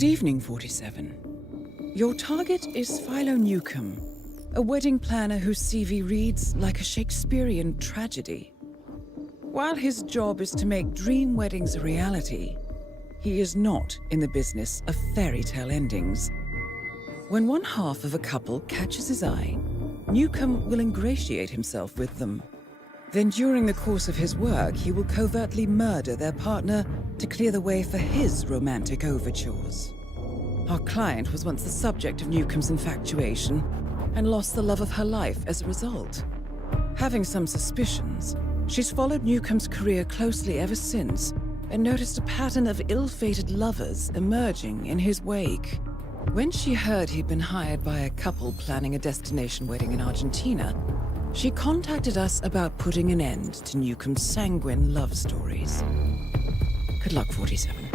Good evening, 47. Your target is Philo Newcomb, a wedding planner whose CV reads like a Shakespearean tragedy. While his job is to make dream weddings a reality, he is not in the business of fairy tale endings. When one half of a couple catches his eye, Newcomb will ingratiate himself with them. Then during the course of his work, he will covertly murder their partner to clear the way for his romantic overtures. Our client was once the subject of Newcomb's infatuation and lost the love of her life as a result. Having some suspicions, she's followed Newcomb's career closely ever since and noticed a pattern of ill-fated lovers emerging in his wake. When she heard he'd been hired by a couple planning a destination wedding in Argentina, she contacted us about putting an end to Newcomb's sanguine love stories. Good luck, 47.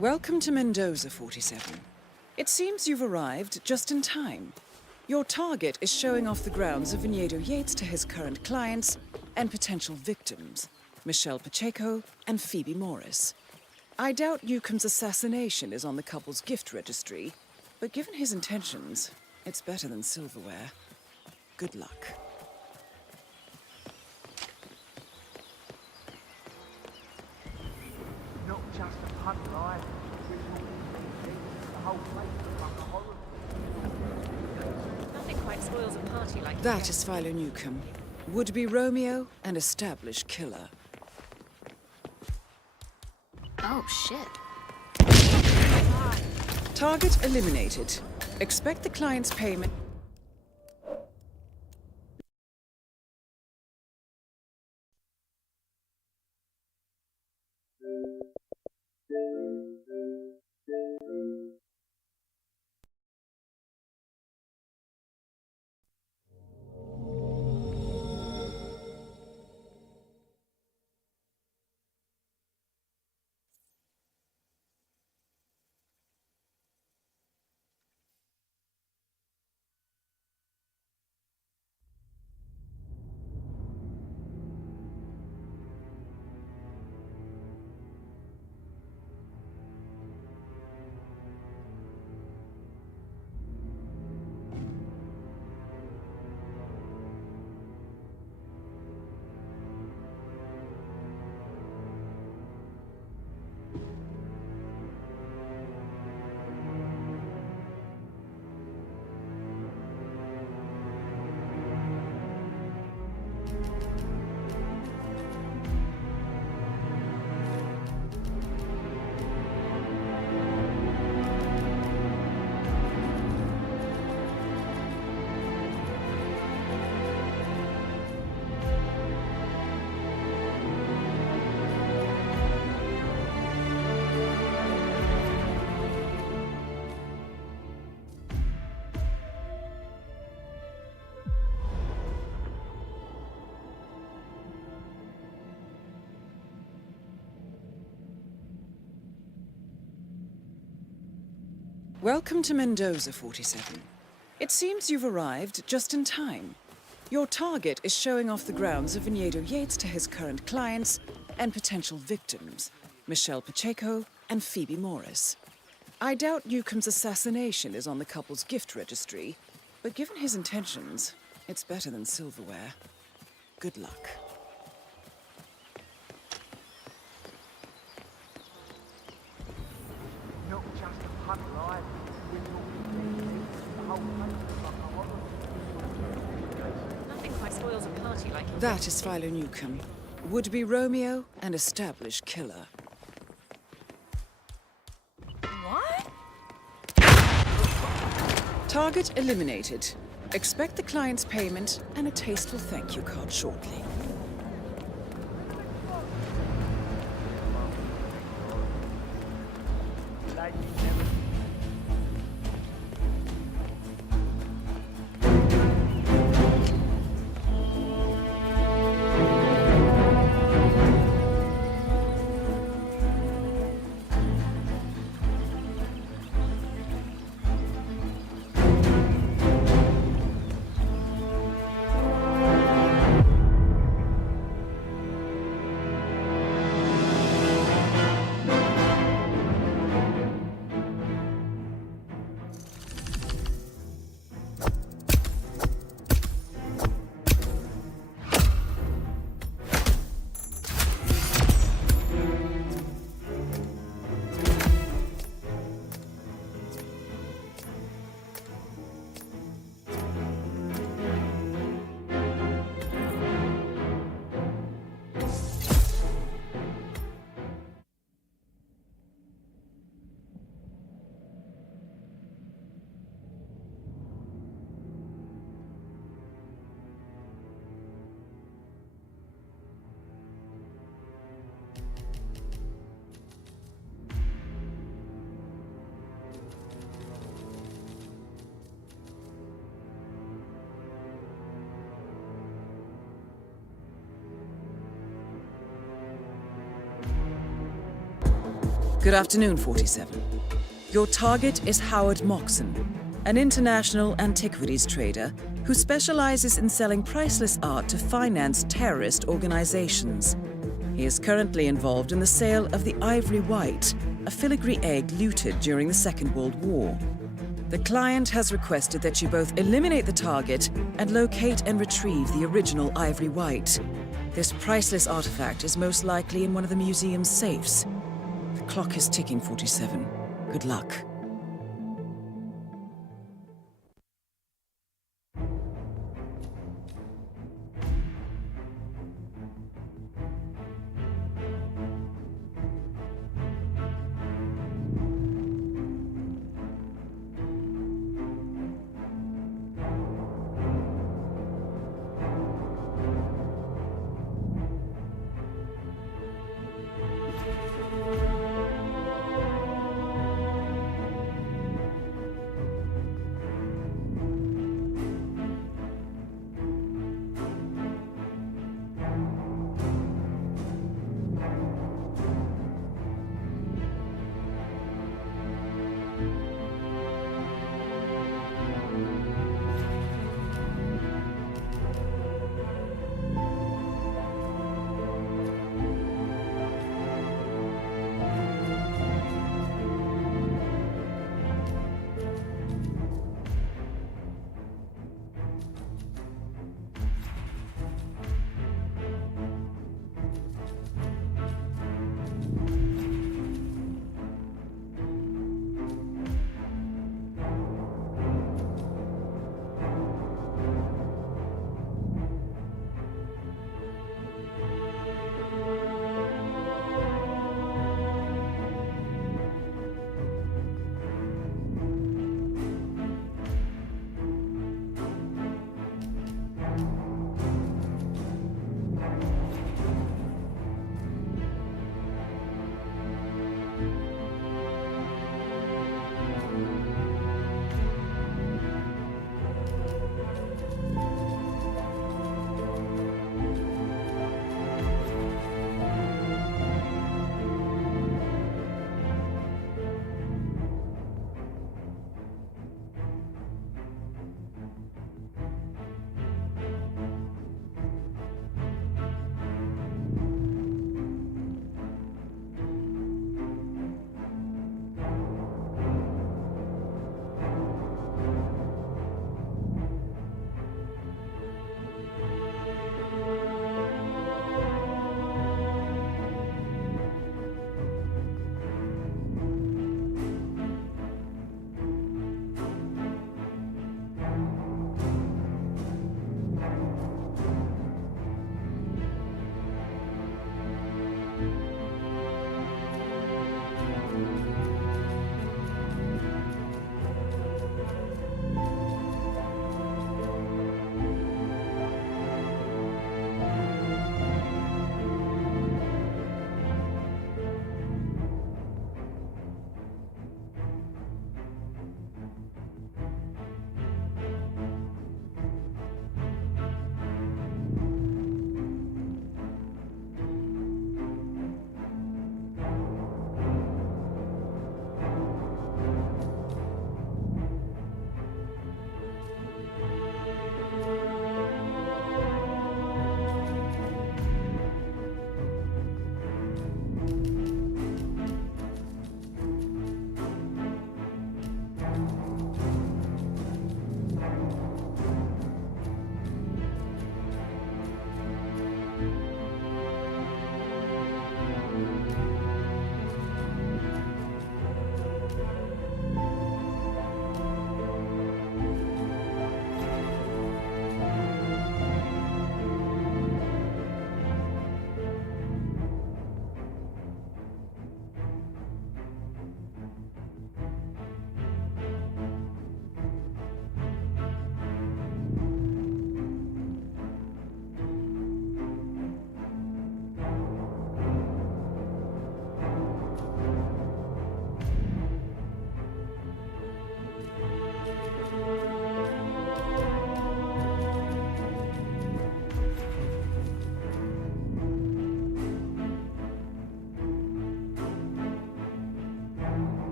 Welcome to Mendoza, 47. It seems you've arrived just in time. Your target is showing off the grounds of Vinedo Yates to his current clients and potential victims, Michelle Pacheco and Phoebe Morris. I doubt Newcomb's assassination is on the couple's gift registry, but given his intentions, it's better than silverware. Good luck. Not just a pub life, the whole place looks like a horror. Nothing quite spoils a party like That is Philo Newcomb, would-be Romeo and established killer. Oh, shit. Target eliminated. Expect the client's payment. Welcome to Mendoza, 47. It seems you've arrived just in time. Your target is showing off the grounds of Vinedo Yates to his current clients and potential victims, Michelle Pacheco and Phoebe Morris. I doubt Newcomb's assassination is on the couple's gift registry, but given his intentions, it's better than silverware. Good luck. Not just a pub live, we're talking the whole place is like a horror. Nothing quite spoils a party like That is Philo Newcomb, would-be Romeo and established killer. What? Target eliminated. Expect the client's payment and a tasteful thank you card shortly. Good afternoon, 47. Your target is Howard Moxon, an international antiquities trader who specializes in selling priceless art to finance terrorist organizations. He is currently involved in the sale of the Ivory White, a filigree egg looted during the Second World War. The client has requested that you both eliminate the target and locate and retrieve the original Ivory White. This priceless artifact is most likely in one of the museum's safes. The clock is ticking, 47. Good luck.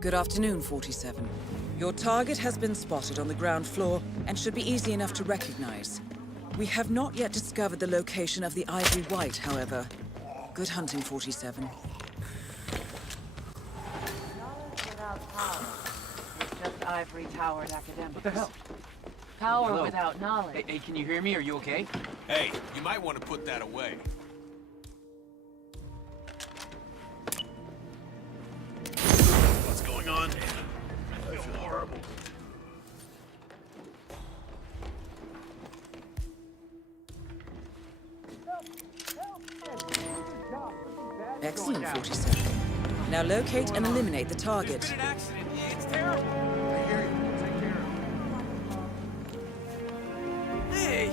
Good afternoon, 47. Your target has been spotted on the ground floor and should be easy enough to recognize. We have not yet discovered the location of the Ivory White, however. Good hunting, 47. Without power. It's just ivory towered academics. What the hell? Power Hello? without knowledge. Hey, can you hear me? Are you okay? Hey, you might want to put that away. What's going on? I feel horrible. Excellent, 47. Now locate and eliminate the target. There's been an accident. It's terrible. I hear you. Take care of it. Hey!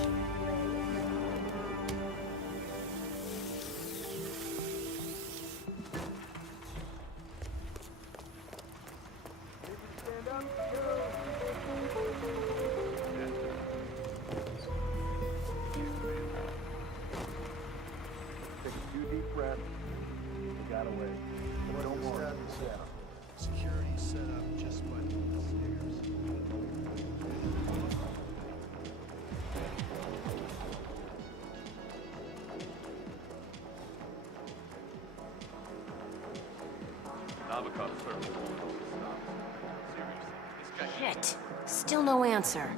Take a few deep breaths. We got away. Don't worry. Security set up just by the stairs. Shit. Still no answer.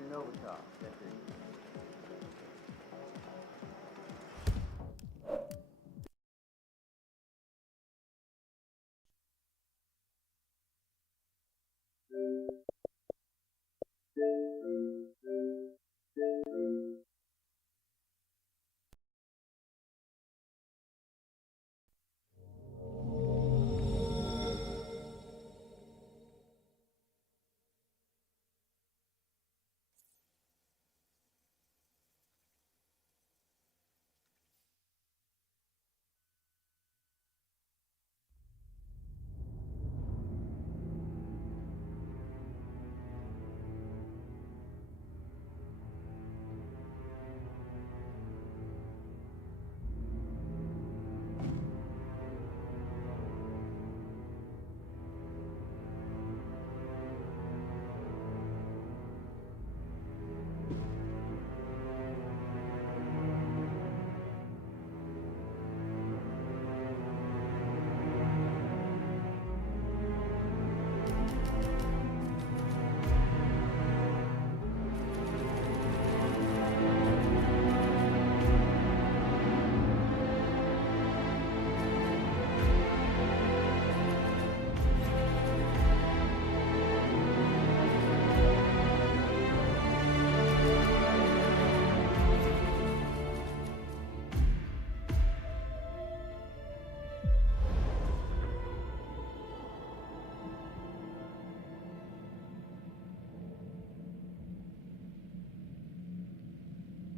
You know the cop. That's it.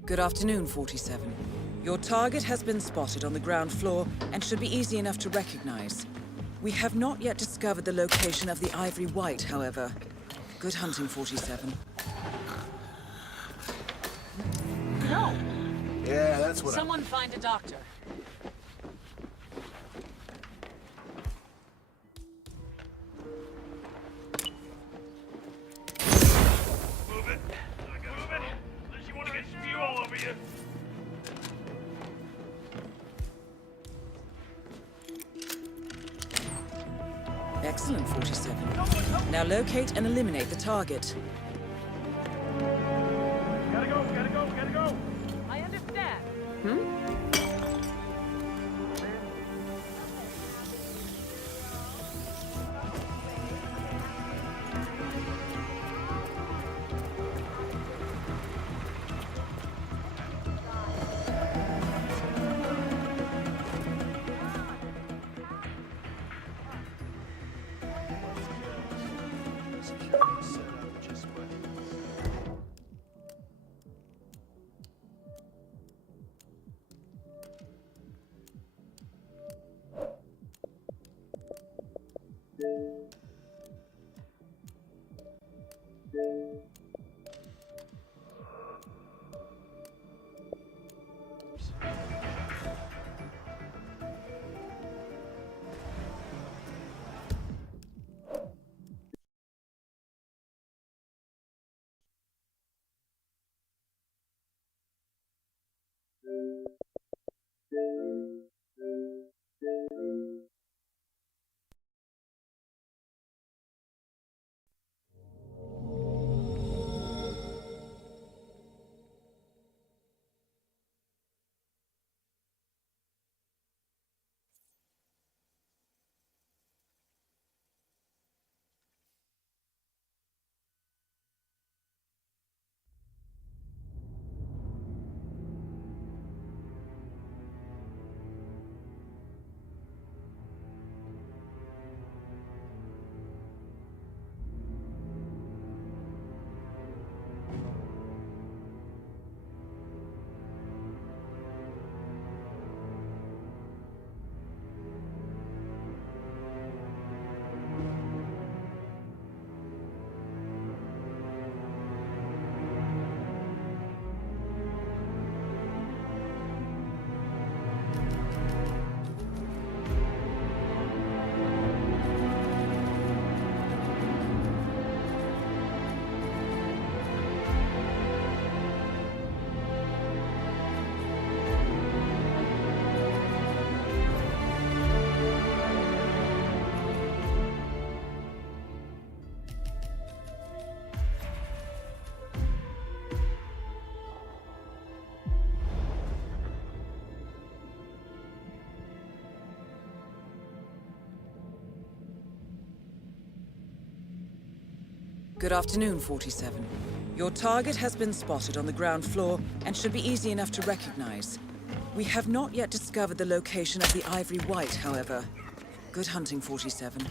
Good afternoon, 47. Your target has been spotted on the ground floor and should be easy enough to recognize. We have not yet discovered the location of the Ivory White, however. Good hunting, 47. No! Yeah, that's what Someone find a doctor. Move it. Move it. Unless you want to get spew all over you. Excellent, 47. Now locate and eliminate the target. Gotta go, gotta go, gotta go. I understand. security set up just by the Good afternoon, 47. Your target has been spotted on the ground floor and should be easy enough to recognize. We have not yet discovered the location of the ivory white, however. Good hunting, 47.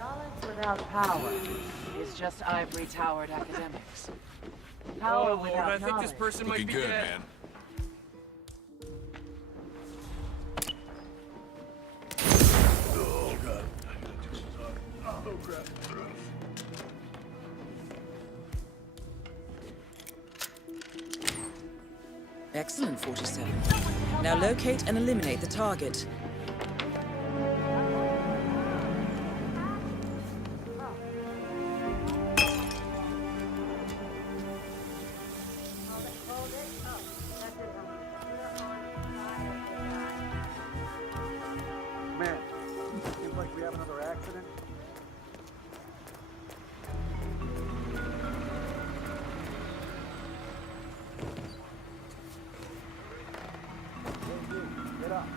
Knowledge without power is just ivory-towered academics. Power Oh, Lord, without I think knowledge. this person might Looking be good, dead. man. Oh, God. Oh, crap. Excellent, 47. Now locate and eliminate the target. Man, seems like we have another accident. Hey, you, get up.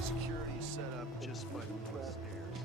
Security is set up just by the stairs.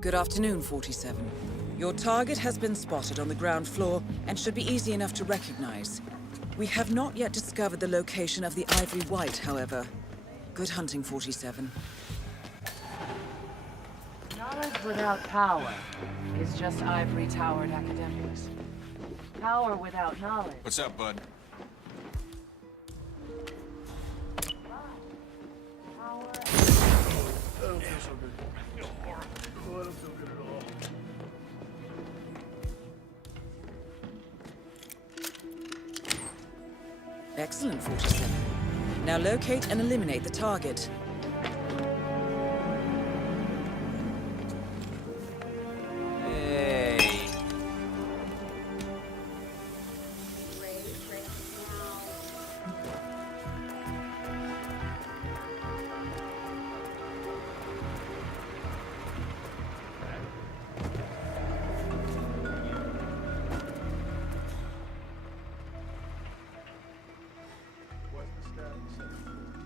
Good afternoon, 47. Your target has been spotted on the ground floor and should be easy enough to recognize. We have not yet discovered the location of the ivory white, however. Good hunting, 47. Knowledge without power is just ivory-towered academics. Power without knowledge. What's up, bud? Power. I don't feel so good. Oh, I don't feel good at all. Excellent, 47. Now locate and eliminate the target. Hey.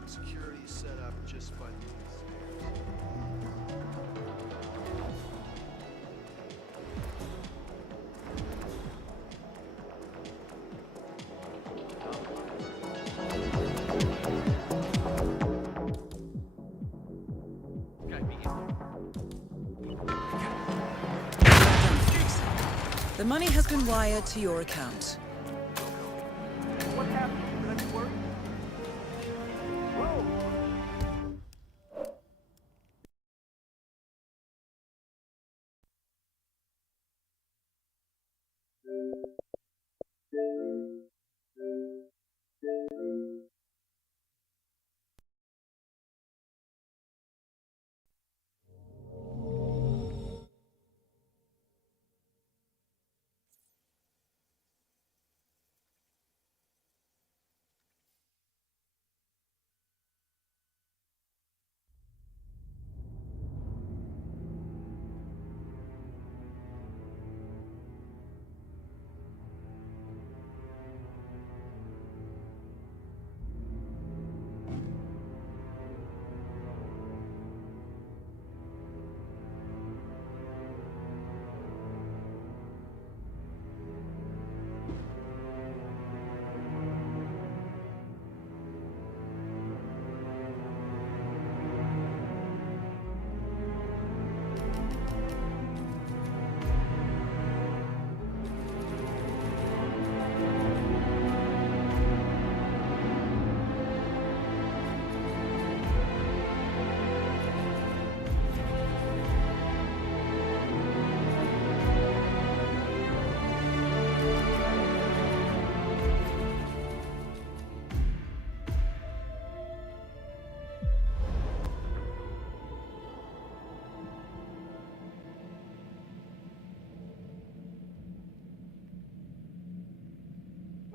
Security is set up just by the stairs. Gotta be in there. money has been wired to your account. What happened? Did I work? Whoa!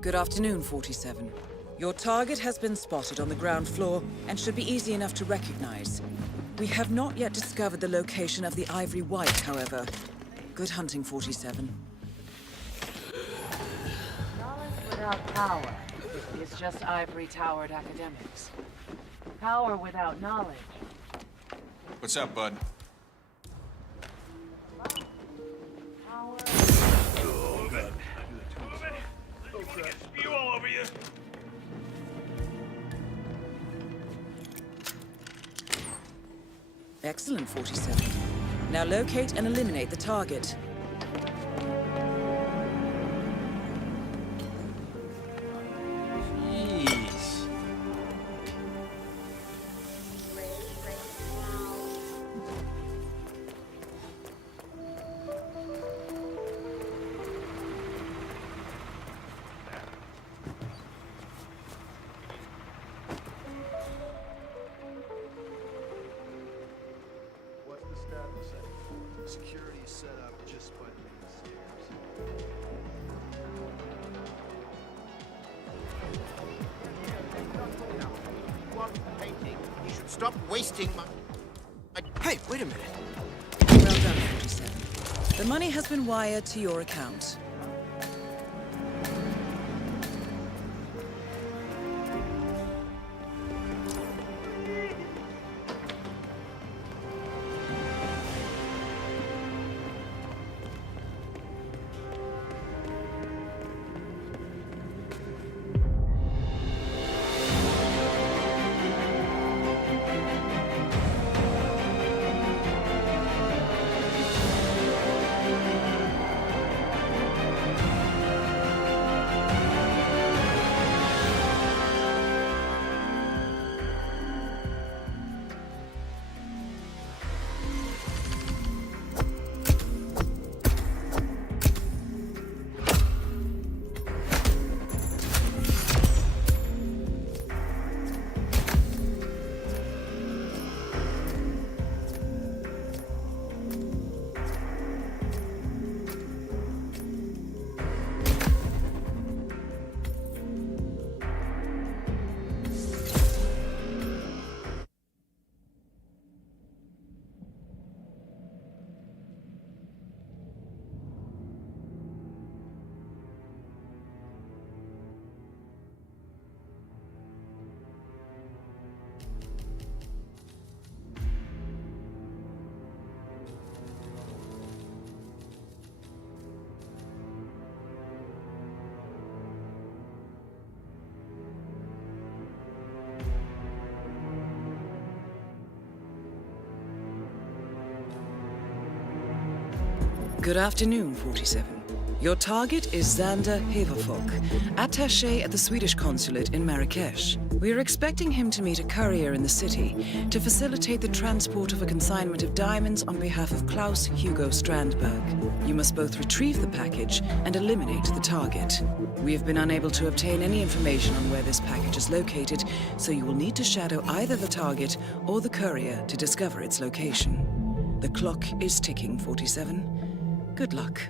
Good afternoon, 47. Your target has been spotted on the ground floor and should be easy enough to recognize. We have not yet discovered the location of the Ivory White, however. Good hunting, 47. Knowledge without power is just ivory-towered academics. Power without knowledge. What's up, bud? Power. Move it. Unless you want to get spew all over you. Excellent, 47. Now locate and eliminate the target. Jeez. What's the status? Security is set up just by the main stairs. You are painting. You should stop wasting my... Hey, wait a minute. Well done, 47. The money has been wired to your account. Good afternoon, 47. Your target is Xander Haverfolk, attaché at the Swedish consulate in Marrakesh. We are expecting him to meet a courier in the city to facilitate the transport of a consignment of diamonds on behalf of Klaus Hugo Strandberg. You must both retrieve the package and eliminate the target. We have been unable to obtain any information on where this package is located, so you will need to shadow either the target or the courier to discover its location. The clock is ticking, 47. Good luck.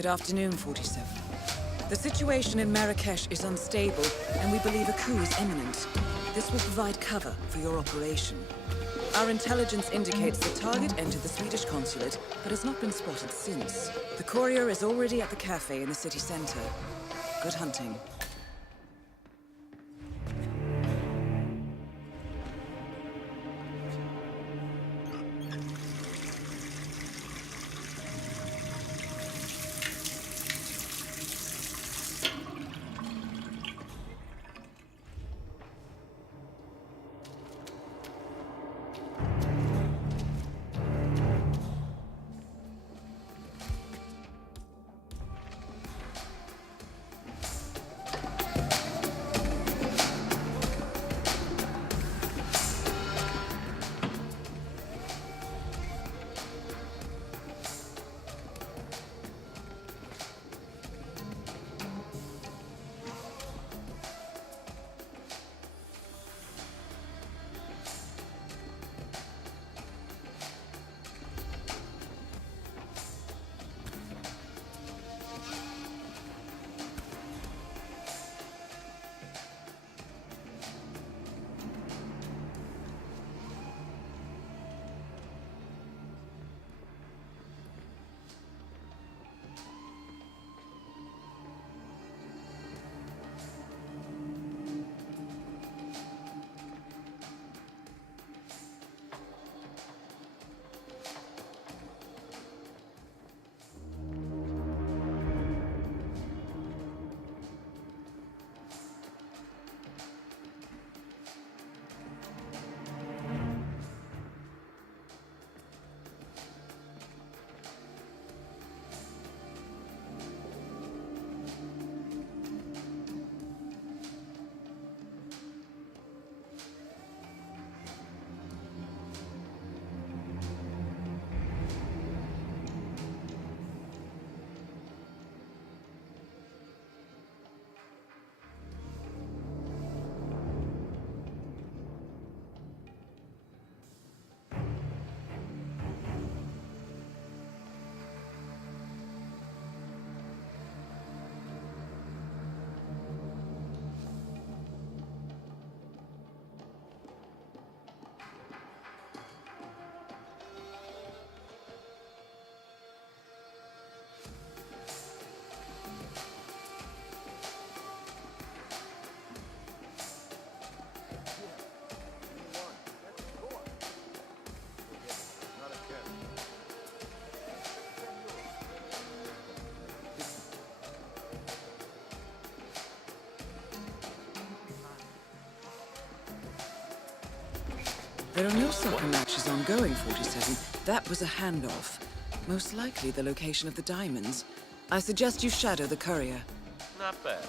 Good afternoon, 47. The situation in Marrakesh is unstable, and we believe a coup is imminent. This will provide cover for your operation. Our intelligence indicates the target entered the Swedish consulate, but has not been spotted since. The courier is already at the cafe in the city center. Good hunting. There are no soccer matches ongoing, 47. That was a handoff. Most likely the location of the diamonds. I suggest you shadow the courier. Not bad.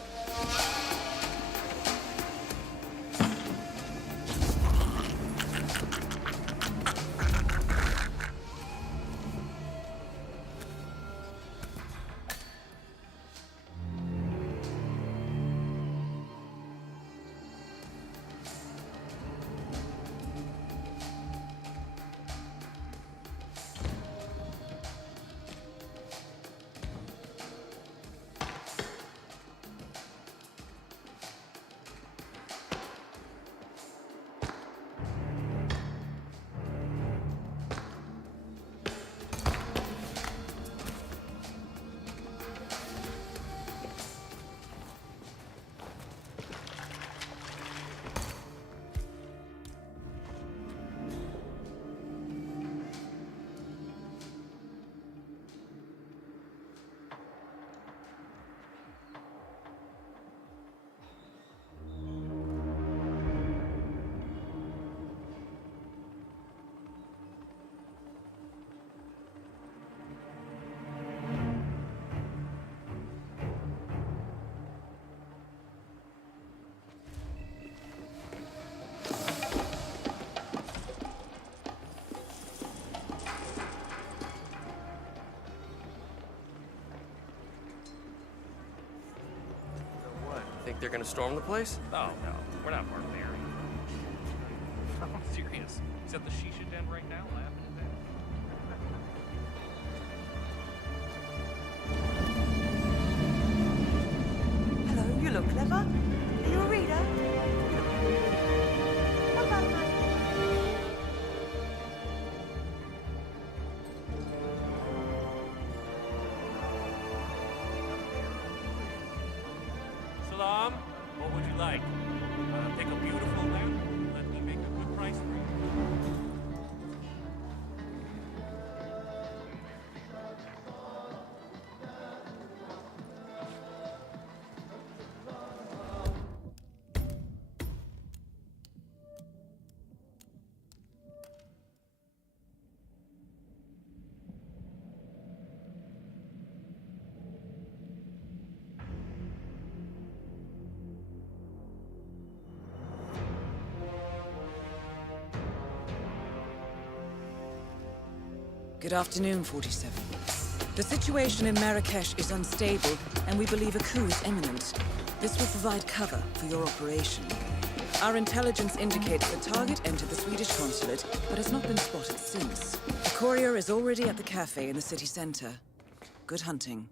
Think they're gonna storm the place? Oh, no. We're not part of the area. I'm serious. He's at the shisha den right now, laughing at that. Hello, you look clever. Are you a reader? How about that? Salam, what would you like? Take a beautiful lamp? Let me make a good price for you. Good afternoon, 47. The situation in Marrakesh is unstable, and we believe a coup is imminent. This will provide cover for your operation. Our intelligence indicates the target entered the Swedish consulate, but has not been spotted since. The courier is already at the cafe in the city center. Good hunting.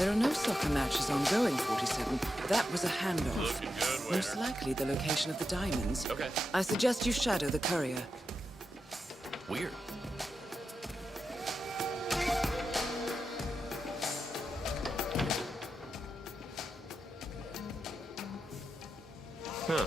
There are no soccer matches ongoing, 47. That was a handoff. Looking good, Waiter. Most likely the location of the diamonds. Okay. I suggest you shadow the courier. Weird. Huh.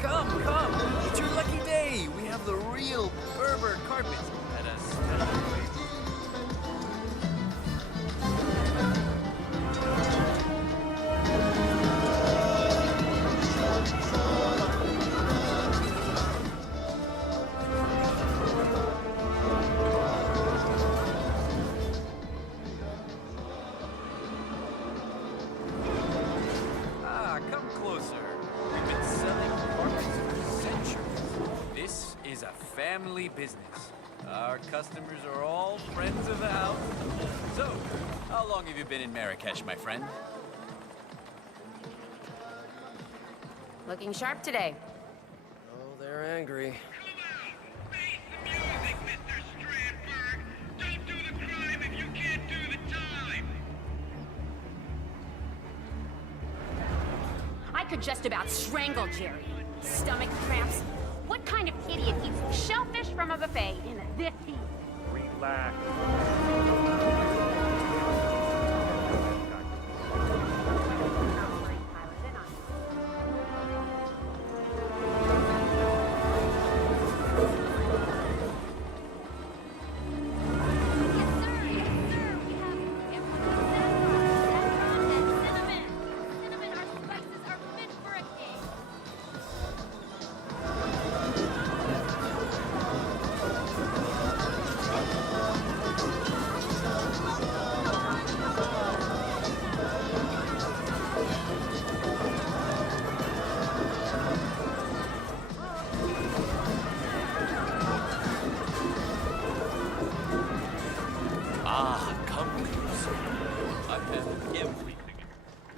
Come! It's your lucky day! We have the real Berber carpets at a stellar rate. Come closer. We've been selling carpets for centuries. This is a family business. Our customers are all friends of the house. So, how long have you been in Marrakesh, my friend? Looking sharp today. Oh, they're angry. I could just about strangle Jerry. Stomach cramps. What kind of idiot eats shellfish from a buffet in this heat? Relax.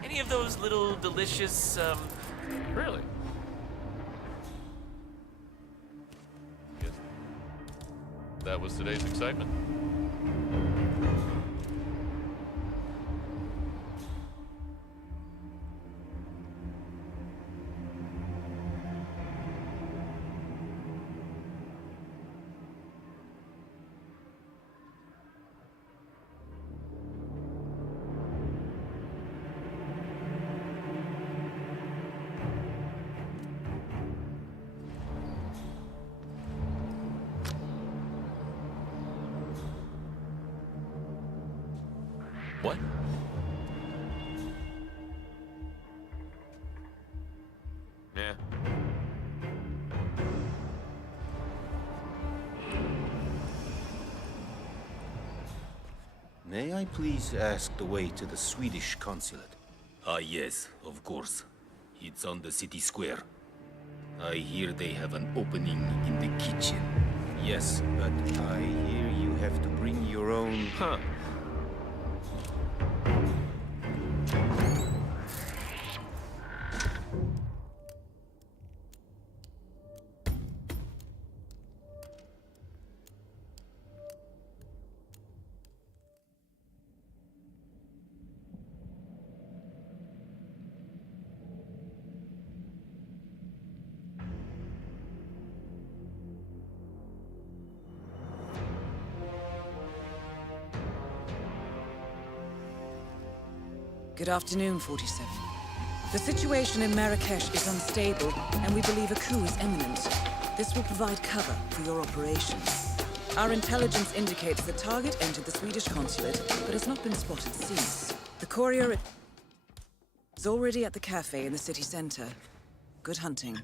Any of those little delicious, Really? Guess that was today's excitement. What? Yeah. May I please ask the way to the Swedish consulate? Ah, yes, of course. It's on the city square. I hear they have an opening in the kitchen. Yes, but I hear you have to bring your own... Huh. Good afternoon, 47. The situation in Marrakesh is unstable, and we believe a coup is imminent. This will provide cover for your operations. Our intelligence indicates the target entered the Swedish consulate, but has not been spotted since. The courier is already at the cafe in the city center. Good hunting.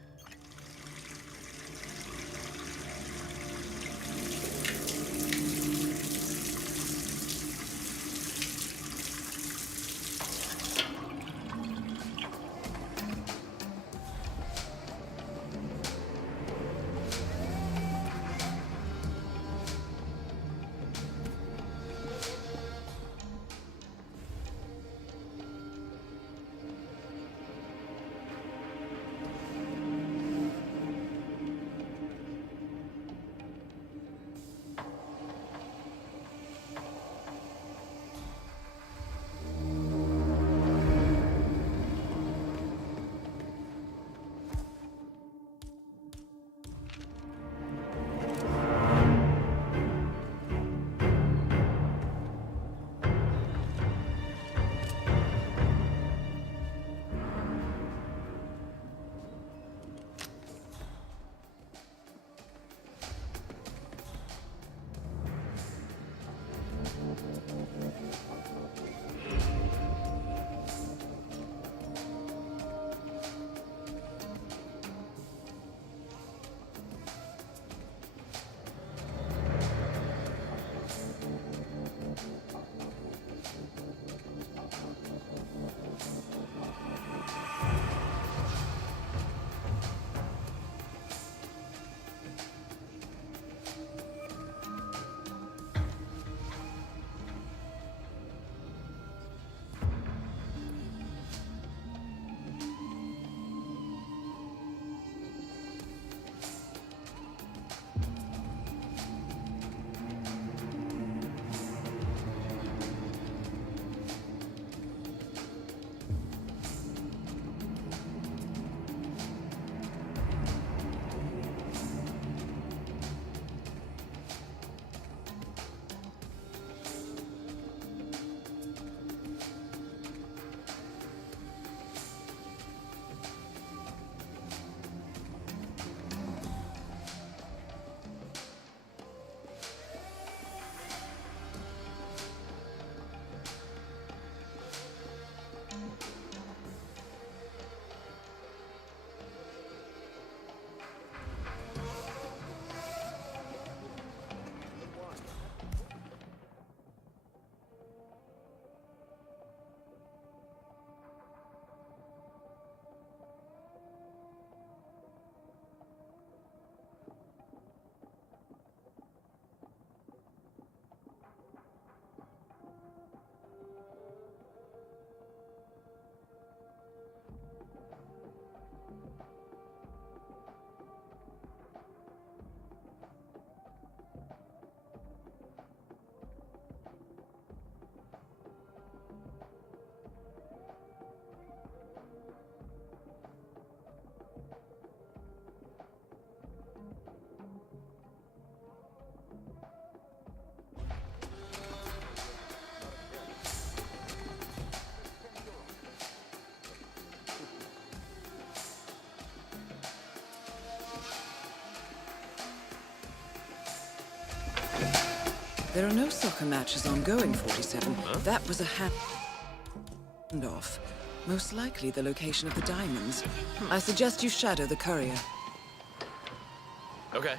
There are no soccer matches ongoing, 47. That was a handoff. Most likely the location of the diamonds. I suggest you shadow the courier. Okay.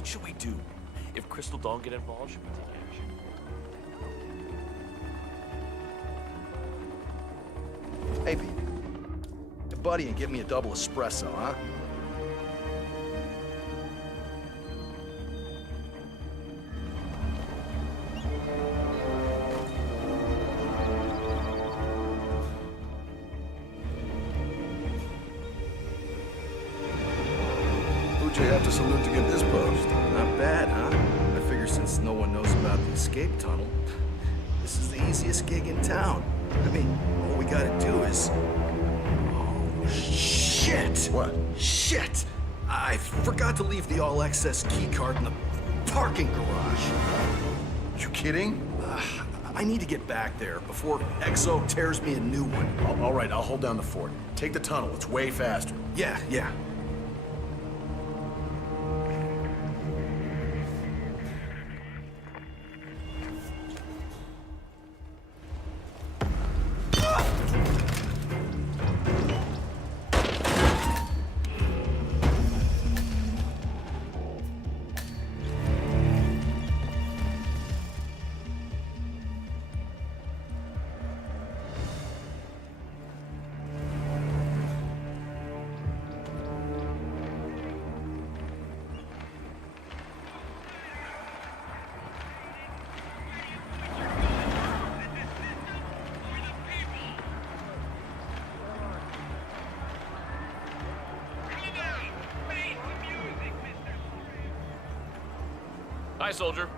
what should we do? If Crystal don't get involved, should we take action? Hey, B. Hey, buddy, and get me a double espresso, huh? Who'd you have to salute to get this post? Not bad, huh? I figure since no one knows about the escape tunnel, this is the easiest gig in town. I mean, all we gotta do is... Oh, shit! What? Shit! I forgot to leave the all-access keycard in the parking garage. You kidding? I need to get back there before EXO tears me a new one. All right, I'll hold down the fort. Take the tunnel, it's way faster. Yeah. Hi, soldier.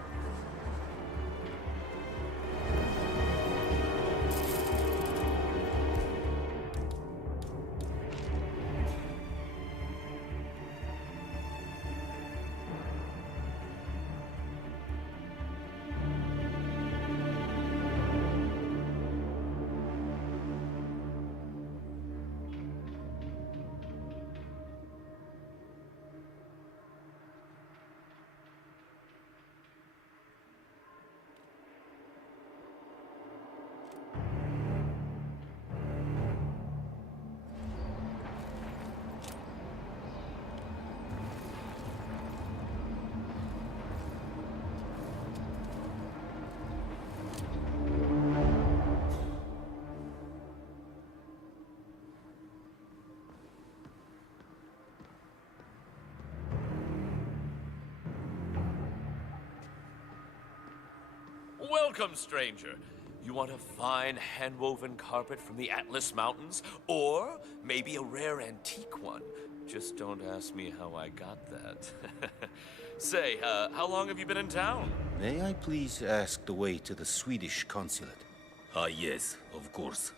Welcome, stranger. You want a fine hand-woven carpet from the Atlas Mountains? Or maybe a rare antique one? Just don't ask me how I got that. Say, how long have you been in town? May I please ask the way to the Swedish consulate? Ah, yes, of course.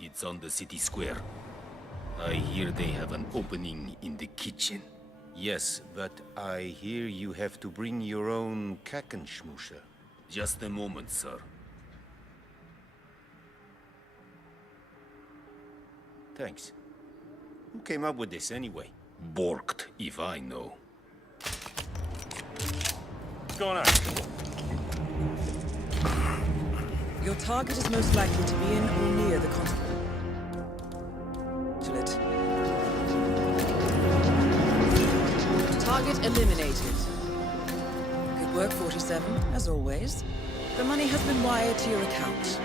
It's on the city square. I hear they have an opening in the kitchen. Yes, but I hear you have to bring your own Kackenschmusche. Just a moment, sir. Thanks. Who came up with this anyway? Borked, if I know. What's going on? Your target is most likely to be in or near the consulate. Target eliminated. Good work, 47, as always. The money has been wired to your account.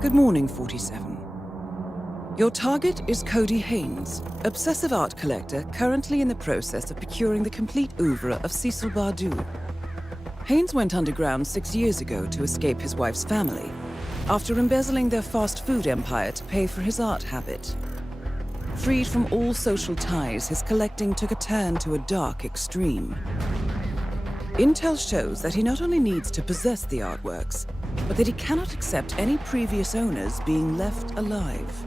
Good morning, 47. Your target is Cody Haynes, obsessive art collector currently in the process of procuring the complete oeuvre of Cecil Bardou. Haynes went underground 6 years ago to escape his wife's family, after embezzling their fast food empire to pay for his art habit. Freed from all social ties, his collecting took a turn to a dark extreme. Intel shows that he not only needs to possess the artworks, but that he cannot accept any previous owners being left alive.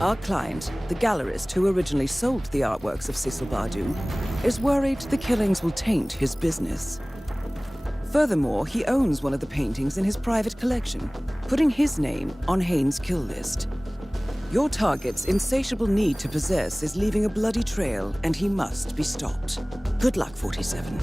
Our client, the gallerist who originally sold the artworks of Cecil Bardou, is worried the killings will taint his business. Furthermore, he owns one of the paintings in his private collection, putting his name on Haynes' kill list. Your target's insatiable need to possess is leaving a bloody trail, and he must be stopped. Good luck, 47.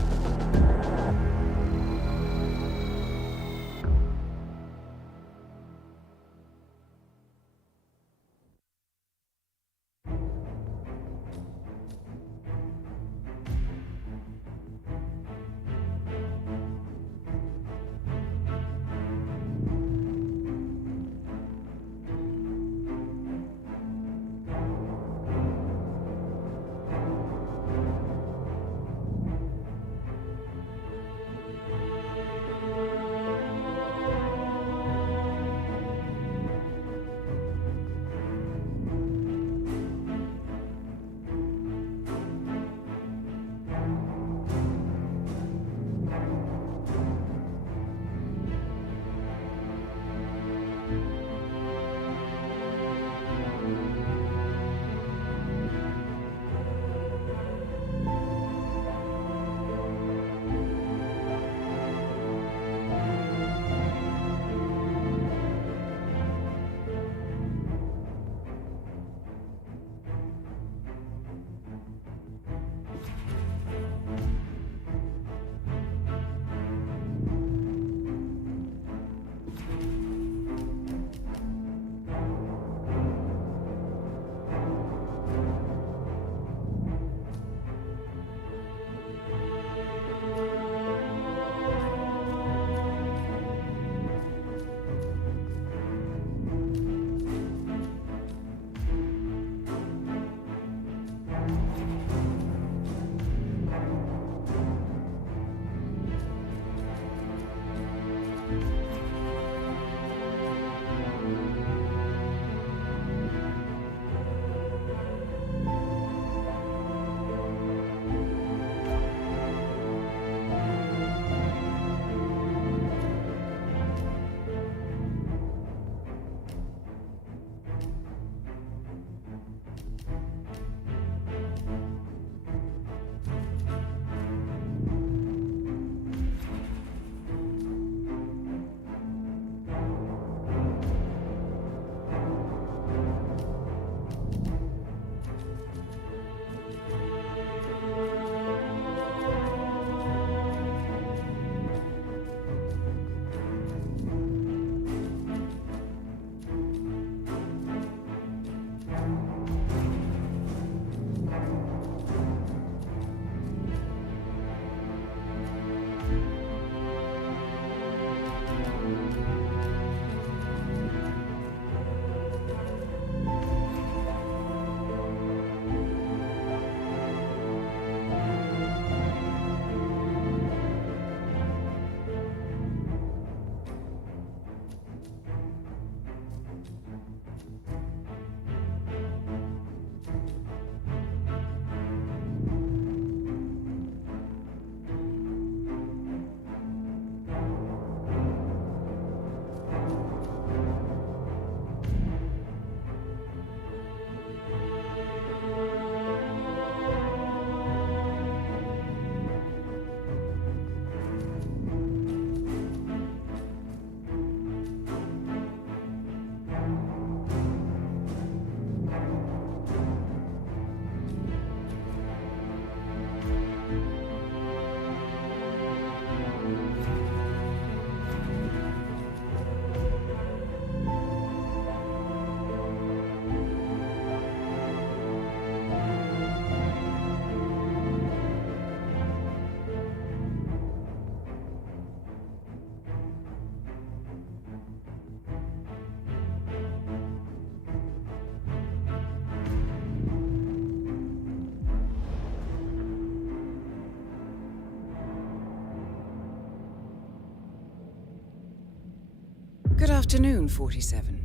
Good afternoon, 47.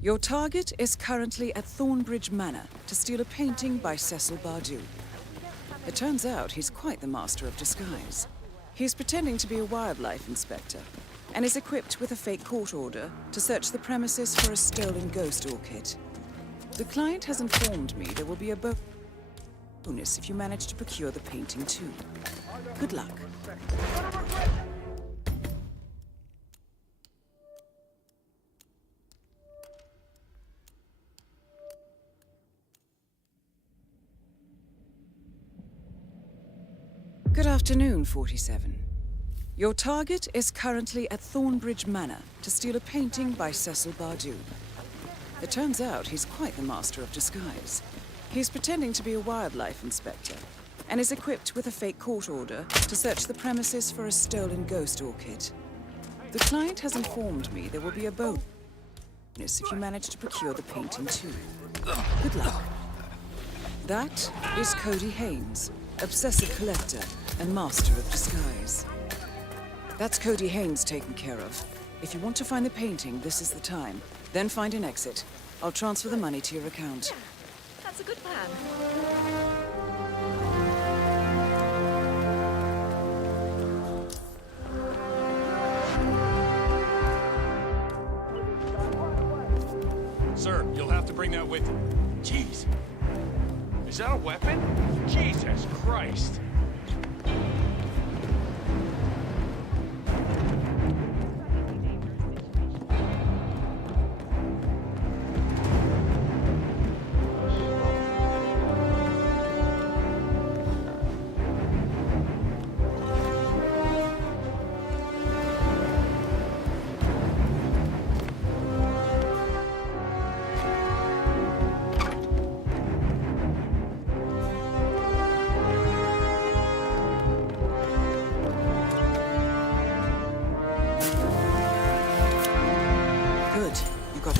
Your target is currently at Thornbridge Manor to steal a painting by Cecil Bardou. It turns out he's quite the master of disguise. He's pretending to be a wildlife inspector and is equipped with a fake court order to search the premises for a stolen ghost orchid. The client has informed me there will be a bonus if you manage to procure the painting too. Good luck. Good afternoon, 47. Your target is currently at Thornbridge Manor to steal a painting by Cecil Bardou. It turns out he's quite the master of disguise. He's pretending to be a wildlife inspector and is equipped with a fake court order to search the premises for a stolen ghost orchid. The client has informed me there will be a bonus if you manage to procure the painting too. Good luck. That is Cody Haynes, obsessive collector and master of disguise. That's Cody Haynes taken care of. If you want to find the painting, this is the time. Then find an exit. I'll transfer the money to your account. That's a good plan. Sir, you'll have to bring that with you. Jeez. Is that a weapon? Jesus Christ.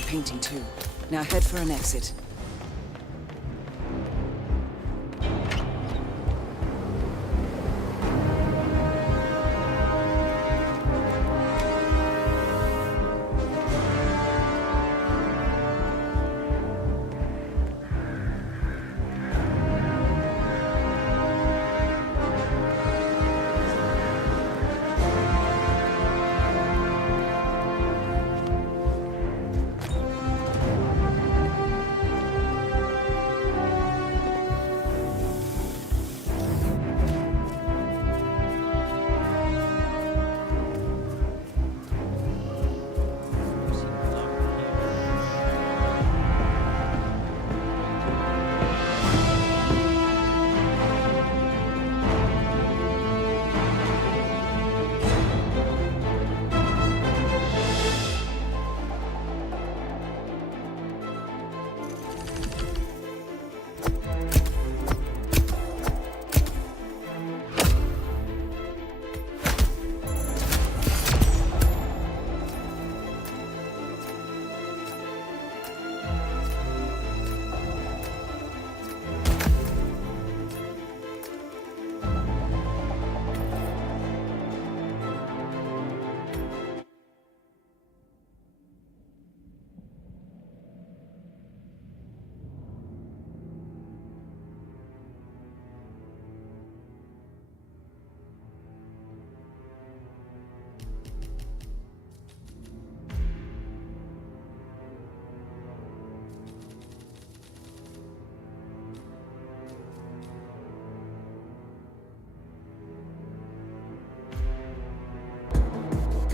Painting too. Now head for an exit.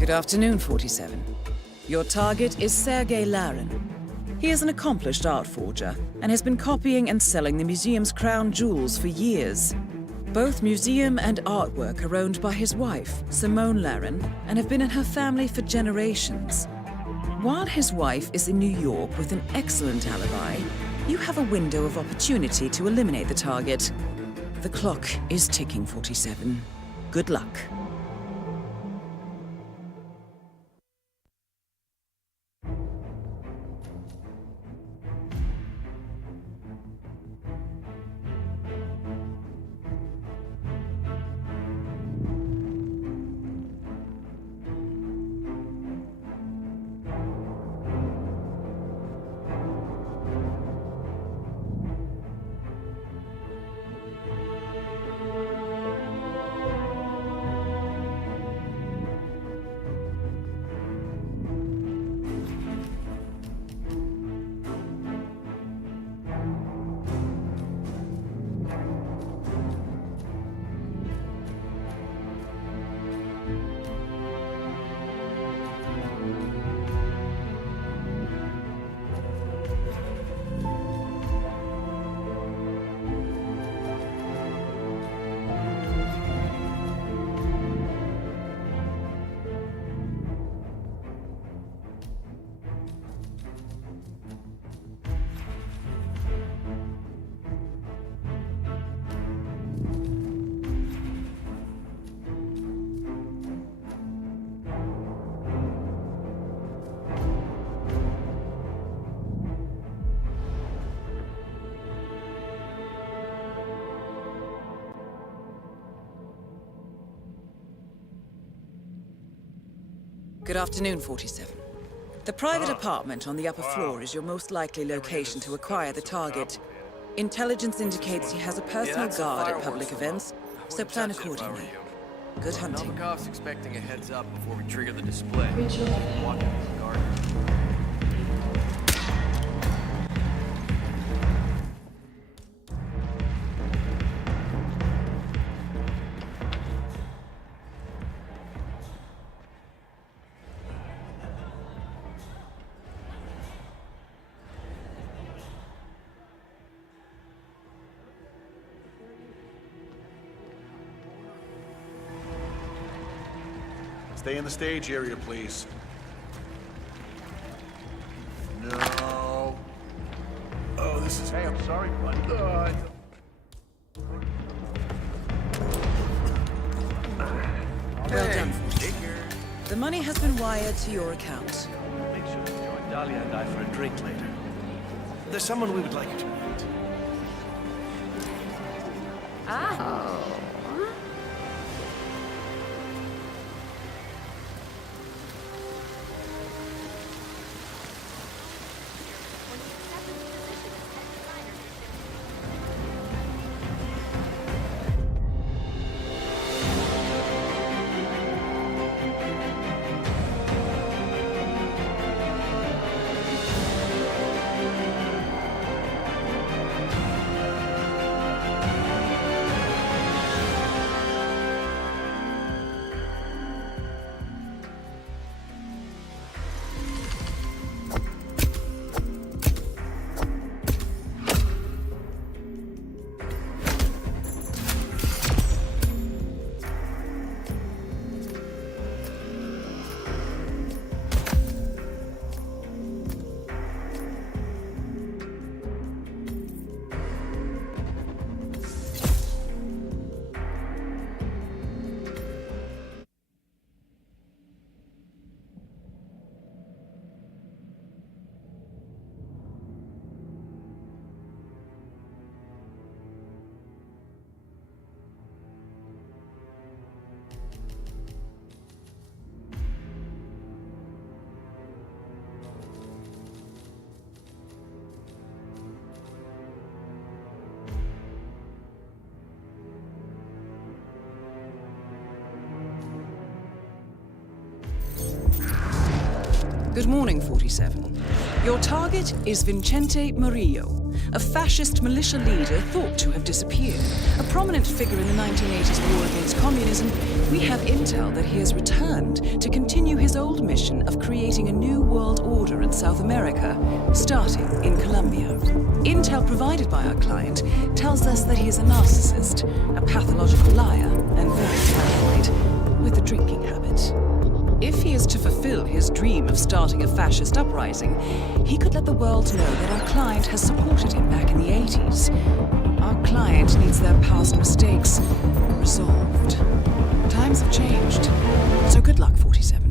Good afternoon, 47. Your target is Sergei Larin. He is an accomplished art forger and has been copying and selling the museum's crown jewels for years. Both museum and artwork are owned by his wife, Simone Larin, and have been in her family for generations. While his wife is in New York with an excellent alibi, you have a window of opportunity to eliminate the target. The clock is ticking, 47. Good luck. Good afternoon, 47. The private apartment on the upper floor is your most likely location to acquire the target. Intelligence indicates he has a personal guard at public events, so plan accordingly. Good hunting. Novikov's expecting a heads up before we trigger the display. Walk in his garden. Stay in the stage area, please. No. Oh, this is... Hey, I'm sorry, bud. Well done. The money has been wired to your account. Make sure to join Dahlia and I for a drink later. There's someone we would like you to meet. Oh. Good morning, 47. Your target is Vincente Murillo, a fascist militia leader thought to have disappeared. A prominent figure in the 1980s war against communism, we have intel that he has returned to continue his old mission of creating a new world order in South America, starting in Colombia. Intel provided by our client tells us that he is a narcissist, a pathological liar, and very paranoid, with a drinking habit. If he is to fulfill his dream of starting a fascist uprising, he could let the world know that our client has supported him back in the 80s. Our client needs their past mistakes resolved. Times have changed, so good luck, 47.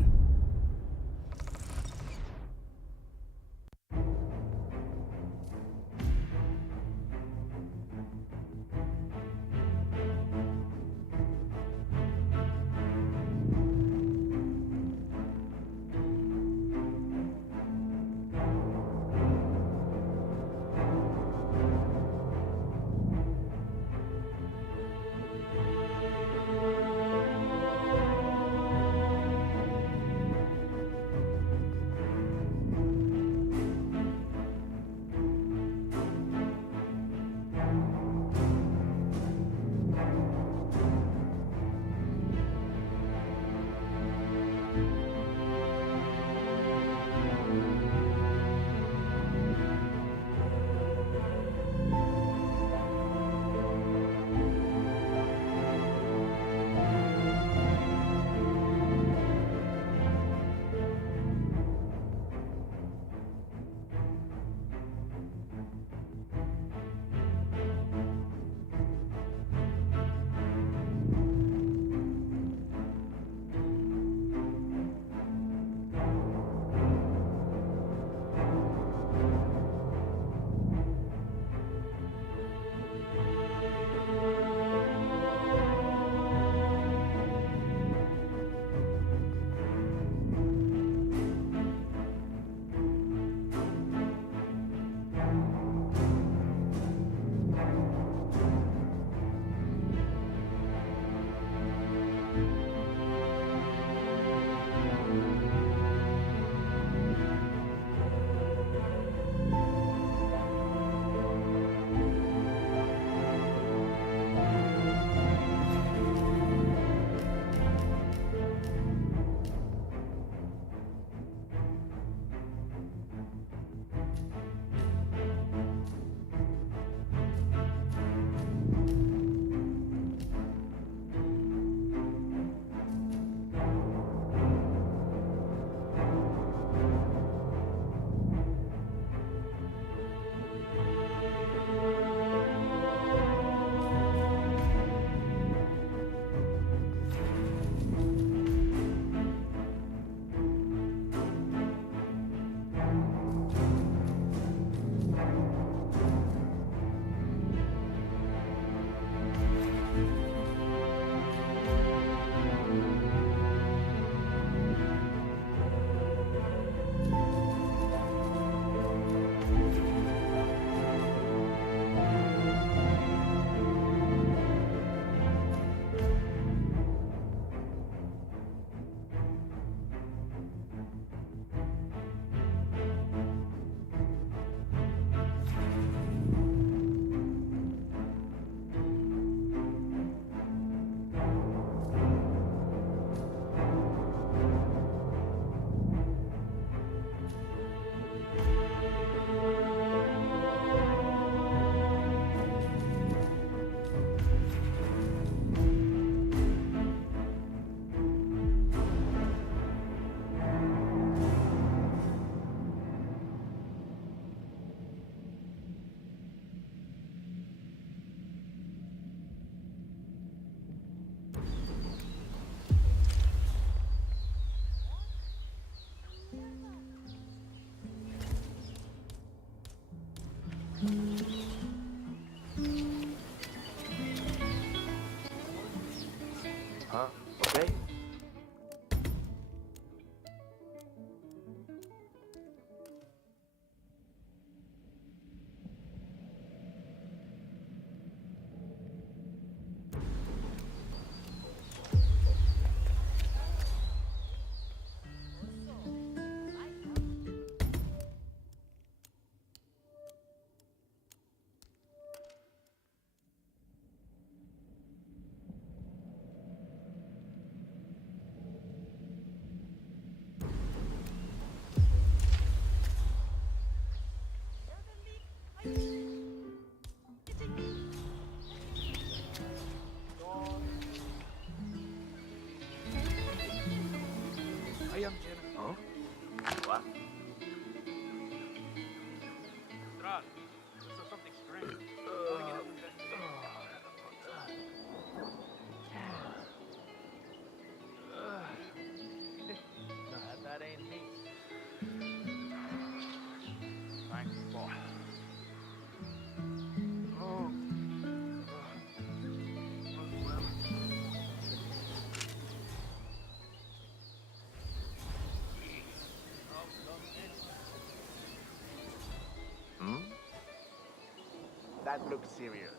That looks serious.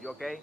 You okay?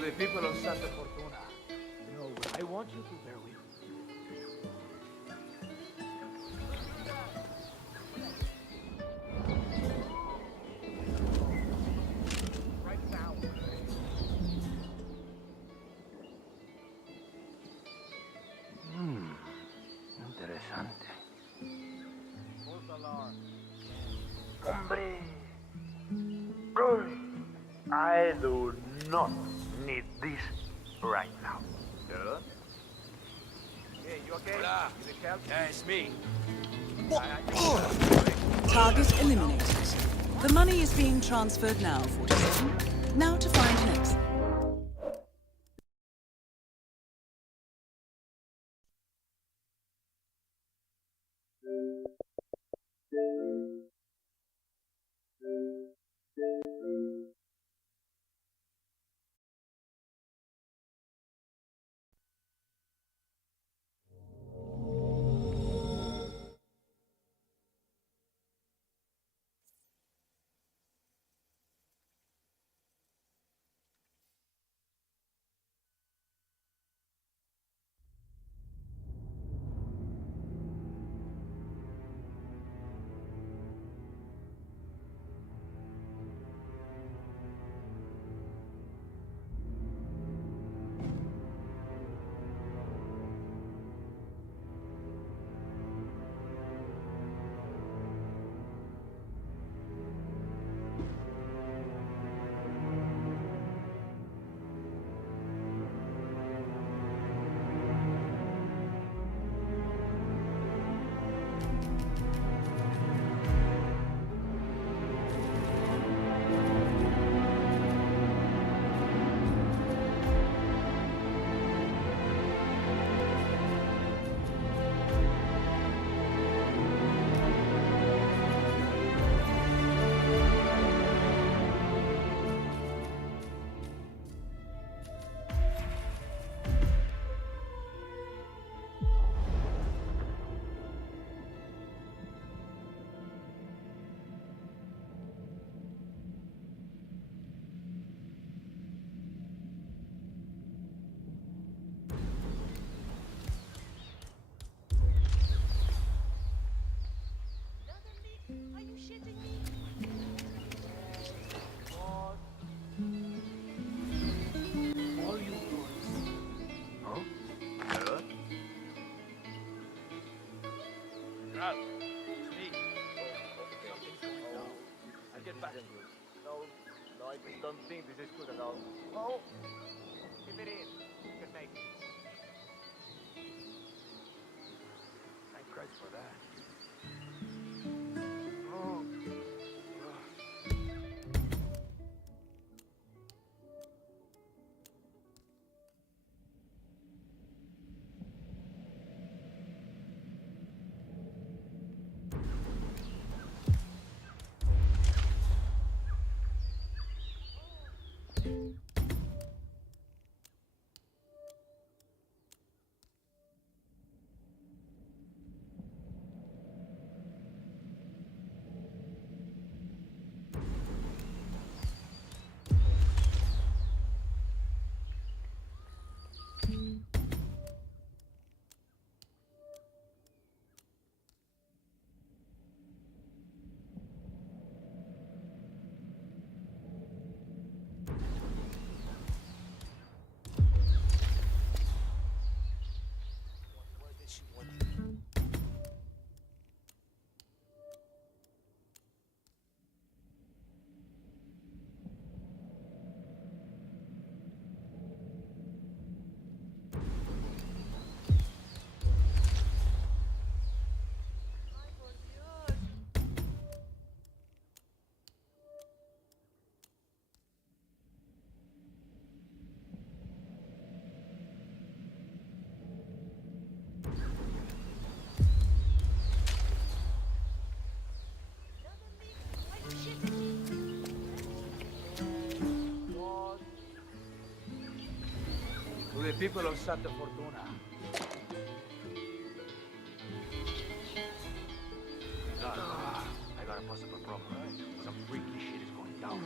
The people of Santa Fortuna, you know, I want you to bear with me. Right now. Interesante. False alarm. Hombre. I do not need this right now. Sir? Hey, you okay? Hola. You need help? Yeah, it's me. Target eliminated. The money is being transferred now, 47. Now to find an exit. I don't think this is good at all. Oh, keep it in. You can make it. Thank Christ for that. Oh. To the people of Santa Fortuna. I got a possible problem. Some freaky shit is going down.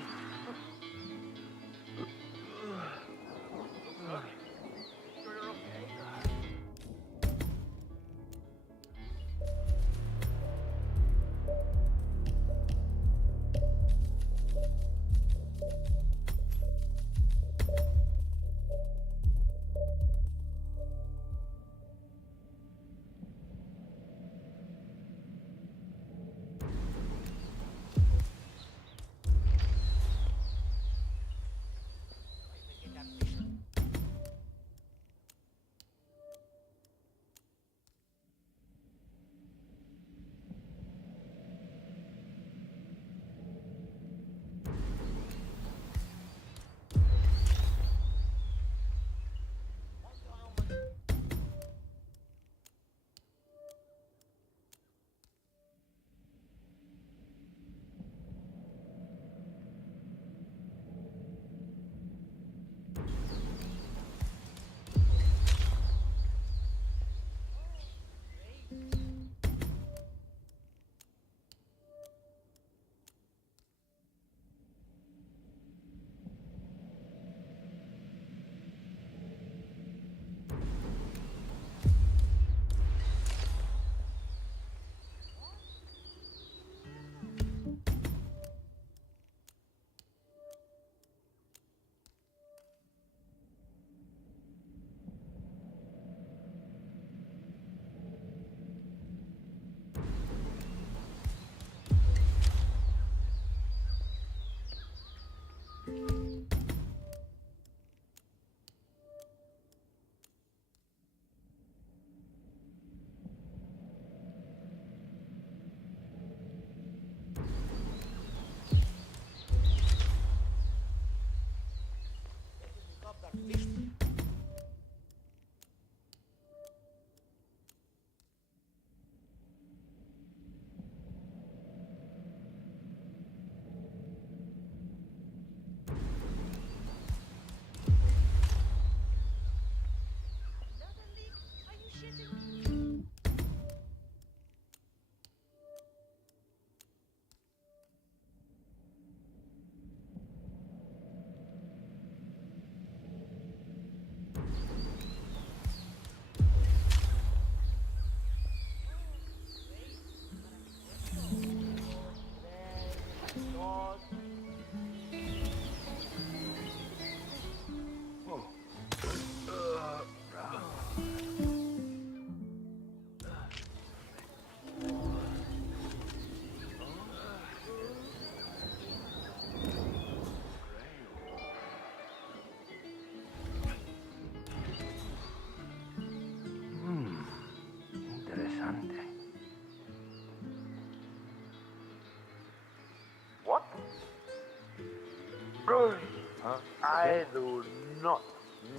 I do not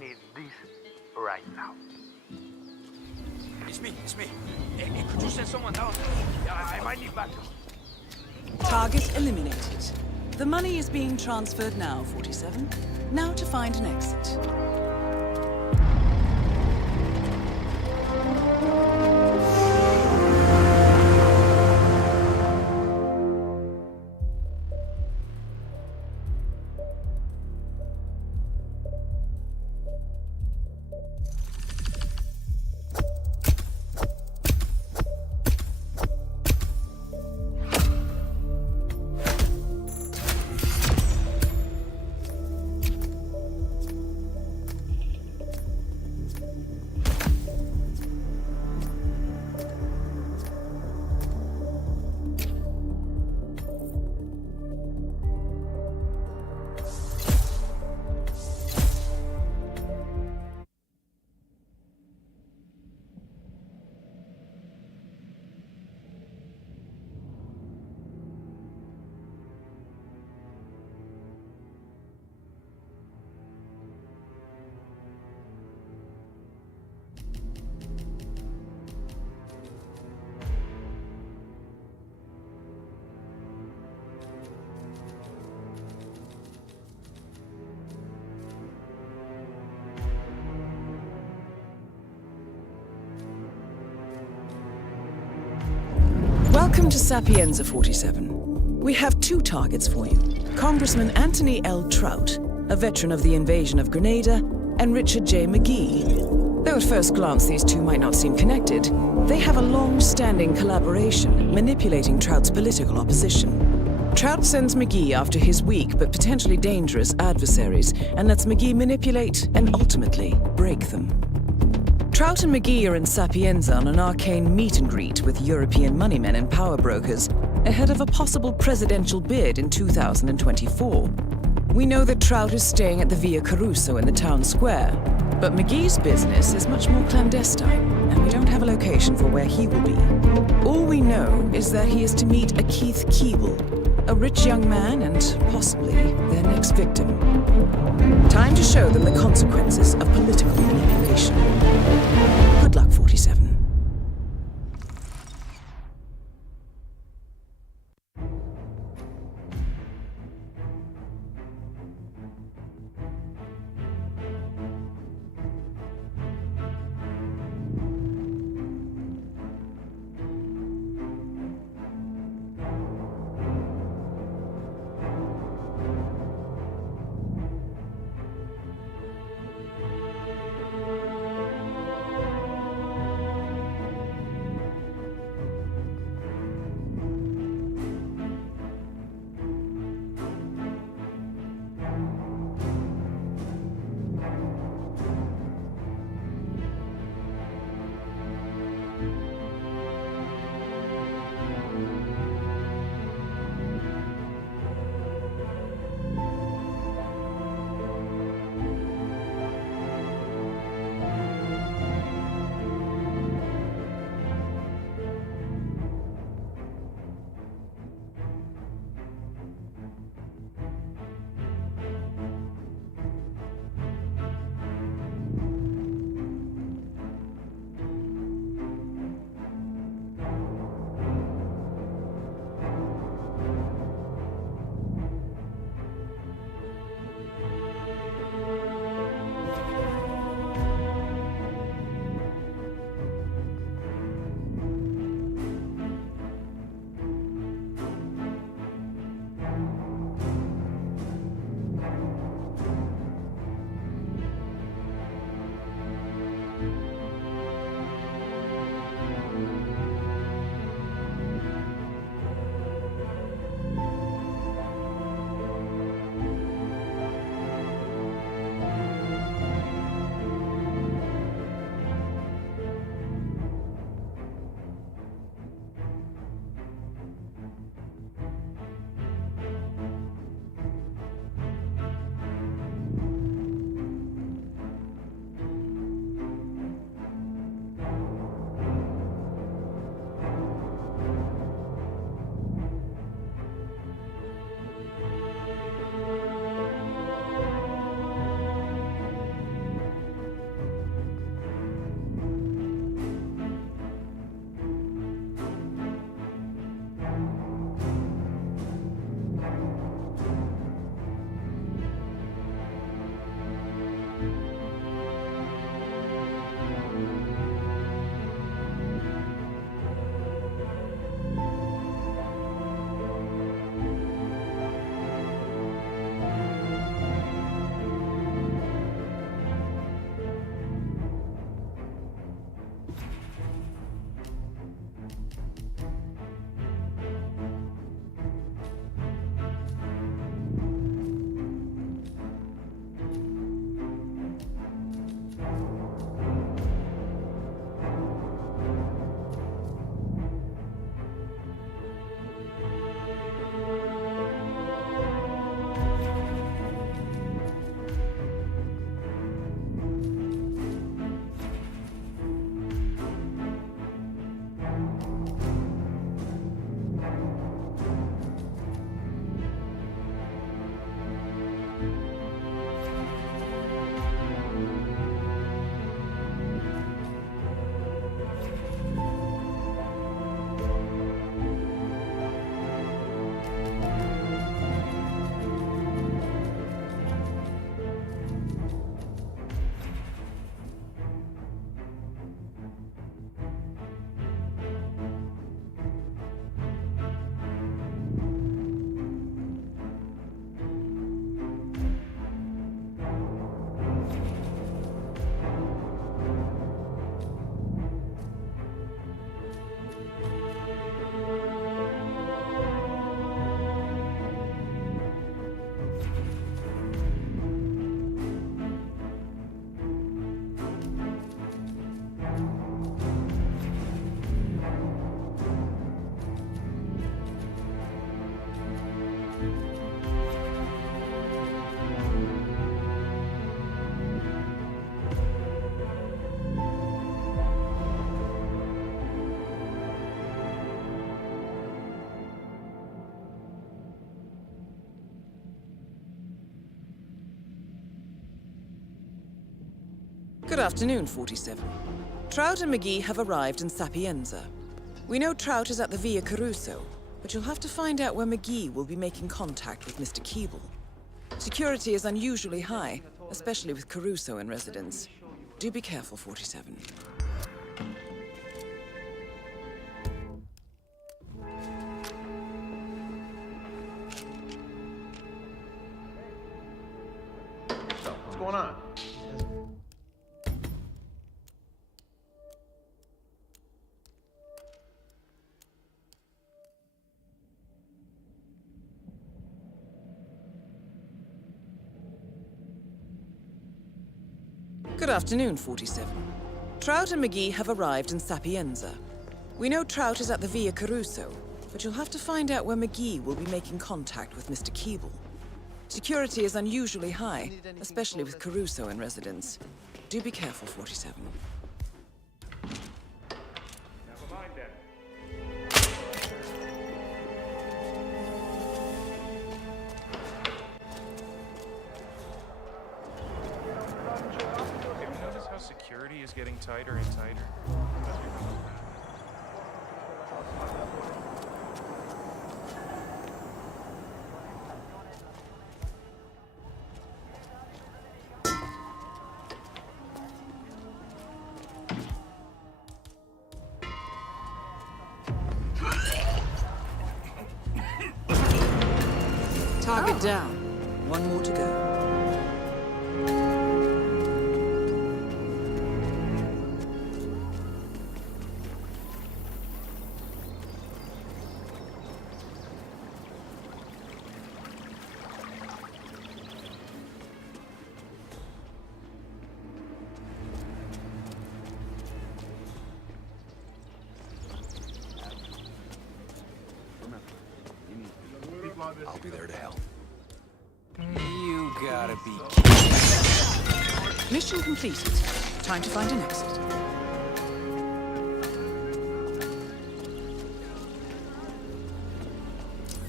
need this right now. It's me. Hey, could you send someone down? I might need backup. Target eliminated. The money is being transferred now, 47. Now to find an exit. Welcome to Sapienza 47. We have two targets for you. Congressman Anthony L. Trout, a veteran of the invasion of Grenada, and Richard J. McGee. Though at first glance these two might not seem connected, they have a long-standing collaboration manipulating Trout's political opposition. Trout sends McGee after his weak but potentially dangerous adversaries and lets McGee manipulate and ultimately break them. Trout and McGee are in Sapienza on an arcane meet and greet with European moneymen and power brokers ahead of a possible presidential bid in 2024. We know that Trout is staying at the Via Caruso in the town square, but McGee's business is much more clandestine, and we don't have a location for where he will be. All we know is that he is to meet a Keith Keeble, a rich young man and possibly their next victim. Time to show them the consequences of political manipulation. Good luck, 47. Good afternoon, 47. Trout and McGee have arrived in Sapienza. We know Trout is at the Via Caruso, but you'll have to find out where McGee will be making contact with Mr. Keeble. Security is unusually high, especially with Caruso in residence. Do be careful, 47. So, what's going on? Good afternoon, 47. Trout and McGee have arrived in Sapienza. We know Trout is at the Via Caruso, but you'll have to find out where McGee will be making contact with Mr. Keeble. Security is unusually high, especially with Caruso in residence. Do be careful, 47. Never mind then. Have you noticed how security is getting tighter and tighter? Target down. One more to go. I'll be there to help. You gotta be Mission completed. Time to find an exit.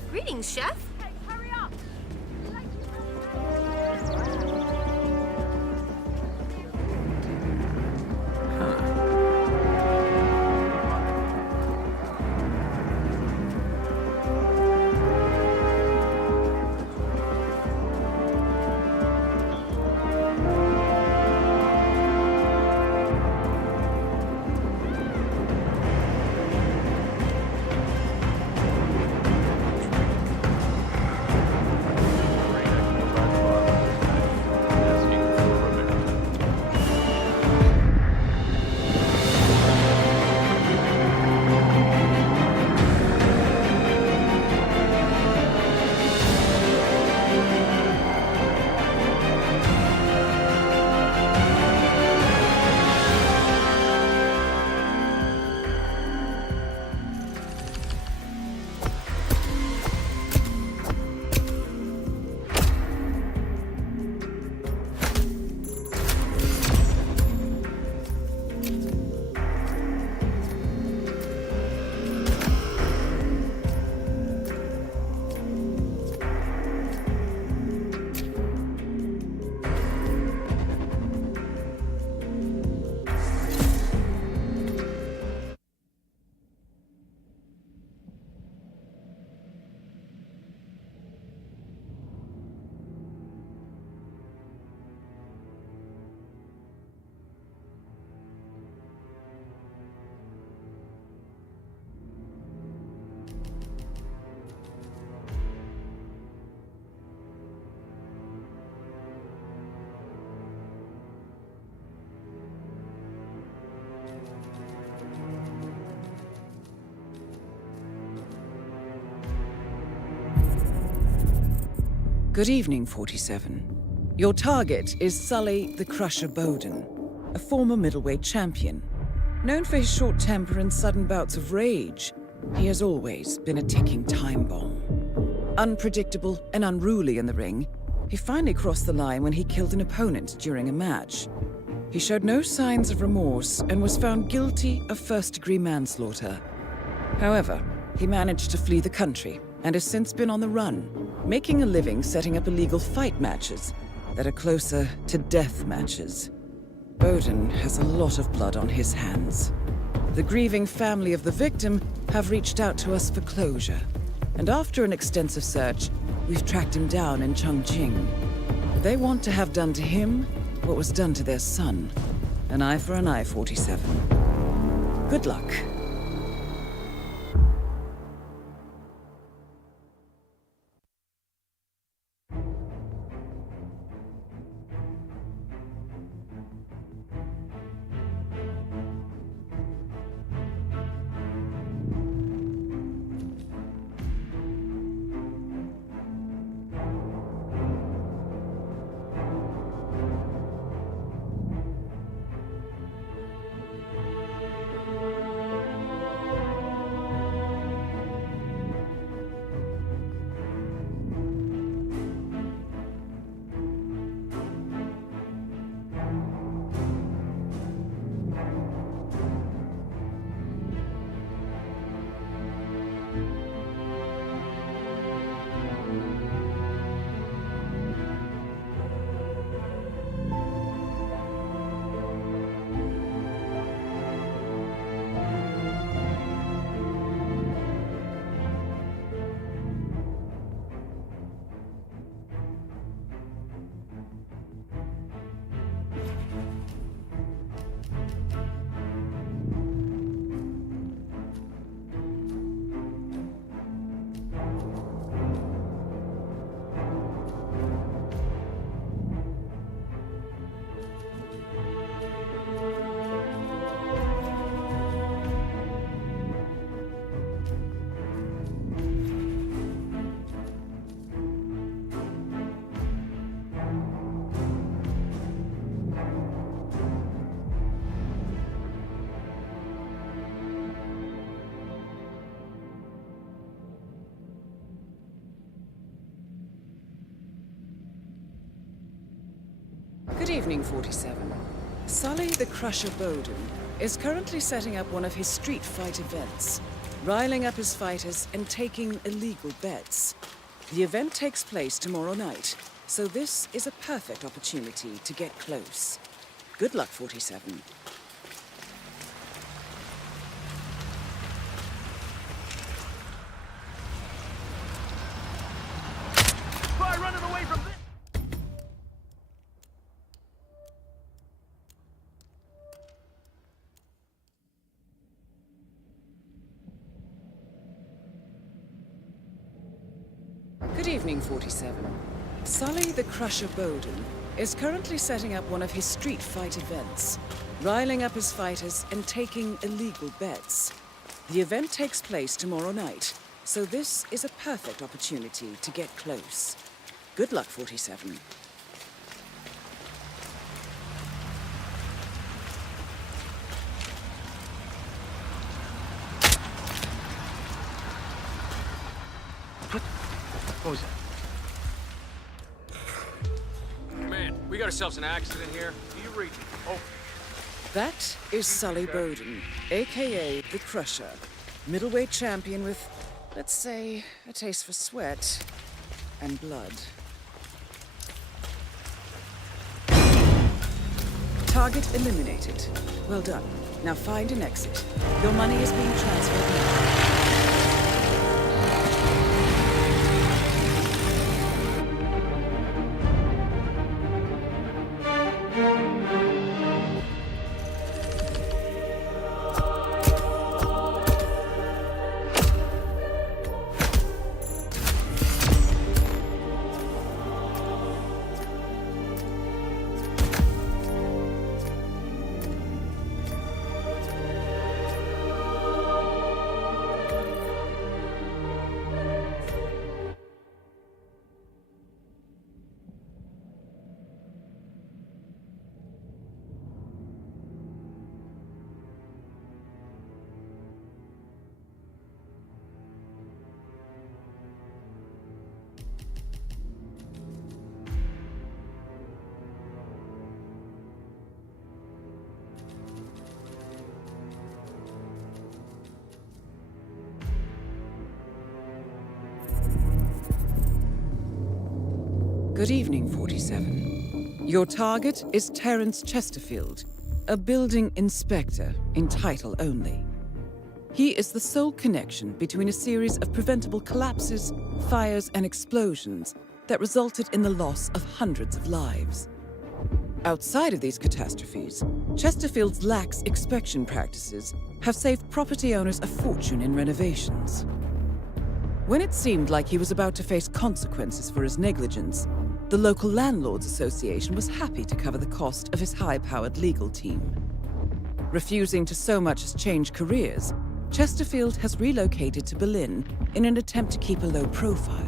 Greetings, Chef. Hey, hurry up! Good evening, 47. Your target is Sully the Crusher Bowden, a former middleweight champion. Known for his short temper and sudden bouts of rage, he has always been a ticking time bomb. Unpredictable and unruly in the ring, he finally crossed the line when he killed an opponent during a match. He showed no signs of remorse and was found guilty of first-degree manslaughter. However, he managed to flee the country and has since been on the run, making a living setting up illegal fight matches that are closer to death matches. Bowden has a lot of blood on his hands. The grieving family of the victim have reached out to us for closure. And after an extensive search, we've tracked him down in Chongqing. They want to have done to him what was done to their son. An eye for an eye, 47. Good luck. Good evening, 47. Sully the Crusher Bowden is currently setting up one of his street fight events, riling up his fighters and taking illegal bets. The event takes place tomorrow night, so this is a perfect opportunity to get close. Good luck, 47. Try running away from this! Good evening, 47. Sully the Crusher Bowden is currently setting up one of his street fight events, riling up his fighters and taking illegal bets. The event takes place tomorrow night, so this is a perfect opportunity to get close. Good luck, 47. What was that? Man, we got ourselves an accident here. Do you read? Oh. That is Sully Bowden, aka the Crusher, middleweight champion with, let's say, a taste for sweat and blood. Target eliminated. Well done. Now find an exit. Your money is being transferred now. Good evening, 47. Your target is Terence Chesterfield, a building inspector in title only. He is the sole connection between a series of preventable collapses, fires, and explosions that resulted in the loss of hundreds of lives. Outside of these catastrophes, Chesterfield's lax inspection practices have saved property owners a fortune in renovations. When it seemed like he was about to face consequences for his negligence, the local Landlords Association was happy to cover the cost of his high-powered legal team. Refusing to so much as change careers, Chesterfield has relocated to Berlin in an attempt to keep a low profile.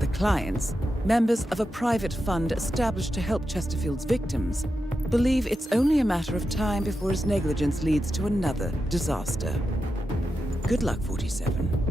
The clients, members of a private fund established to help Chesterfield's victims, believe it's only a matter of time before his negligence leads to another disaster. Good luck, 47.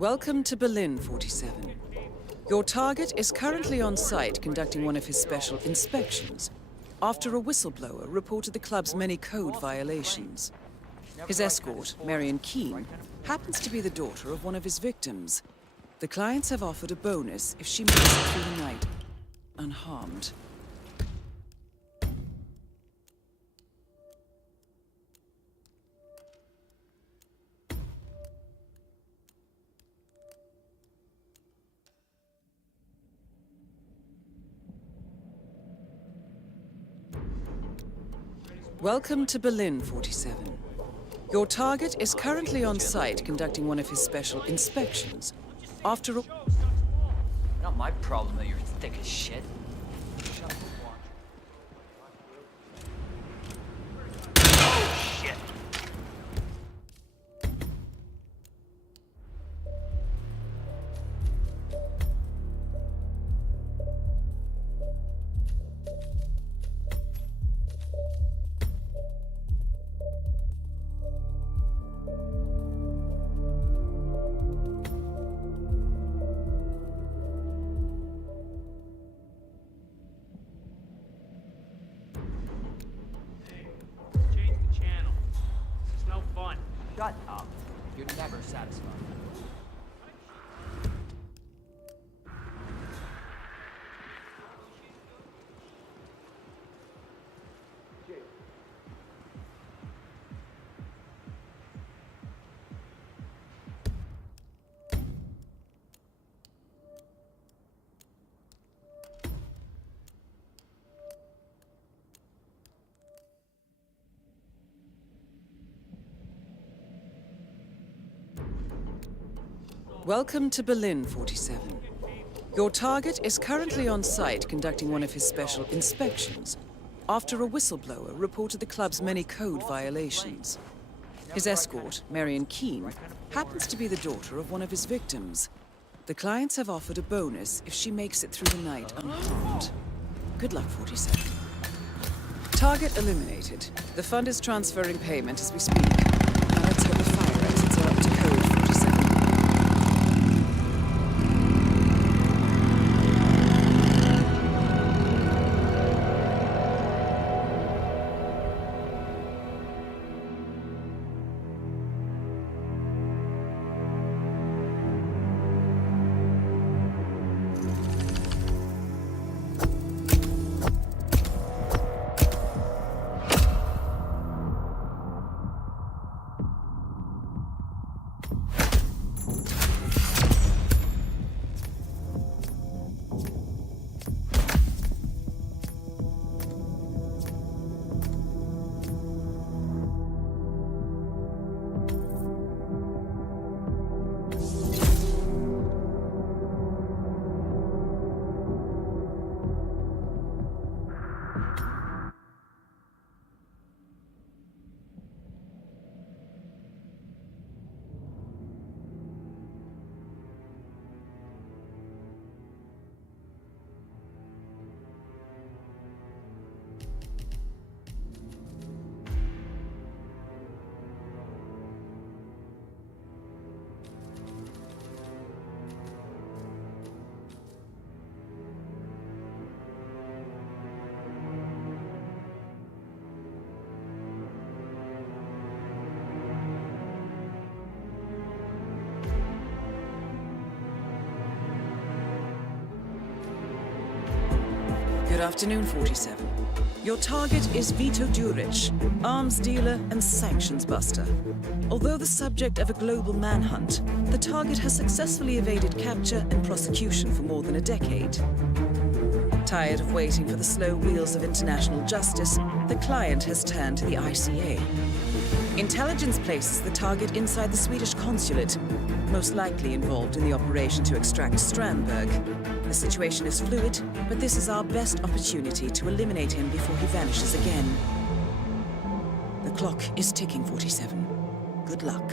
Welcome to Berlin, 47. Your target is currently on site conducting one of his special inspections after a whistleblower reported the club's many code violations. His escort, Marion Keane, happens to be the daughter of one of his victims. The clients have offered a bonus if she makes it through the night unharmed. Welcome to Berlin, 47. Your target is currently on site conducting one of his special inspections. After all... Not my problem that you're thick as shit. Oh, shit! Shut up. You're never satisfied. Welcome to Berlin, 47. Your target is currently on site conducting one of his special inspections after a whistleblower reported the club's many code violations. His escort, Marion Keene, happens to be the daughter of one of his victims. The clients have offered a bonus if she makes it through the night unharmed. Good luck, 47. Target eliminated. The fund is transferring payment as we speak. Now let's hope the fire exits are up to code, 47. Good afternoon, 47. Your target is Vito Duric, arms dealer and sanctions buster. Although the subject of a global manhunt, the target has successfully evaded capture and prosecution for more than a decade. Tired of waiting for the slow wheels of international justice, the client has turned to the ICA. Intelligence places the target inside the Swedish consulate, most likely involved in the operation to extract Strandberg. The situation is fluid, but this is our best opportunity to eliminate him before he vanishes again. The clock is ticking, 47. Good luck.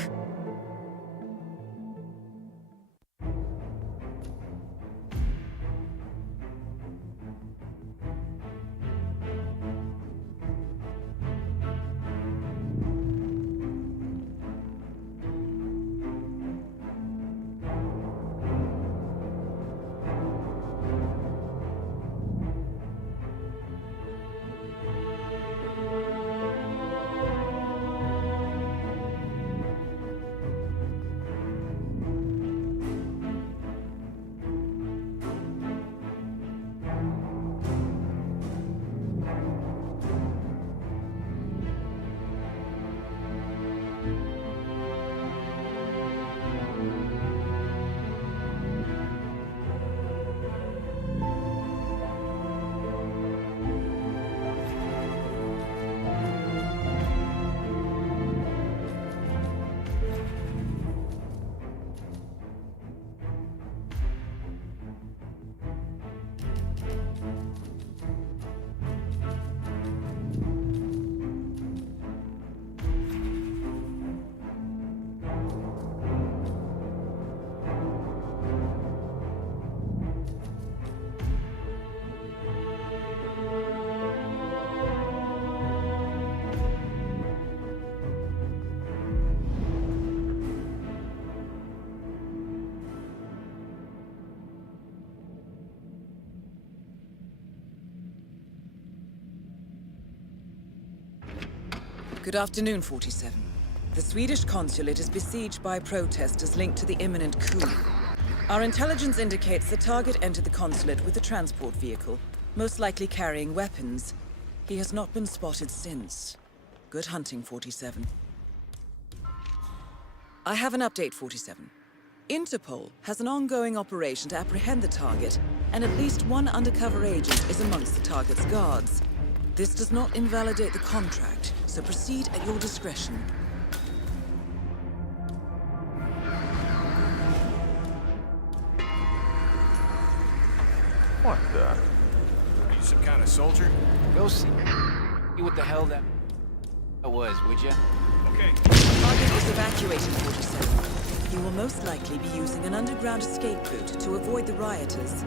Good afternoon, 47. The Swedish consulate is besieged by protesters linked to the imminent coup. Our intelligence indicates the target entered the consulate with a transport vehicle, most likely carrying weapons. He has not been spotted since. Good hunting, 47. I have an update, 47. Interpol has an ongoing operation to apprehend the target, and at least one undercover agent is amongst the target's guards. This does not invalidate the contract, so proceed at your discretion. What the? Are you some kind of soldier? Go see what the hell that was, would ya? Okay. Target is evacuated, 47. You will most likely be using an underground escape route to avoid the rioters.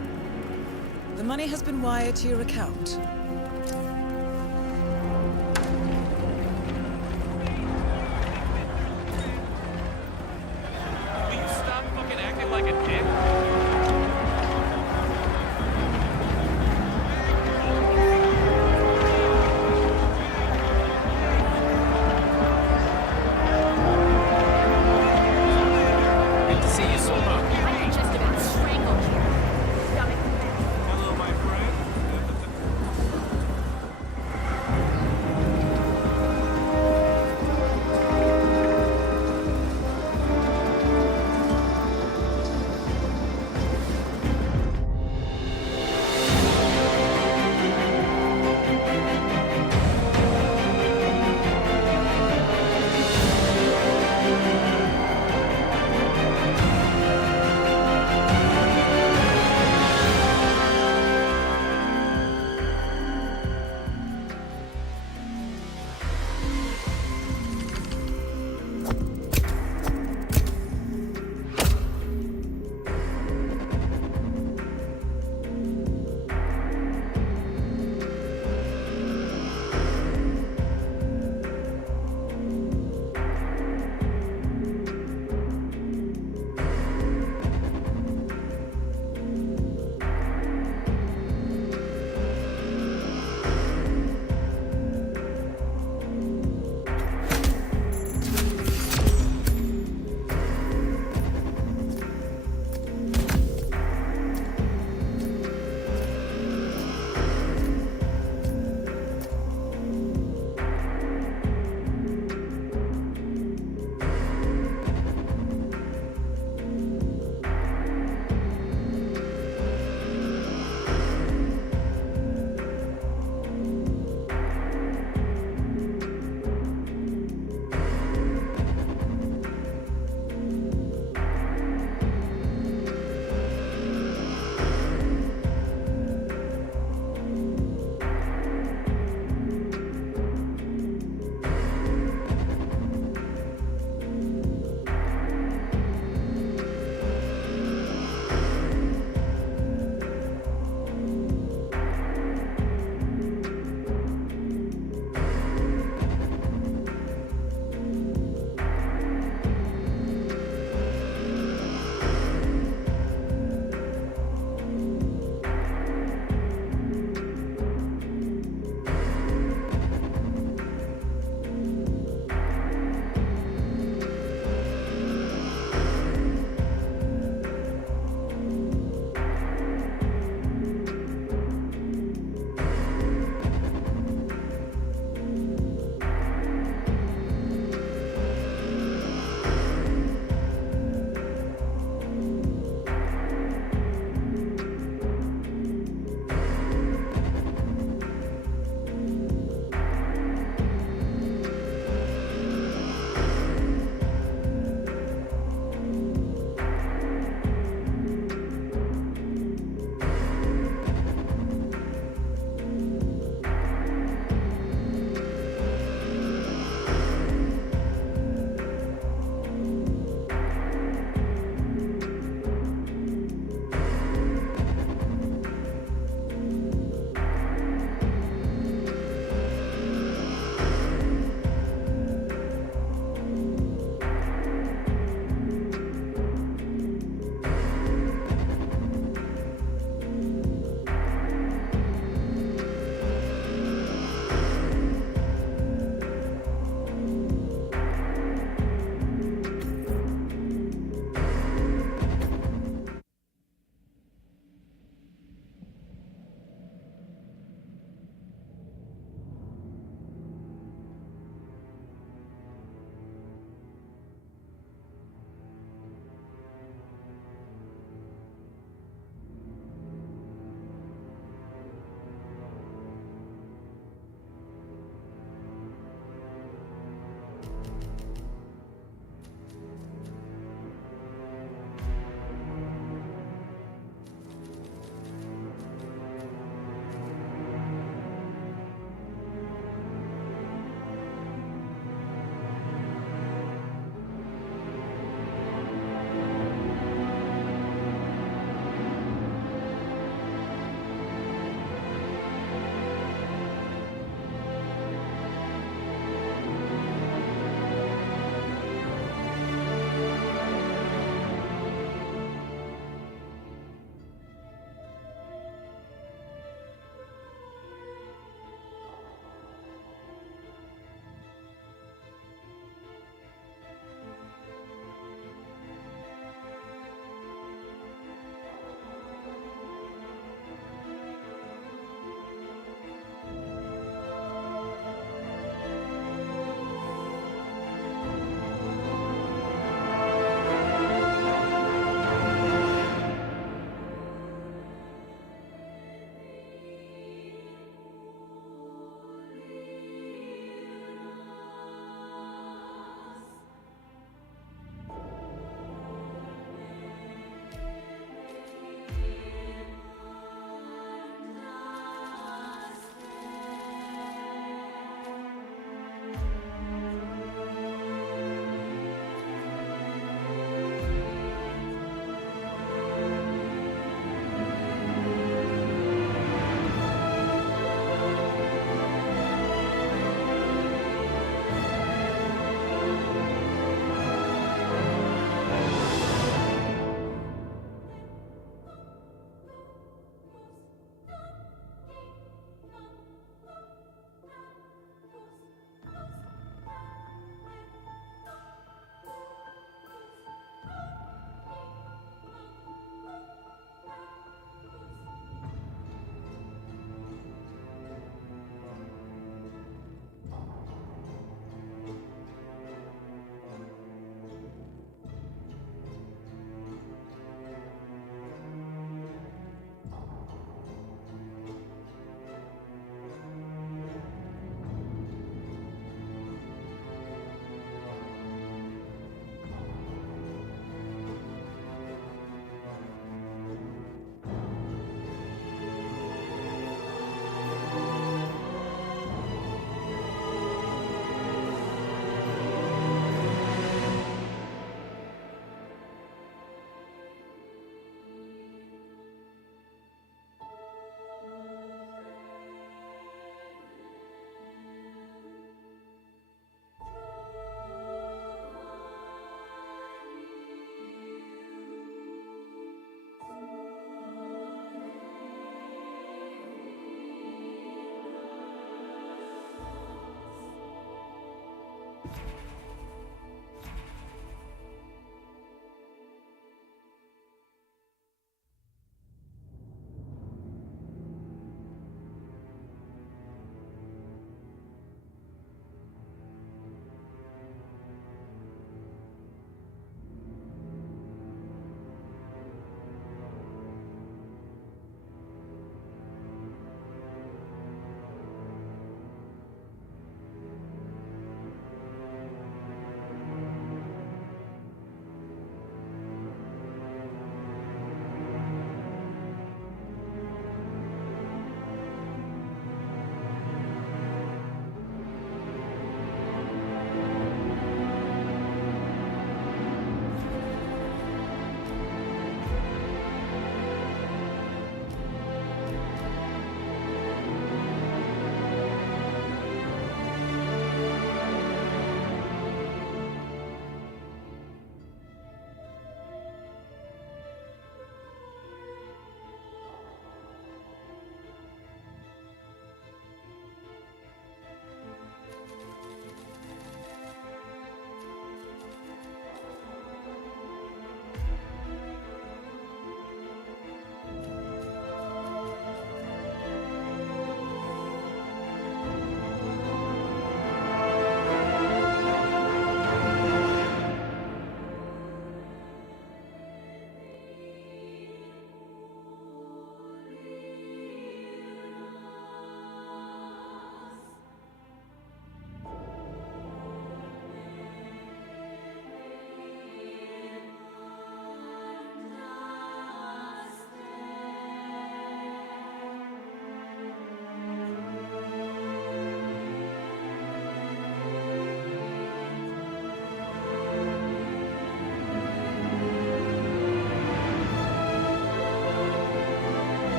The money has been wired to your account. Will you stop fucking acting like a dick? Good to see you so much. I could just about strangle Jerry. Stomach cramps. Hello, my friend.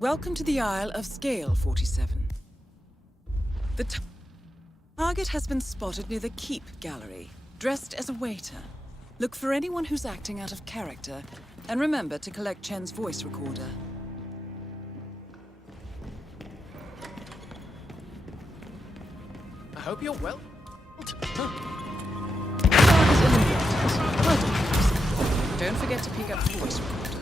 Welcome to the Isle of Scale 47. The target has been spotted near the Keep Gallery, dressed as a waiter. Look for anyone who's acting out of character, and remember to collect Chen's voice recorder. I hope you're well. Don't forget to pick up the voice recorder.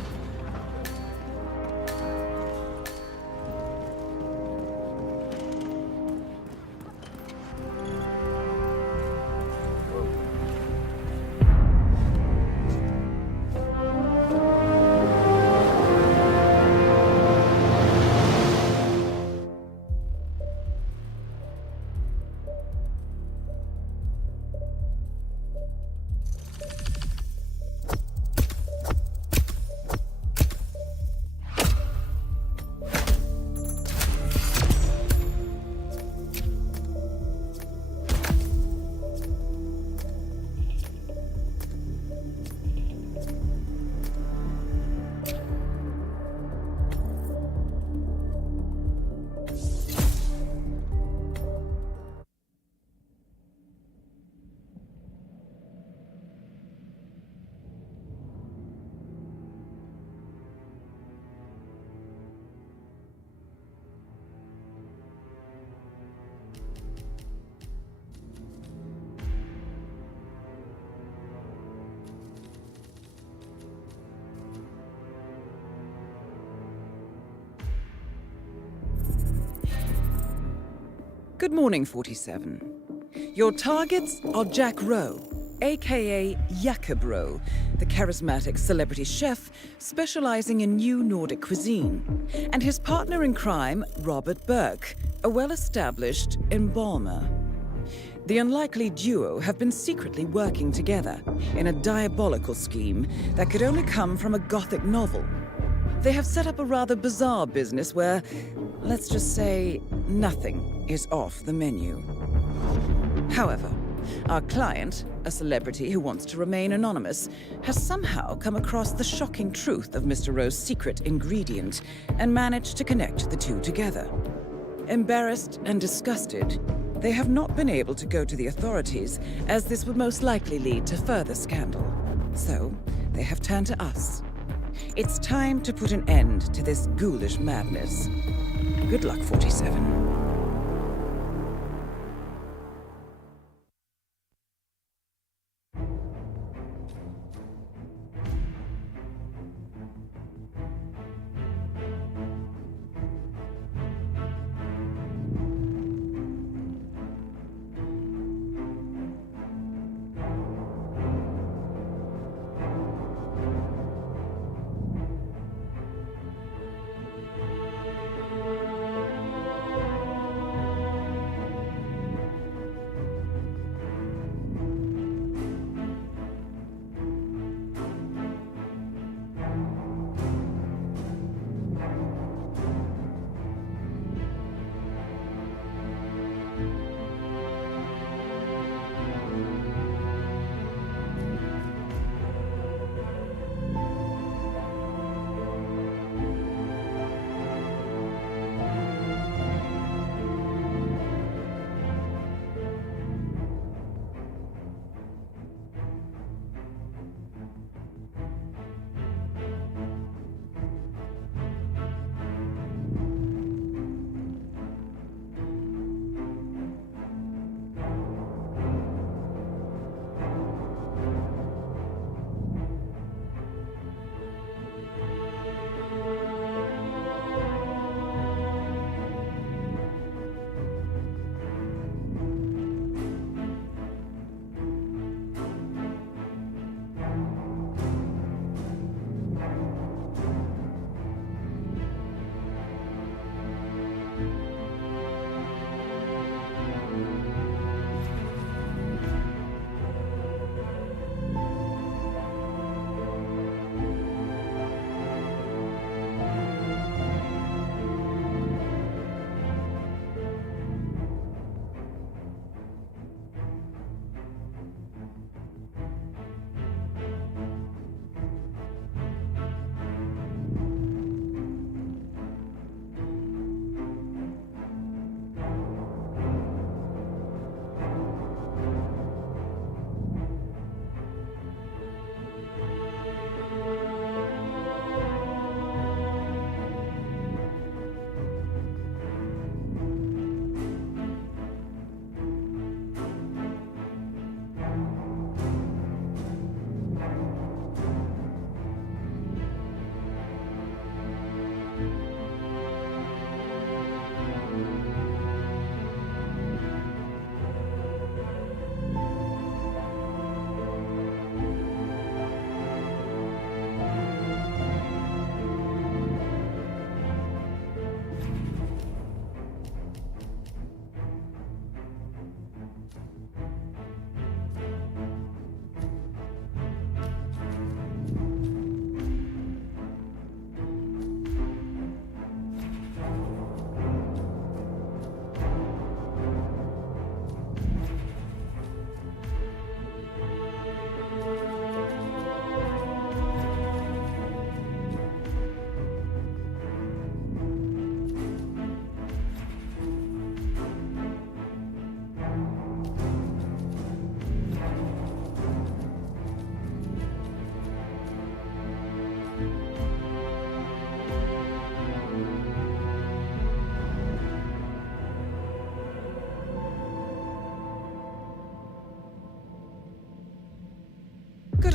Good morning, 47. Your targets are Jack Rowe, aka Jakob Rowe, the charismatic celebrity chef specializing in new Nordic cuisine, and his partner in crime, Robert Burke, a well-established embalmer. The unlikely duo have been secretly working together in a diabolical scheme that could only come from a Gothic novel. They have set up a rather bizarre business where, let's just say, nothing is off the menu. However, our client, a celebrity who wants to remain anonymous, has somehow come across the shocking truth of Mr. Rowe's secret ingredient and managed to connect the two together. Embarrassed and disgusted, they have not been able to go to the authorities, as this would most likely lead to further scandal. So, they have turned to us. It's time to put an end to this ghoulish madness. Good luck, 47.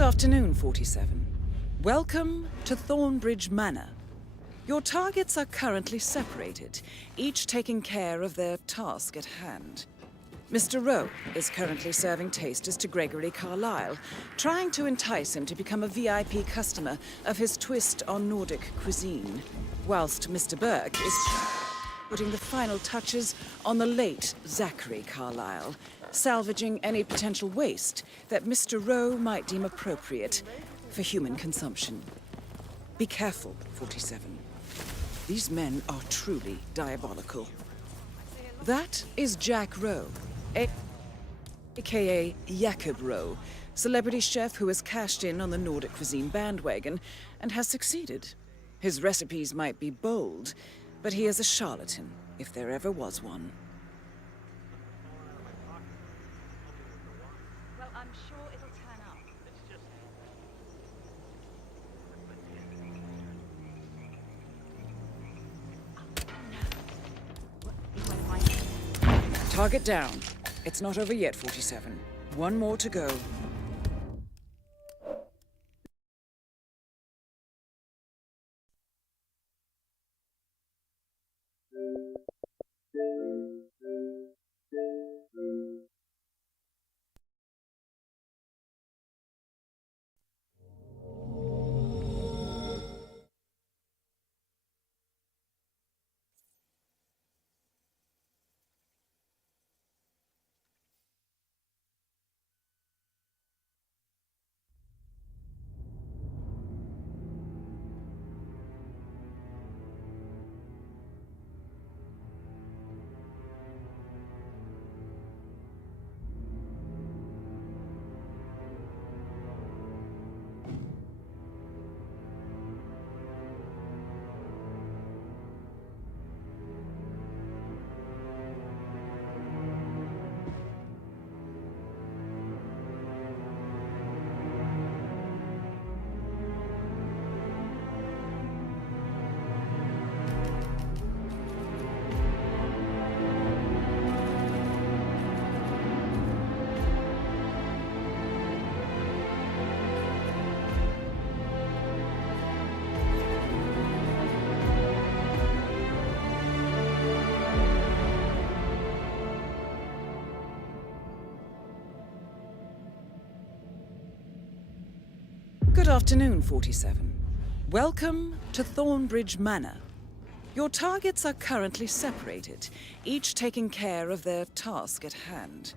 Good afternoon, 47. Welcome to Thornbridge Manor. Your targets are currently separated, each taking care of their task at hand. Mr. Rowe is currently serving tasters to Gregory Carlyle, trying to entice him to become a VIP customer of his twist on Nordic cuisine, whilst Mr. Burke is putting the final touches on the late Zachary Carlyle, salvaging any potential waste that Mr. Rowe might deem appropriate for human consumption. Be careful, 47. These men are truly diabolical. That is Jack Rowe, aka Jakob Rowe, celebrity chef who has cashed in on the Nordic cuisine bandwagon and has succeeded. His recipes might be bold, but he is a charlatan, if there ever was one. Well, I'm sure it'll turn up. Target down. It's not over yet, 47. One more to go. Good afternoon, 47. Welcome to Thornbridge Manor. Your targets are currently separated, each taking care of their task at hand.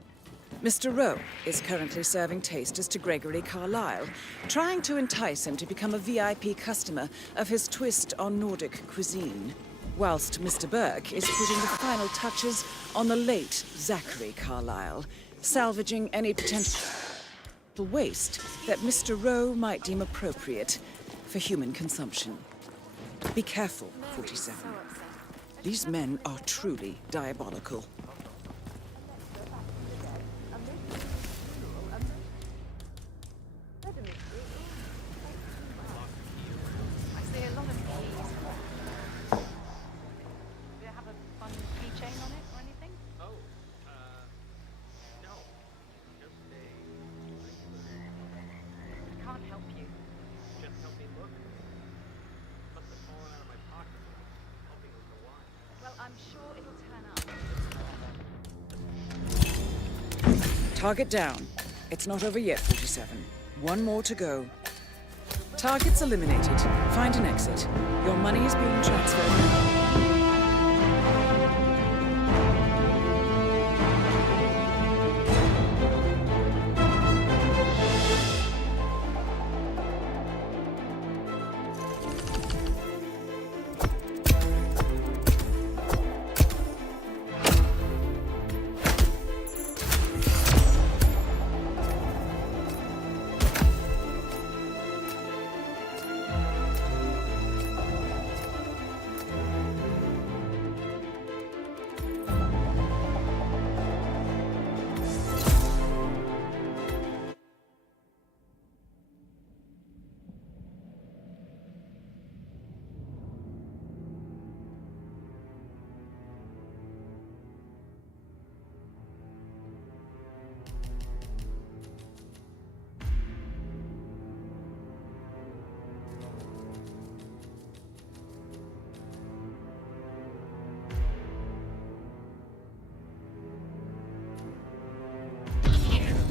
Mr. Rowe is currently serving tasters to Gregory Carlyle, trying to entice him to become a VIP customer of his twist on Nordic cuisine, whilst Mr. Burke is putting the final touches on the late Zachary Carlyle, salvaging any potential waste that Mr. Rowe might deem appropriate for human consumption. Be careful, 47. These men are truly diabolical. Target down. It's not over yet, 47. One more to go. Targets eliminated. Find an exit. Your money is being transferred now.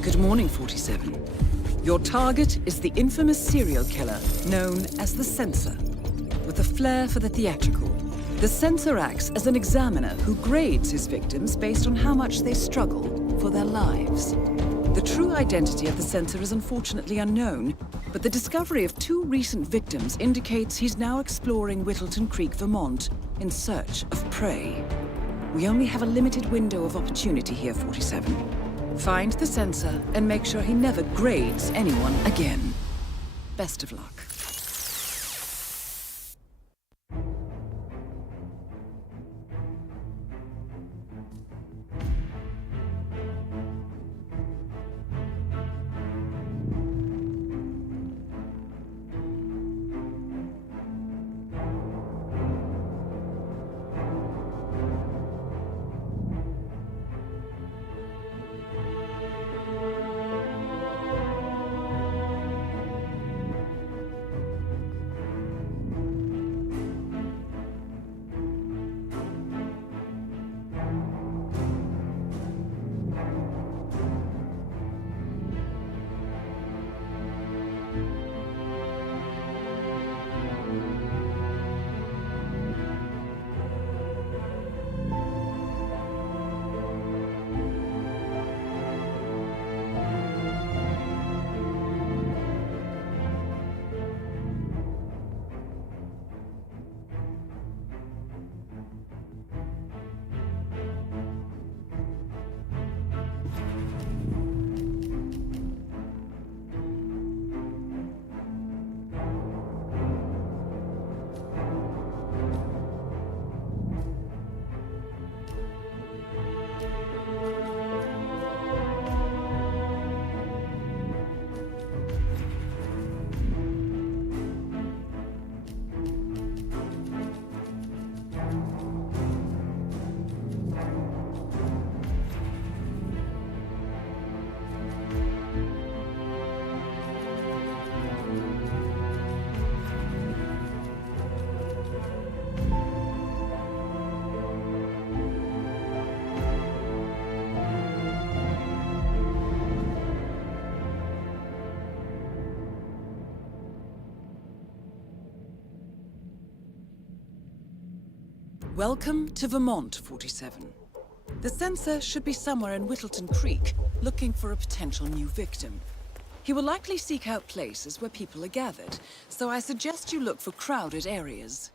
Good morning, 47. Your target is the infamous serial killer known as the Censor. With a flair for the theatrical, the Censor acts as an examiner who grades his victims based on how much they struggle for their lives. The true identity of the Censor is unfortunately unknown, but the discovery of 2 recent victims indicates he's now exploring Whittleton Creek, Vermont, in search of prey. We only have a limited window of opportunity here, 47. Find the Censor and make sure he never grades anyone again. Best of luck. Welcome to Vermont, 47. The Censor should be somewhere in Whittleton Creek, looking for a potential new victim. He will likely seek out places where people are gathered, so I suggest you look for crowded areas.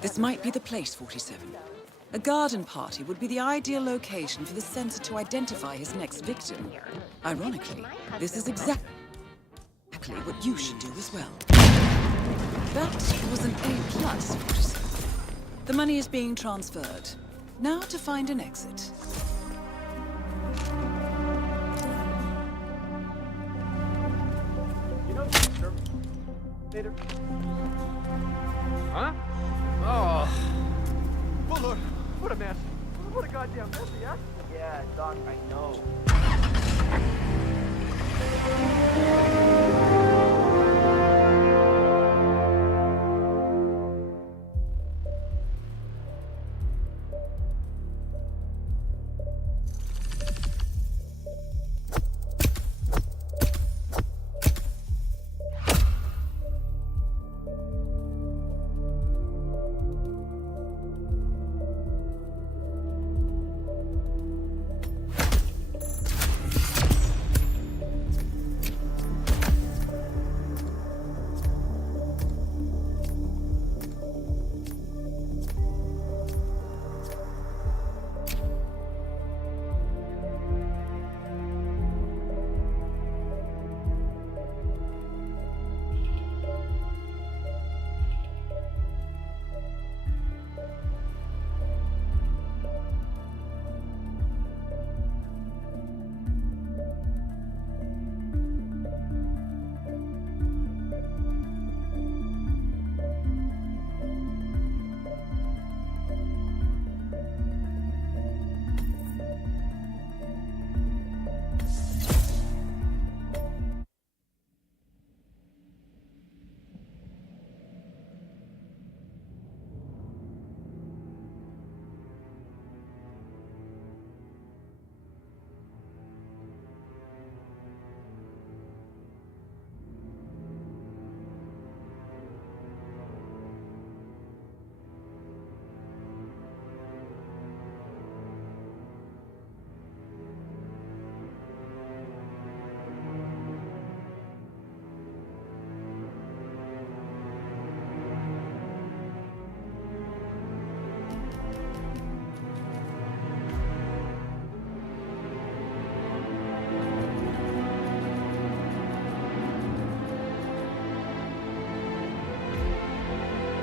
This might be the place, 47. A garden party would be the ideal location for the Censor to identify his next victim. Ironically, this is exactly what you should do as well. That was an A+, 47. The money is being transferred. Now to find an exit. You know, later. Huh? Oh. Well, look. What a mess. What a goddamn mess, yeah? Yeah, Doc, I know.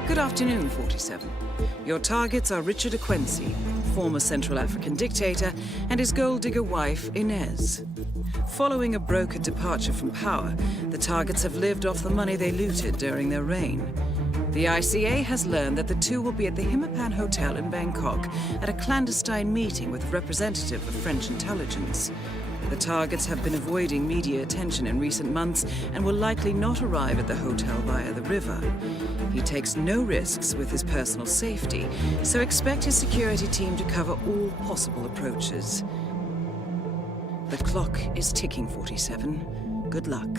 Good afternoon, 47. Your targets are Richard Quincy, former Central African dictator, and his gold digger wife, Inez. Following a brokered departure from power, the targets have lived off the money they looted during their reign. The ICA has learned that the two will be at the HITMAN Hotel in Bangkok at a clandestine meeting with a representative of French intelligence. The targets have been avoiding media attention in recent months and will likely not arrive at the hotel via the river. He takes no risks with his personal safety, so expect his security team to cover all possible approaches. The clock is ticking, 47. Good luck.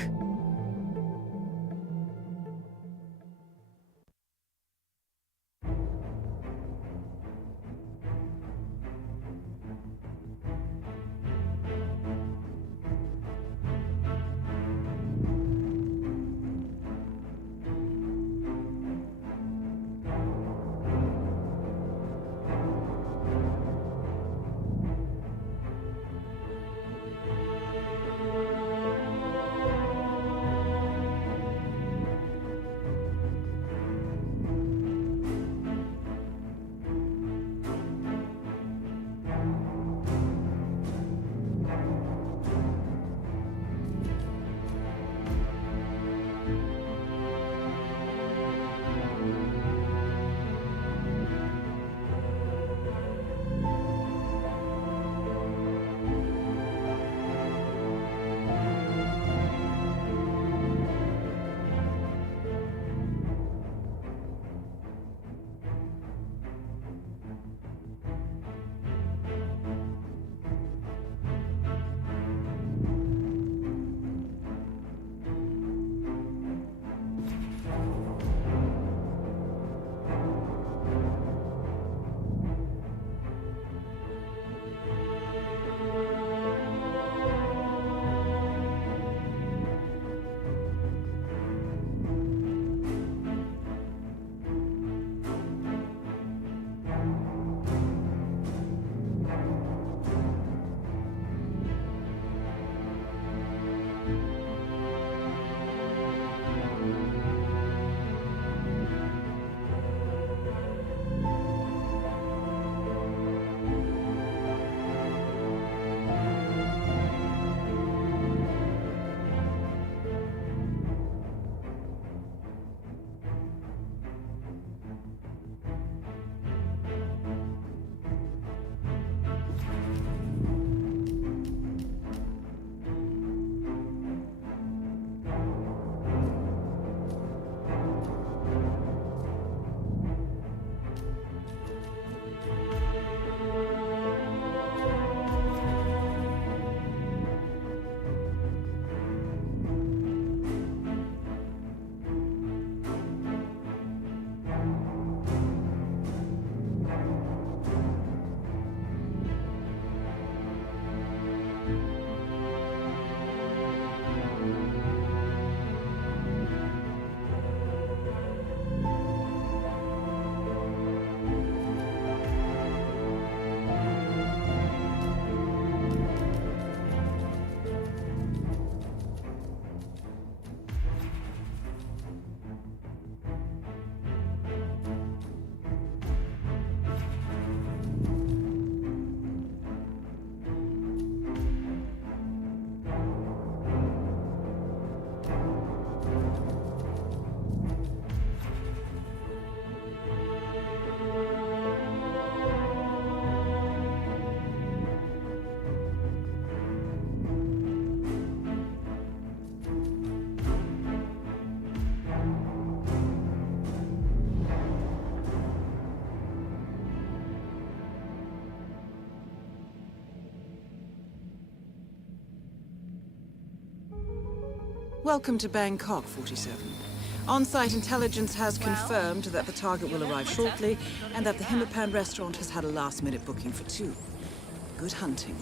Welcome to Bangkok, 47. On-site intelligence has confirmed that the target will arrive shortly and that the HITMAN restaurant has had a last-minute booking for 2. Good hunting.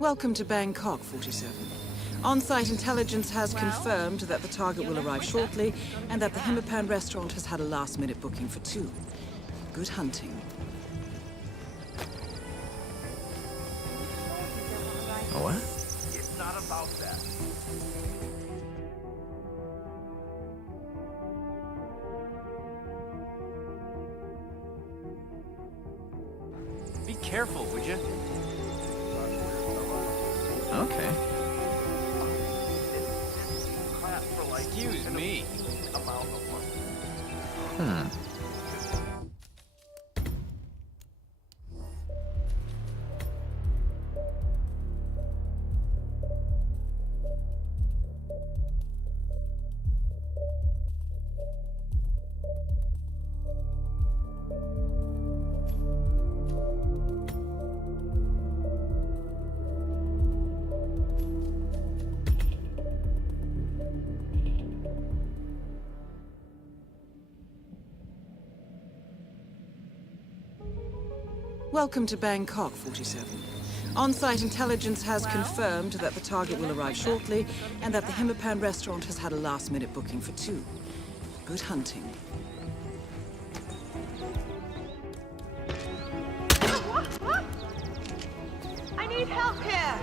Welcome to Bangkok, 47. On-site intelligence has confirmed that the target will arrive shortly, and that the HITMAN restaurant has had a last-minute booking for 2. Good hunting. What? It's not about that. Be careful, would you? Okay. Excuse me. Welcome to Bangkok, 47. On-site intelligence has confirmed that the target will arrive shortly, and that the HITMAN restaurant has had a last-minute booking for 2. Good hunting. I need help here!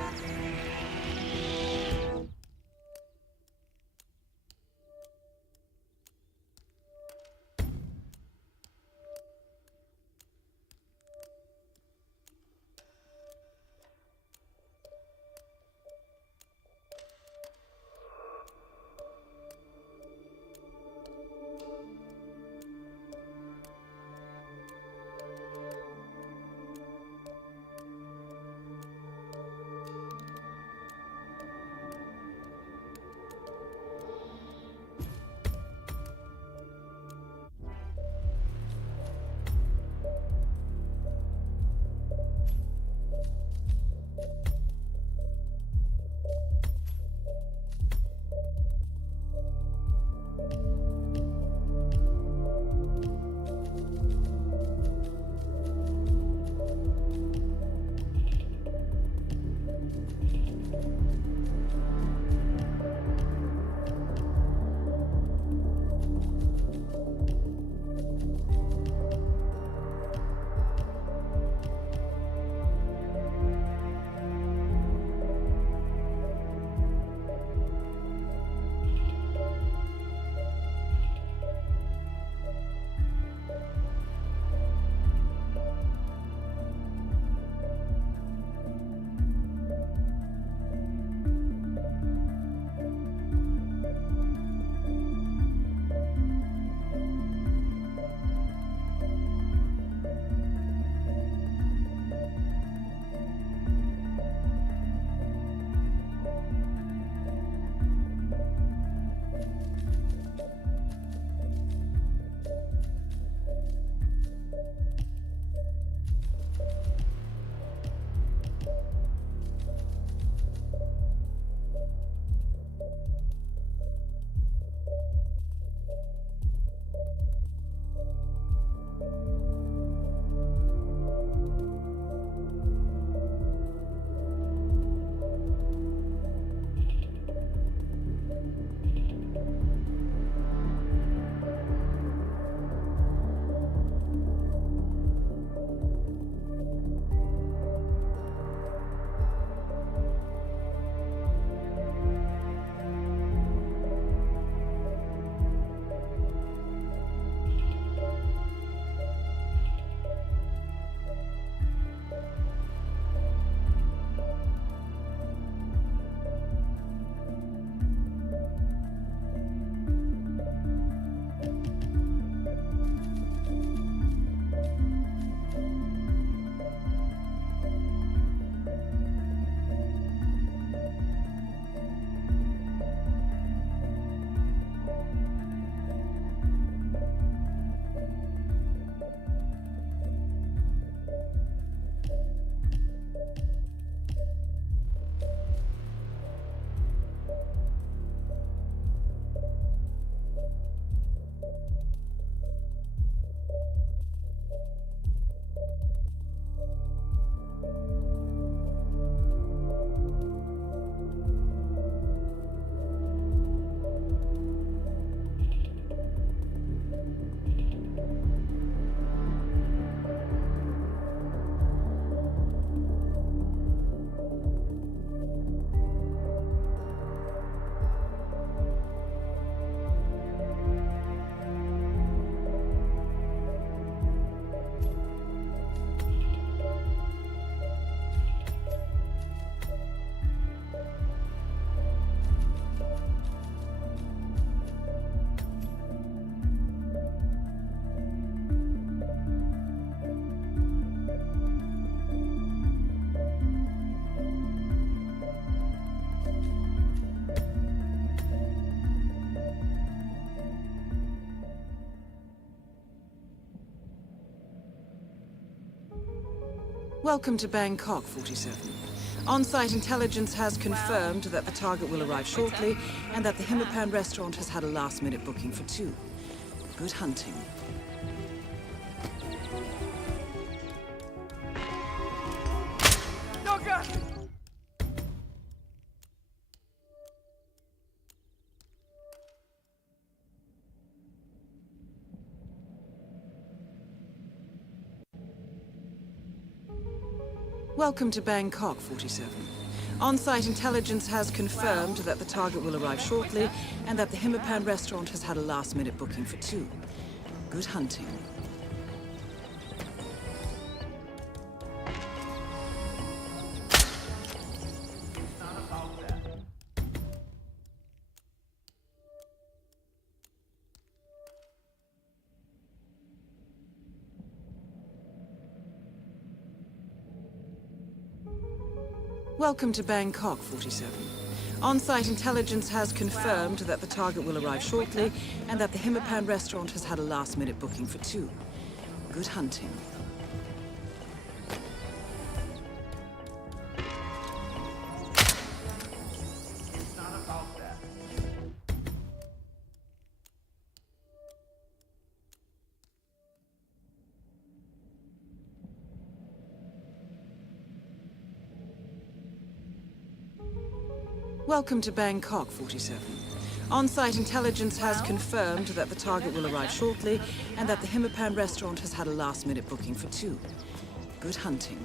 Welcome to Bangkok, 47. On-site intelligence has confirmed that the target will arrive shortly and that the Himapan restaurant has had a last-minute booking for 2. Good hunting. No, God! Welcome to Bangkok, 47. On-site intelligence has confirmed that the target will arrive shortly and that the Himapan restaurant has had a last-minute booking for 2. Good hunting. Welcome to Bangkok, 47. On-site intelligence has confirmed that the target will arrive shortly and that the Himapan restaurant has had a last-minute booking for 2. Good hunting. Welcome to Bangkok, 47. On-site intelligence has confirmed that the target will arrive shortly and that the Himapan restaurant has had a last-minute booking for 2. Good hunting.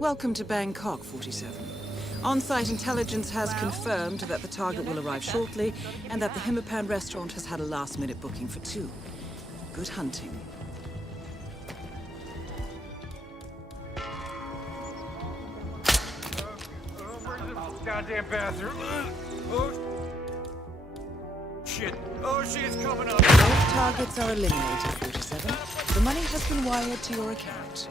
Welcome to Bangkok, 47. On-site intelligence has confirmed that the target will arrive shortly and that the Himapan restaurant has had a last-minute booking for 2. Good hunting. Where's this goddamn bathroom? Oh, shit. Oh, shit, it's coming up. Both targets are eliminated, 47. The money has been wired to your account.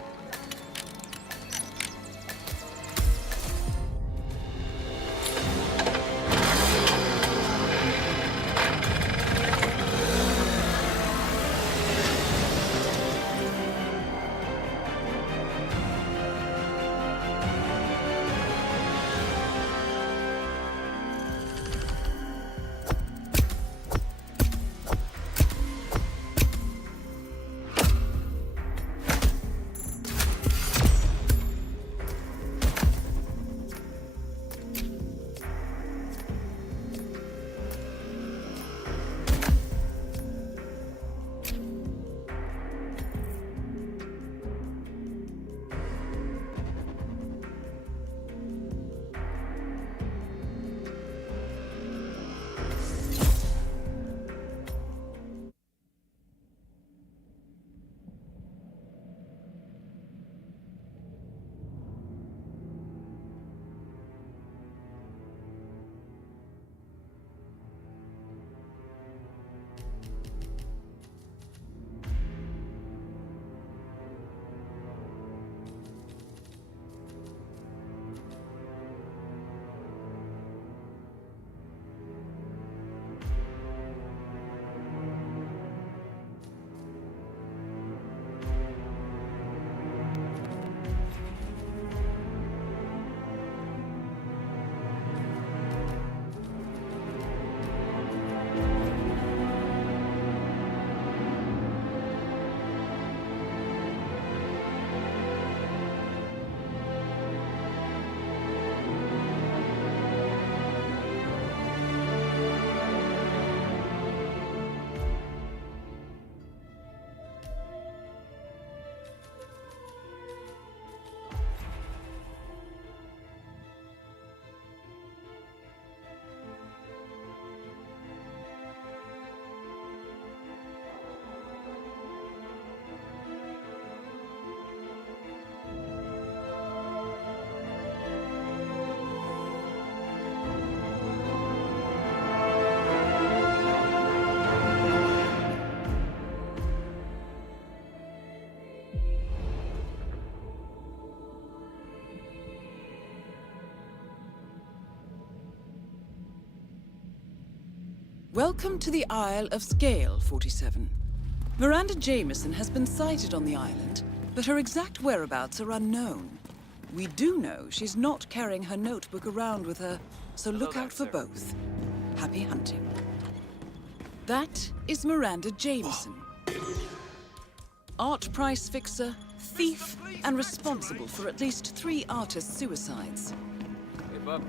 Welcome to the Isle of Scale 47. Miranda Jameson has been sighted on the island, but her exact whereabouts are unknown. We do know she's not carrying her notebook around with her, so look out for both. Happy hunting. That is Miranda Jameson. Art price fixer, thief, and responsible for at least 3 artist suicides. Hey, bub.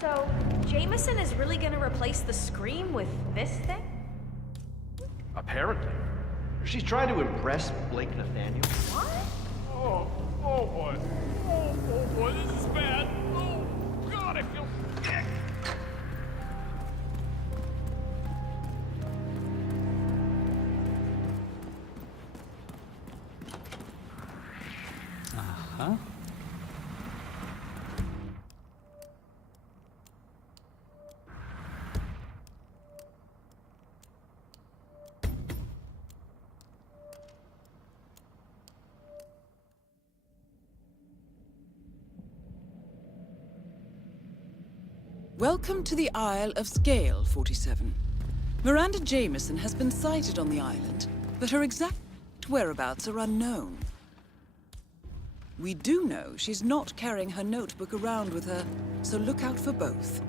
So, Jameson is really gonna replace the Scream with this thing? Apparently. She's trying to impress Blake Nathaniel. What? Oh boy. Oh boy, this is bad. Oh, God, I feel sick. Aha. Welcome to the Isle of Scale 47. Miranda Jameson has been sighted on the island, but her exact whereabouts are unknown. We do know she's not carrying her notebook around with her, so look out for both.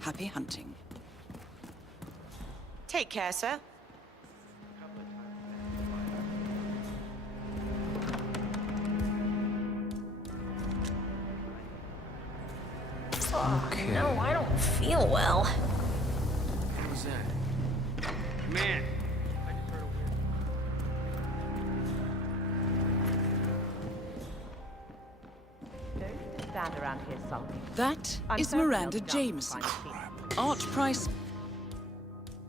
Happy hunting. Take care, sir. Okay. No, I don't feel well. What was that? Man! I just heard a weird... Don't stand around here sulking. That is Miranda Jameson. Art price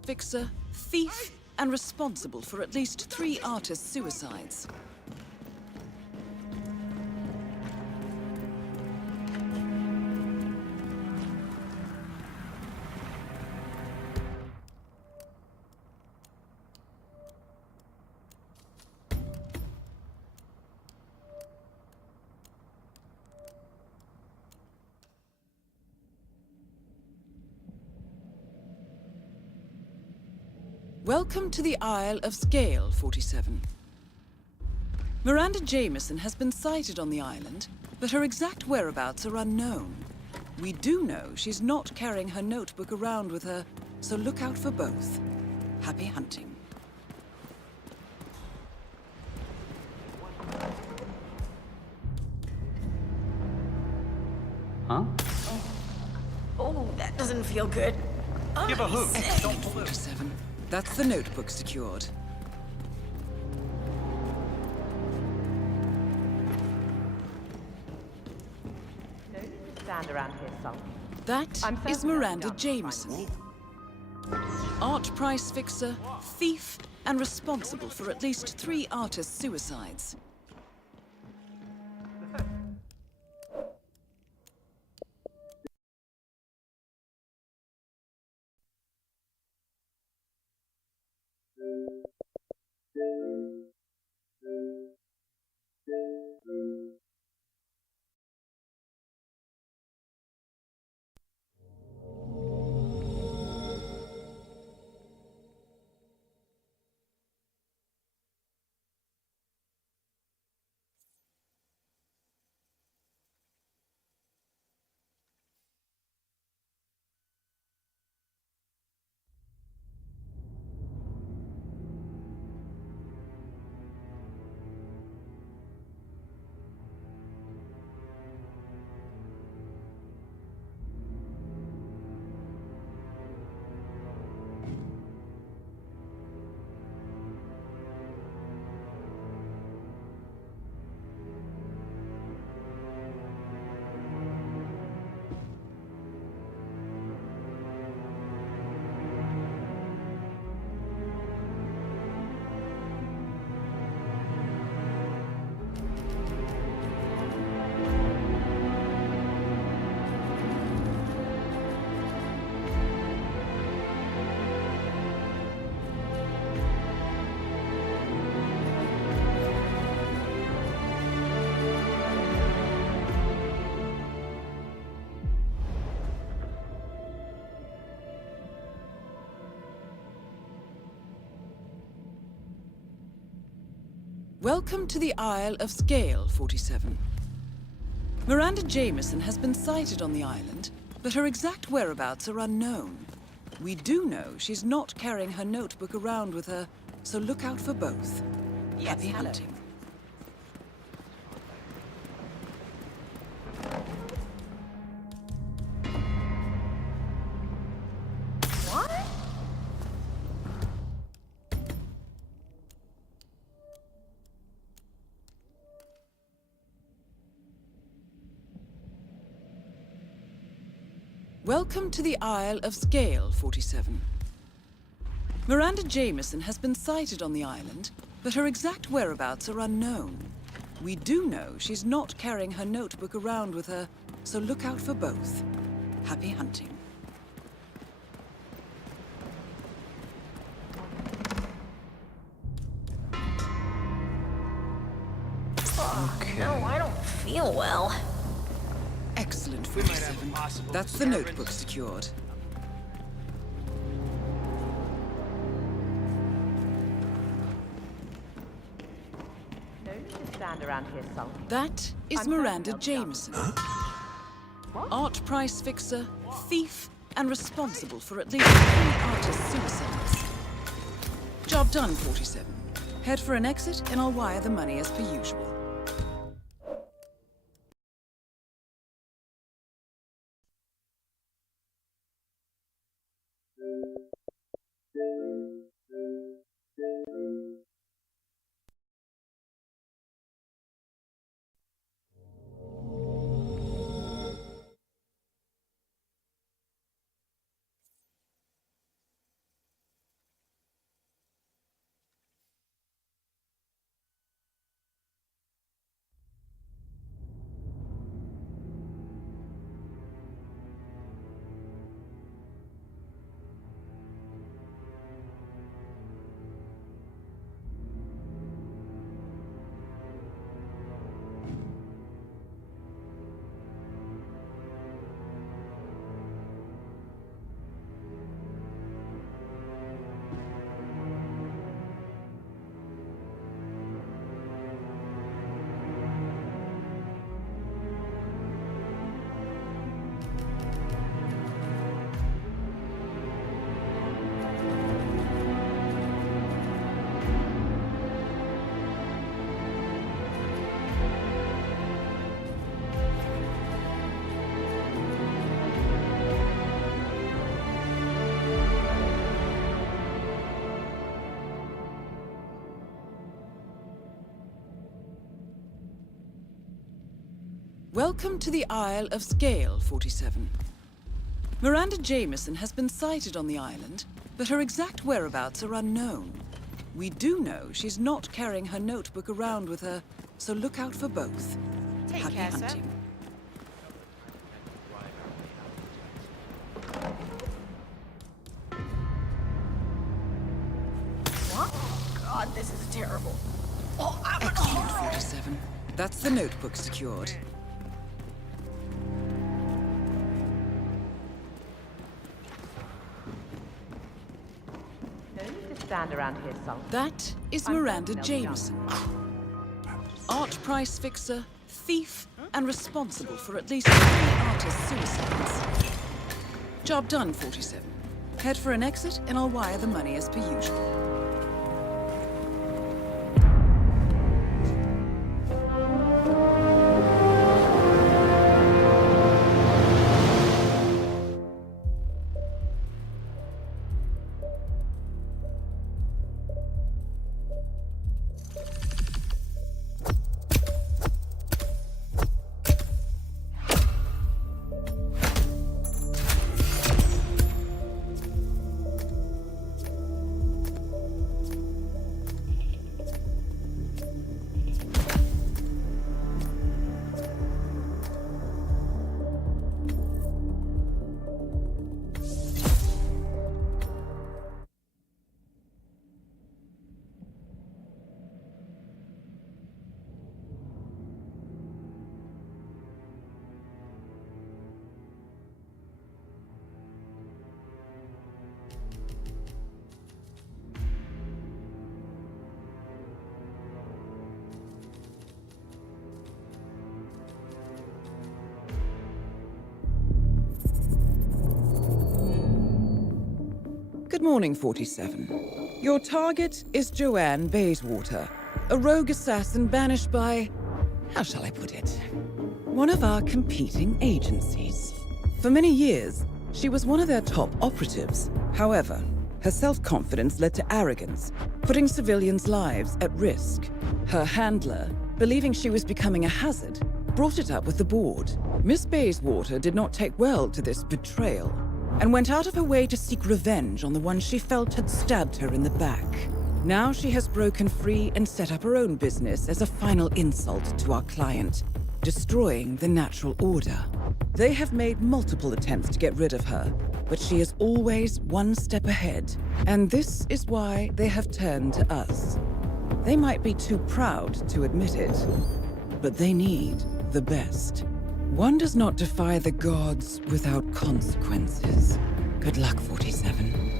fixer, thief, and responsible for at least 3 artist suicides. Welcome to the Isle of Scale 47. Miranda Jameson has been sighted on the island, but her exact whereabouts are unknown. We do know she's not carrying her notebook around with her, so look out for both. Happy hunting. Huh? Oh, that doesn't feel good. Give a hoot. Excellent, 47. That's the notebook secured. Don't stand around here sulking. That is Miranda Jameson. Art price fixer, thief, and responsible for at least 3 artist suicides. Welcome to the Isle of Scale, 47. Miranda Jameson has been sighted on the island, but her exact whereabouts are unknown. We do know she's not carrying her notebook around with her, so look out for both. Happy hunting. What? Welcome to the Isle of Scale, 47. Miranda Jameson has been sighted on the island, but her exact whereabouts are unknown. We do know she's not carrying her notebook around with her, so look out for both. Happy hunting. Okay. No, I don't feel well. Excellent, 47. That's the notebook secured. Stand around here, sulky. That is Miranda Jameson. Art price fixer, thief, and responsible for at least 3 artist suicides. Job done, 47. Head for an exit, and I'll wire the money as per usual. Welcome to the Isle of Scale, 47. Miranda Jameson has been sighted on the island, but her exact whereabouts are unknown. We do know she's not carrying her notebook around with her, so look out for both. Happy hunting. What? God, this is terrible. Oh, Excellent, 47. That's the notebook secured. Stand around here, sulky. That is Miranda Jameson. Art price fixer, thief, and responsible for at least 3 artist suicides. Job done, 47. Head for an exit, and I'll wire the money as per usual. Good morning, 47. Your target is Joanne Bayswater, a rogue assassin banished by... how shall I put it? One of our competing agencies. For many years, she was one of their top operatives. However, her self-confidence led to arrogance, putting civilians' lives at risk. Her handler, believing she was becoming a hazard, brought it up with the board. Miss Bayswater did not take well to this betrayal, and went out of her way to seek revenge on the one she felt had stabbed her in the back. Now she has broken free and set up her own business as a final insult to our client, destroying the natural order. They have made multiple attempts to get rid of her, but she is always one step ahead, and this is why they have turned to us. They might be too proud to admit it, but they need the best. One does not defy the gods without consequences. Good luck, 47.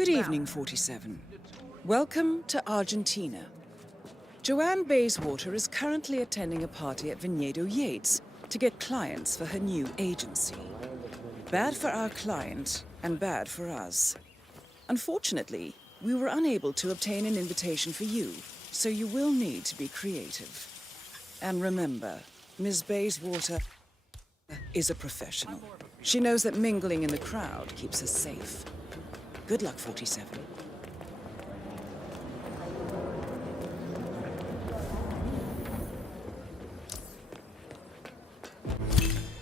Good evening, 47. Welcome to Argentina. Joanne Bayswater is currently attending a party at Viñedo Yates to get clients for her new agency. Bad for our client and bad for us. Unfortunately, we were unable to obtain an invitation for you, so you will need to be creative. And remember, Ms. Bayswater is a professional. She knows that mingling in the crowd keeps us safe. Good luck, 47.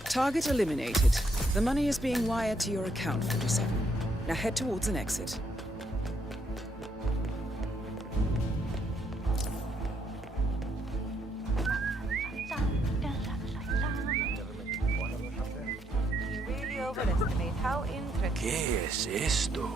Target eliminated. The money is being wired to your account, 47. Now head towards an exit. You really overestimate how intricate... ¿Qué es esto?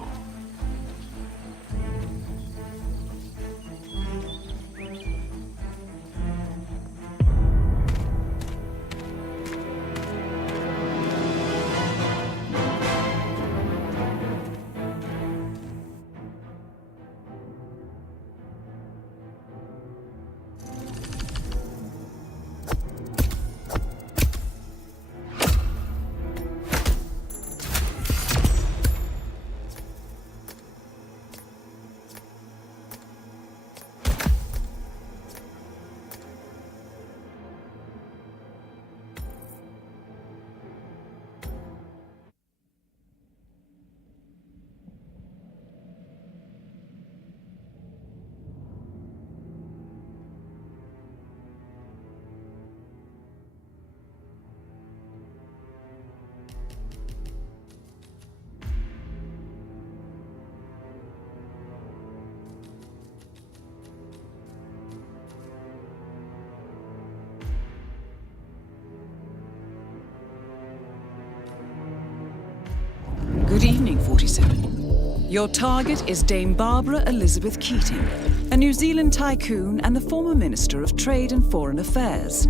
Good evening, 47. Your target is Dame Barbara Elizabeth Keating, a New Zealand tycoon and the former Minister of Trade and Foreign Affairs.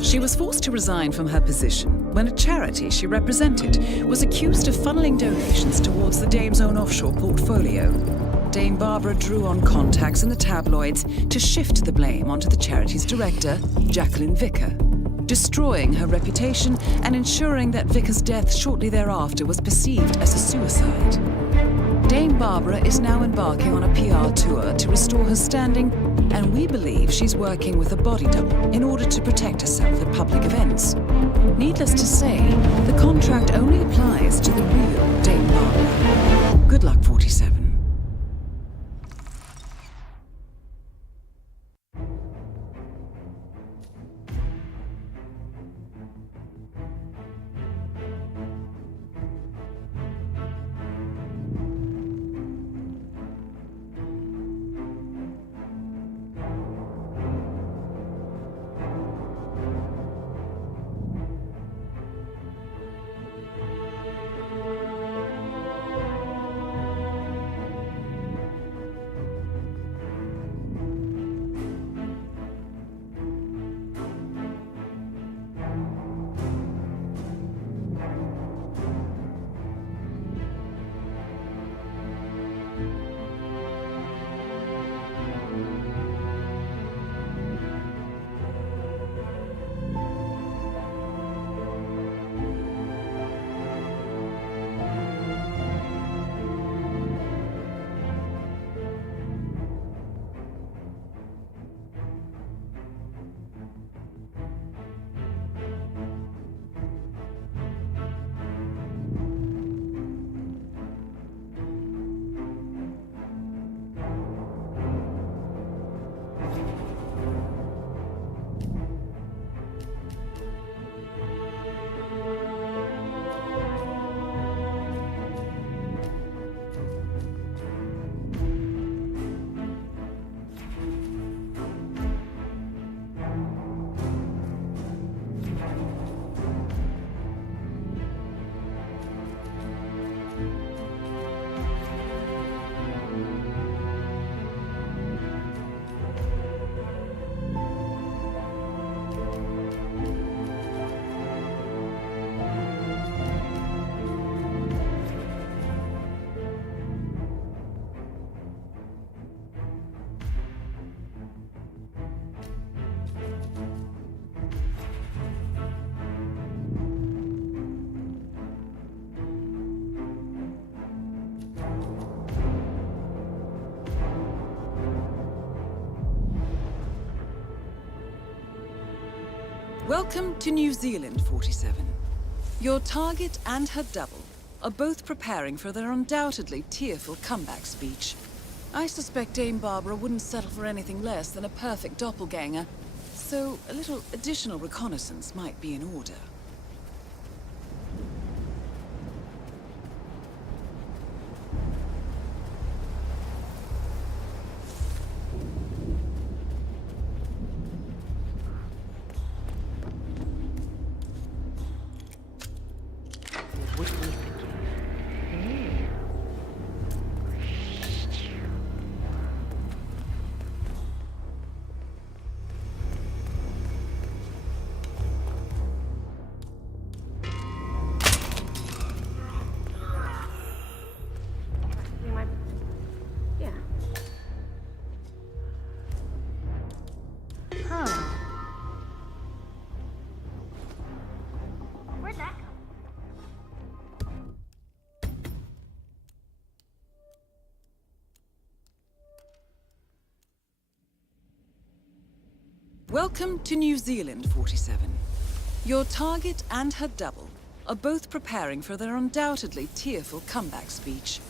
She was forced to resign from her position when a charity she represented was accused of funneling donations towards the Dame's own offshore portfolio. Dame Barbara drew on contacts in the tabloids to shift the blame onto the charity's director, Jacqueline Vicker, destroying her reputation and ensuring that Vicker's death shortly thereafter was perceived as a suicide. Dame Barbara is now embarking on a PR tour to restore her standing, and we believe she's working with a body double in order to protect herself at public events. Needless to say, the contract only applies to the real Dame Barbara. Good luck, 47. Welcome to New Zealand, 47. Your target and her double are both preparing for their undoubtedly tearful comeback speech. I suspect Dame Barbara wouldn't settle for anything less than a perfect doppelganger, so a little additional reconnaissance might be in order. Welcome to New Zealand, 47. Your target and her double are both preparing for their undoubtedly tearful comeback speech.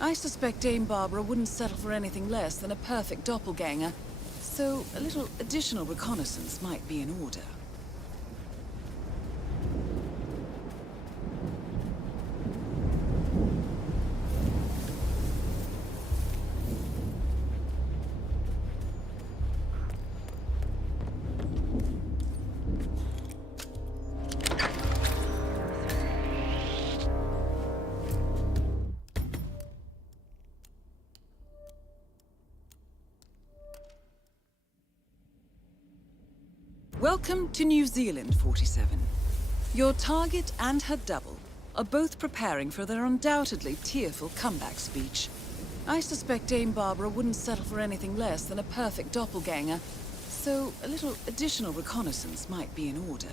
I suspect Dame Barbara wouldn't settle for anything less than a perfect doppelganger, so a little additional reconnaissance might be in order. Welcome to New Zealand, 47. Your target and her double are both preparing for their undoubtedly tearful comeback speech. I suspect Dame Barbara wouldn't settle for anything less than a perfect doppelganger, so a little additional reconnaissance might be in order.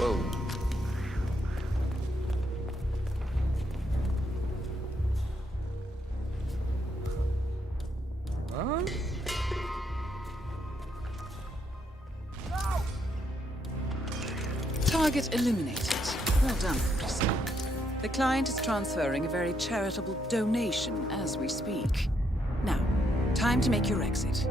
Whoa. Huh? Target eliminated. Well done, 47. The client is transferring a very charitable donation as we speak. Now, time to make your exit.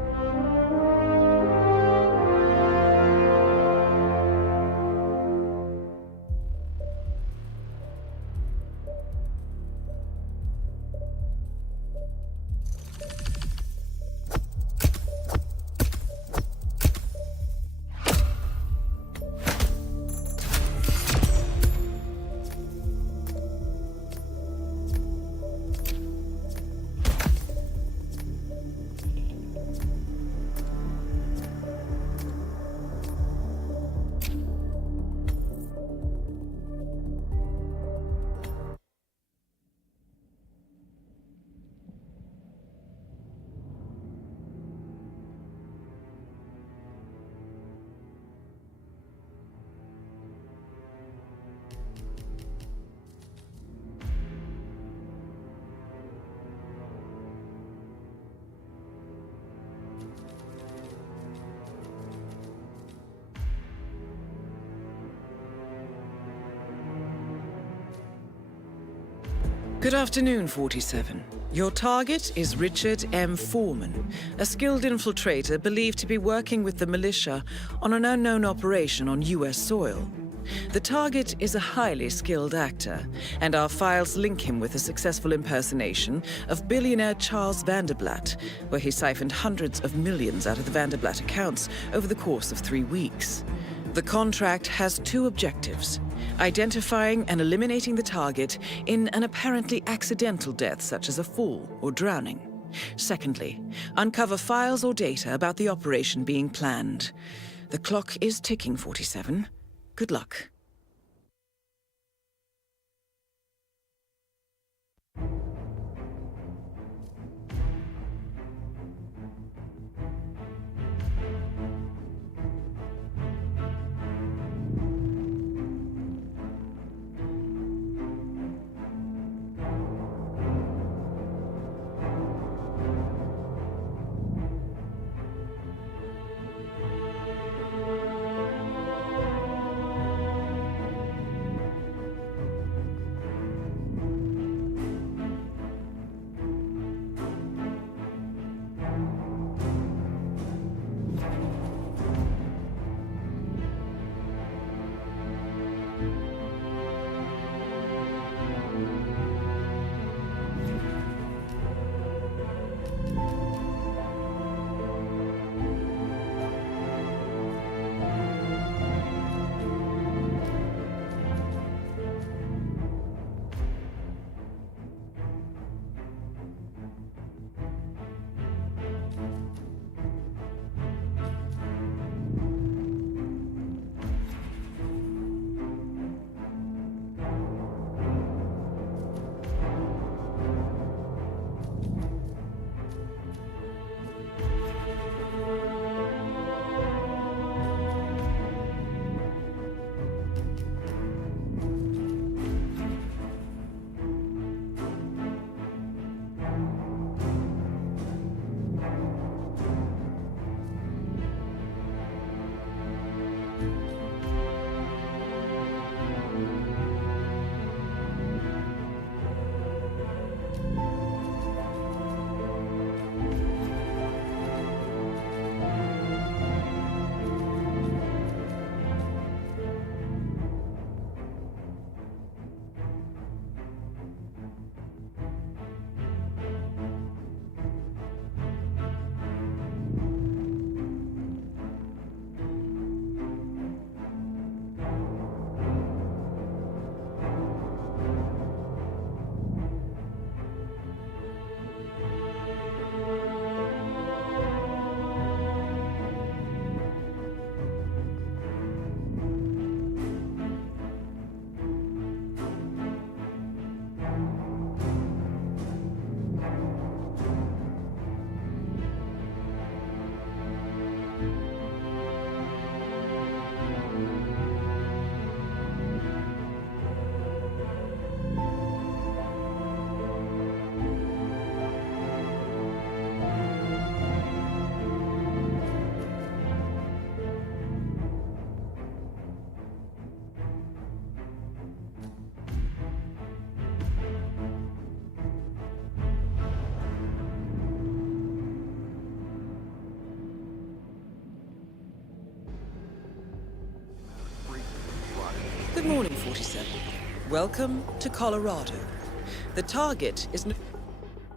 Good afternoon, 47. Your target is Richard M. Foreman, a skilled infiltrator believed to be working with the militia on an unknown operation on U.S. soil. The target is a highly skilled actor, and our files link him with a successful impersonation of billionaire Charles Vanderblatt, where he siphoned hundreds of millions out of the Vanderblatt accounts over the course of 3 weeks. The contract has 2 objectives: identifying and eliminating the target in an apparently accidental death such as a fall or drowning. Secondly, uncover files or data about the operation being planned. The clock is ticking, 47. Good luck. Good morning, 47. Welcome to Colorado. The target is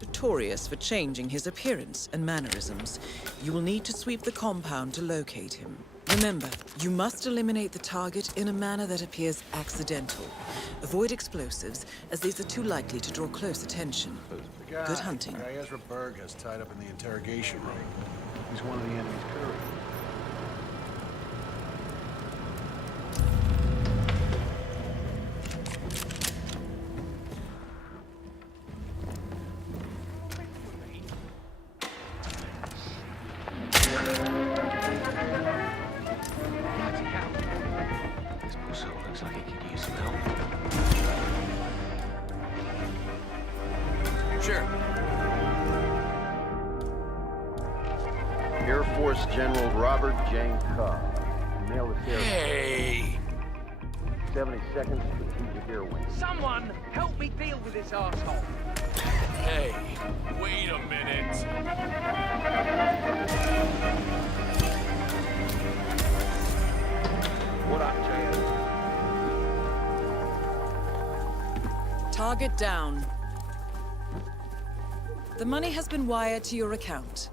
notorious for changing his appearance and mannerisms. You will need to sweep the compound to locate him. Remember, you must eliminate the target in a manner that appears accidental. Avoid explosives, as these are too likely to draw close attention. Good hunting. Guy Ezra Berg has tied up in the interrogation room. He's one of the enemy's couriers. Air Force General Robert James Cobb. Mail this area. Hey! 72nd Strategic Air Wing. Someone help me deal with this asshole. Hey, wait a minute. What up, JS? Target down. The money has been wired to your account.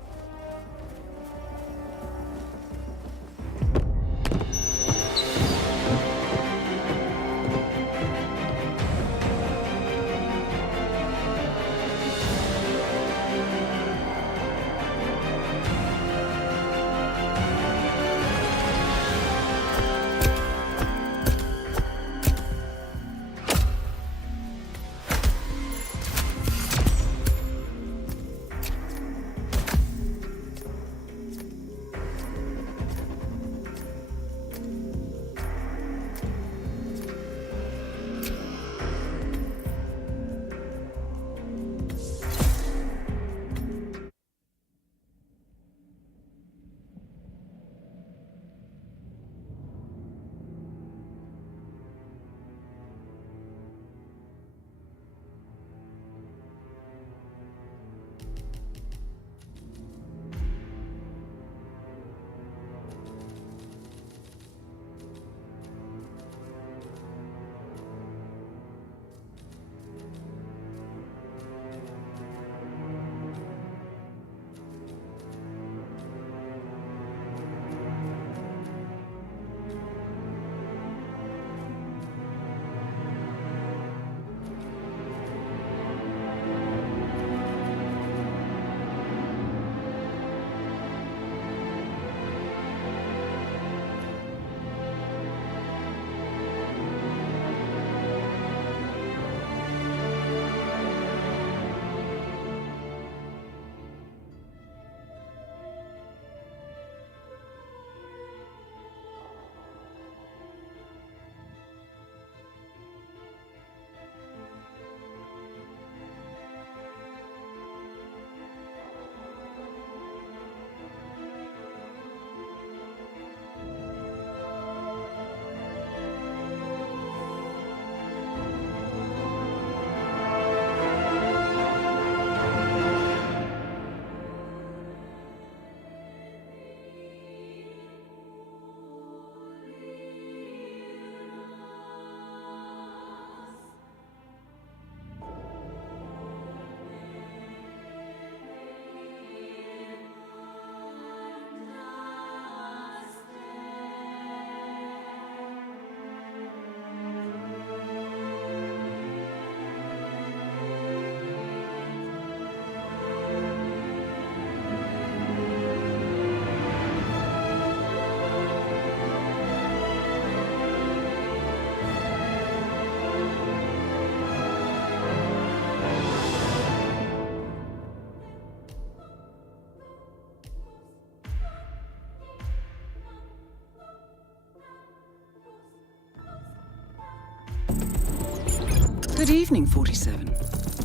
Good evening, 47.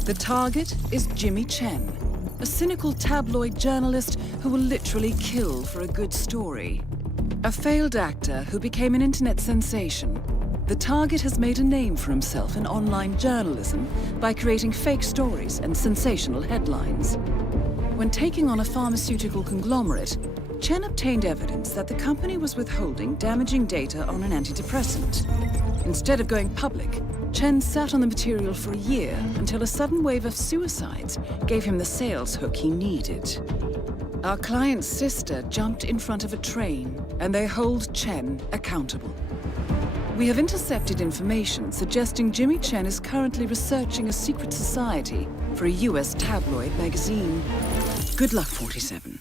The target is Jimmy Chen, a cynical tabloid journalist who will literally kill for a good story. A failed actor who became an internet sensation, the target has made a name for himself in online journalism by creating fake stories and sensational headlines. When taking on a pharmaceutical conglomerate, Chen obtained evidence that the company was withholding damaging data on an antidepressant. Instead of going public, Chen sat on the material for a year until a sudden wave of suicides gave him the sales hook he needed. Our client's sister jumped in front of a train, and they hold Chen accountable. We have intercepted information suggesting Jimmy Chen is currently researching a secret society for a US tabloid magazine. Good luck, 47.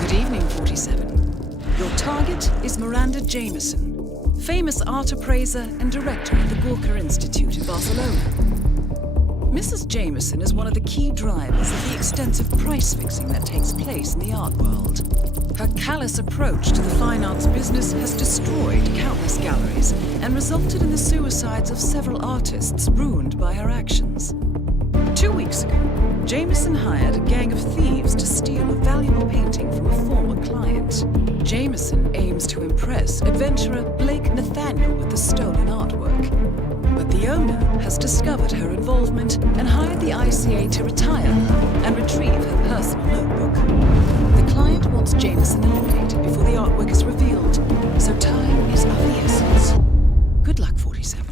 Good evening, 47. Your target is Miranda Jameson, famous art appraiser and director of the Gawker Institute in Barcelona. Mrs. Jameson is one of the key drivers of the extensive price fixing that takes place in the art world. Her callous approach to the fine arts business has destroyed countless galleries and resulted in the suicides of several artists ruined by her actions. 2 weeks ago, Jameson hired a gang of thieves to steal a valuable painting from a former client. Jameson aims to impress adventurer Blake Nathaniel with the stolen artwork. But the owner has discovered her involvement and hired the ICA to retire her and retrieve her personal notebook. The client wants Jameson eliminated before the artwork is revealed, so time is of the essence. Good luck, 47.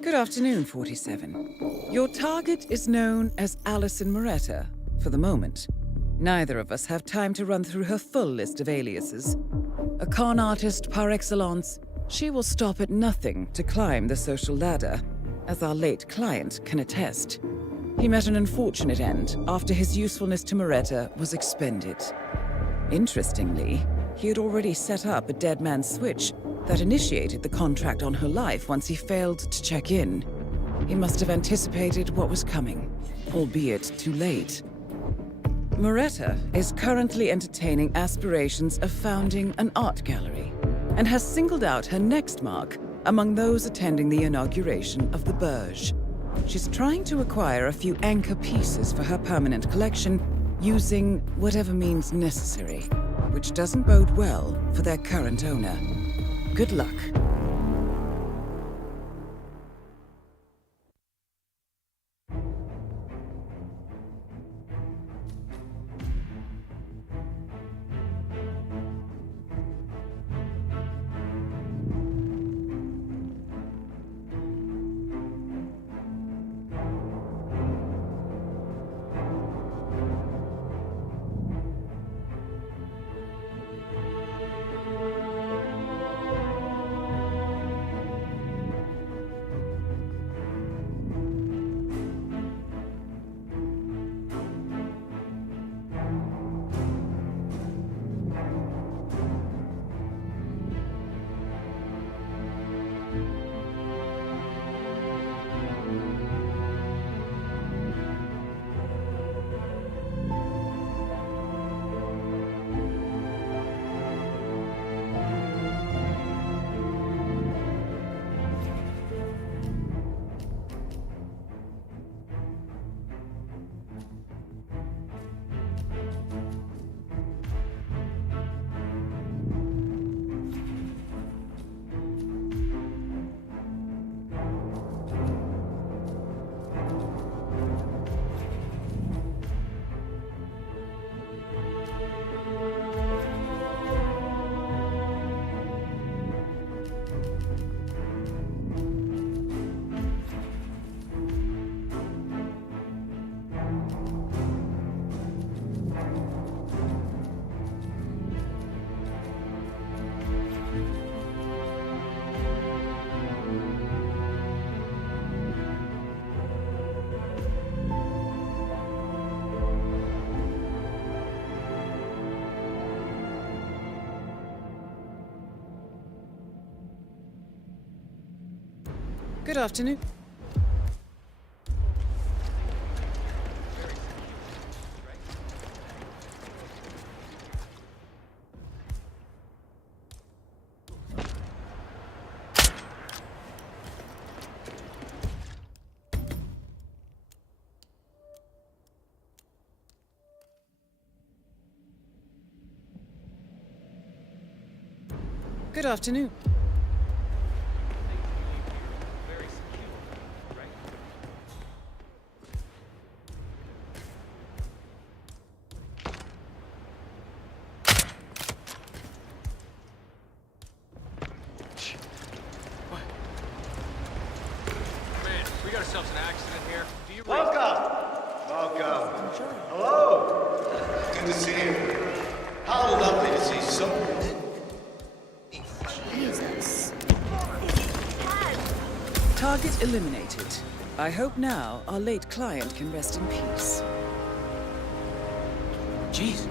Good afternoon, 47. Your target is known as Alison Moretta, for the moment. Neither of us have time to run through her full list of aliases. A con artist par excellence, She will stop at nothing to climb the social ladder, as our late client can attest. He met an unfortunate end after his usefulness to Moretta was expended. Interestingly, he had already set up a dead man's switch that initiated the contract on her life once he failed to check in. He must have anticipated what was coming, albeit too late. Moretta is currently entertaining aspirations of founding an art gallery, and has singled out her next mark among those attending the inauguration of the Burj. She's trying to acquire a few anchor pieces for her permanent collection using whatever means necessary, which doesn't bode well for their current owner. Good luck. Good afternoon. Good afternoon. Target eliminated. I hope now our late client can rest in peace. Jeez.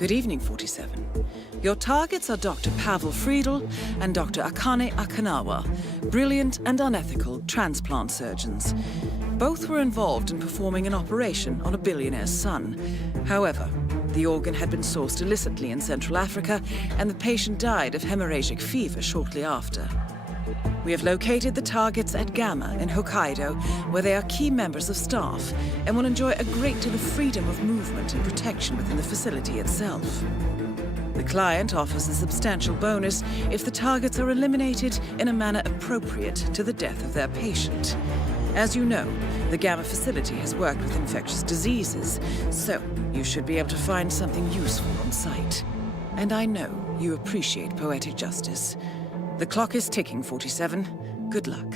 Good evening, 47. Your targets are Dr. Pavel Friedel and Dr. Akane Akanawa, brilliant and unethical transplant surgeons. Both were involved in performing an operation on a billionaire's son. However, the organ had been sourced illicitly in Central Africa, and the patient died of hemorrhagic fever shortly after. We have located the targets at Gamma in Hokkaido, where they are key members of staff and will enjoy a great deal of freedom of movement and protection within the facility itself. The client offers a substantial bonus if the targets are eliminated in a manner appropriate to the death of their patient. As you know, the Gamma facility has worked with infectious diseases, so you should be able to find something useful on site. And I know you appreciate poetic justice. The clock is ticking, 47. Good luck.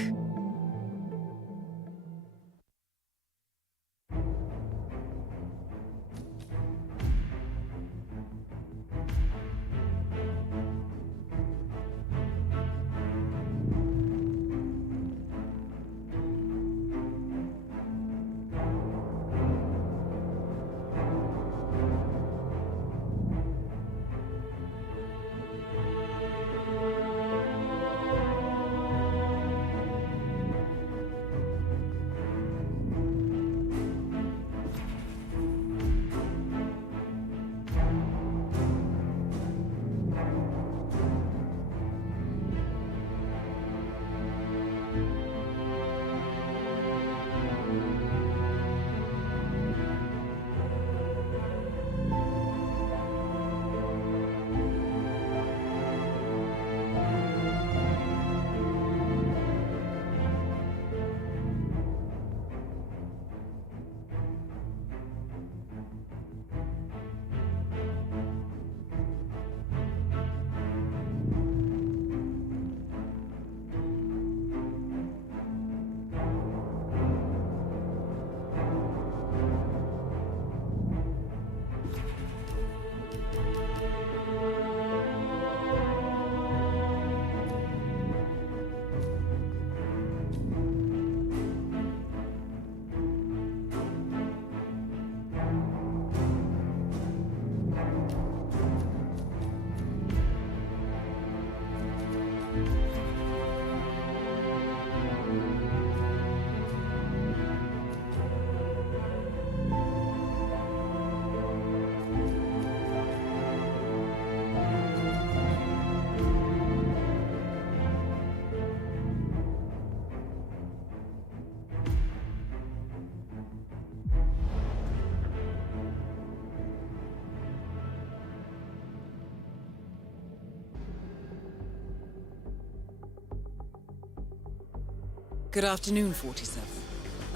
Good afternoon, 47.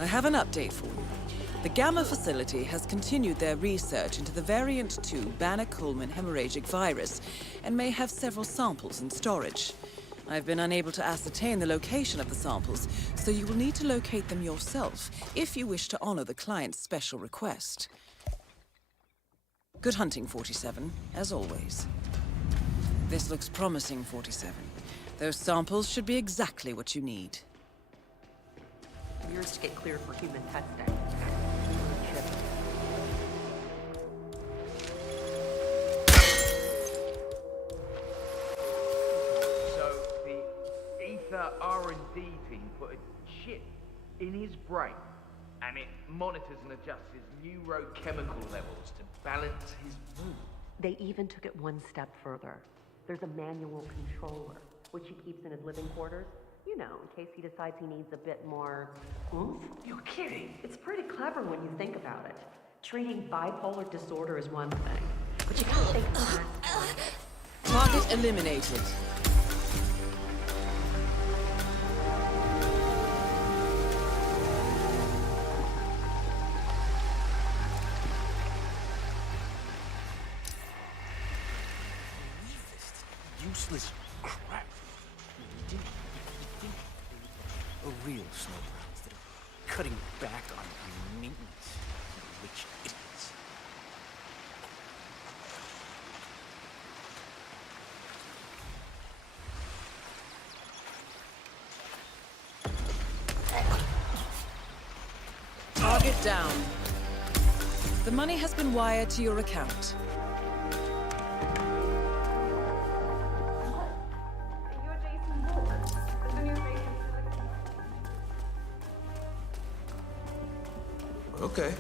I have an update for you. The Gamma facility has continued their research into the variant 2 Banner-Coleman hemorrhagic virus and may have several samples in storage. I've been unable to ascertain the location of the samples, so you will need to locate them yourself if you wish to honor the client's special request. Good hunting, 47, as always. This looks promising, 47. Those samples should be exactly what you need. Yours to get cleared for human testing. So the Ether R&D team put a chip in his brain, and it monitors and adjusts his neurochemical levels to balance his mood. They even took it one step further. There's a manual controller, which he keeps in his living quarters. You know, in case he decides he needs a bit more oomph. You're kidding. It's pretty clever when you think about it. Treating bipolar disorder is one thing, but you gotta think of the Target eliminated. Useless crap. A real snowplow instead of cutting back on maintenance, which idiots. Target down. The money has been wired to your account. Okay.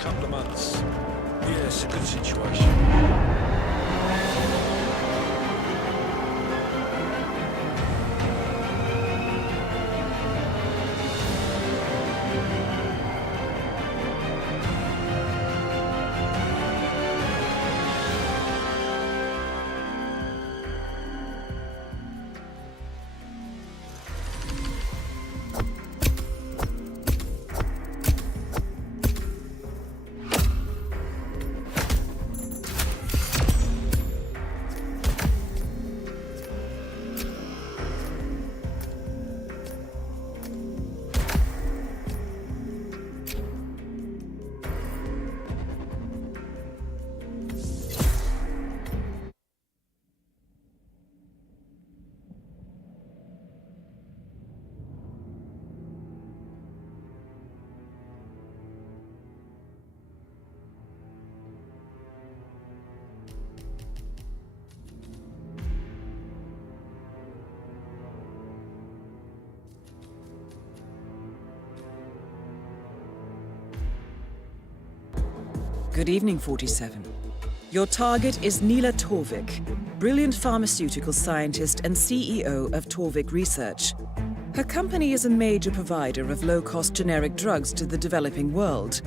Couple of months. Yes, a good situation. Good evening, 47. Your target is Nila Torvik, brilliant pharmaceutical scientist and CEO of Torvik Research. Her company is a major provider of low-cost generic drugs to the developing world.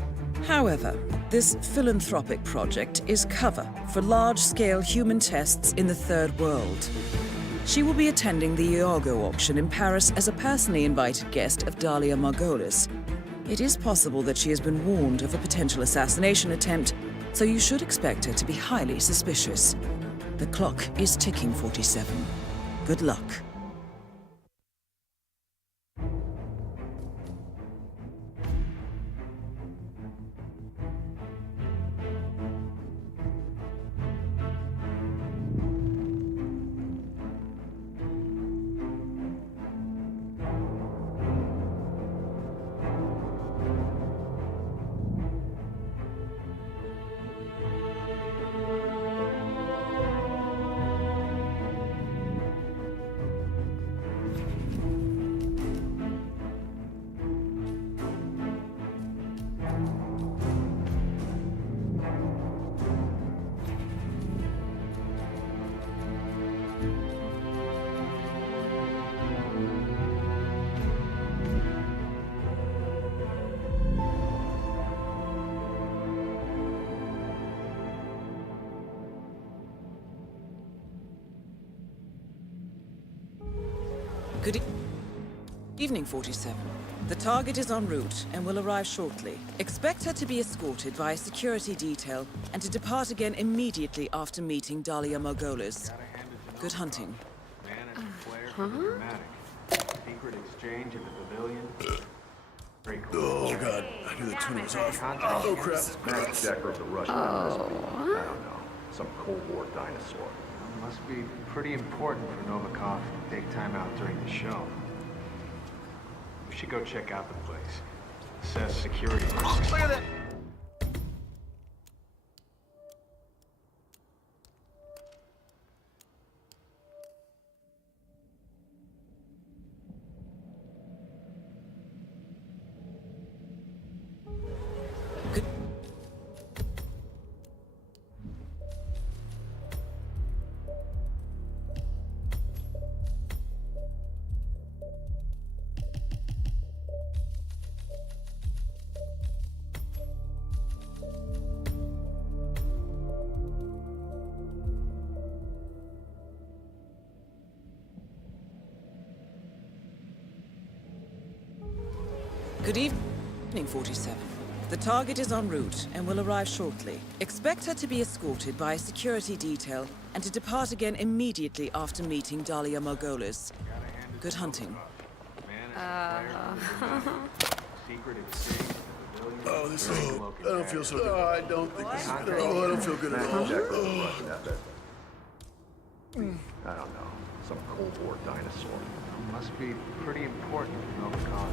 However, this philanthropic project is cover for large-scale human tests in the Third World. She will be attending the Iago auction in Paris as a personally invited guest of Dalia Margolis. It is possible that she has been warned of a potential assassination attempt, so you should expect her to be highly suspicious. The clock is ticking, 47. Good luck. Good evening, 47. The target is en route and will arrive shortly. Expect her to be escorted by a security detail and to depart again immediately after meeting Dalia Margolis. Good hunting. Secret exchange at the pavilion. Very cool. Oh, God. I knew the tune was off. Oh, crap. Max Decker of the Russian recipe. I don't know. Some Cold War dinosaur. Must be pretty important for Novikov to take time out during the show. We should go check out the place. Assess security risks. Look at that! Good evening, 47. The target is en route and will arrive shortly. Expect her to be escorted by a security detail and to depart again immediately after meeting Dalia Margolis. Good hunting. Secret exchange at the pavilion. Oh, this is... I don't feel so good. Oh, I don't think this is good. Oh, I don't feel good at all. I don't know. Some Cold War dinosaur. Must be pretty important for Novikov.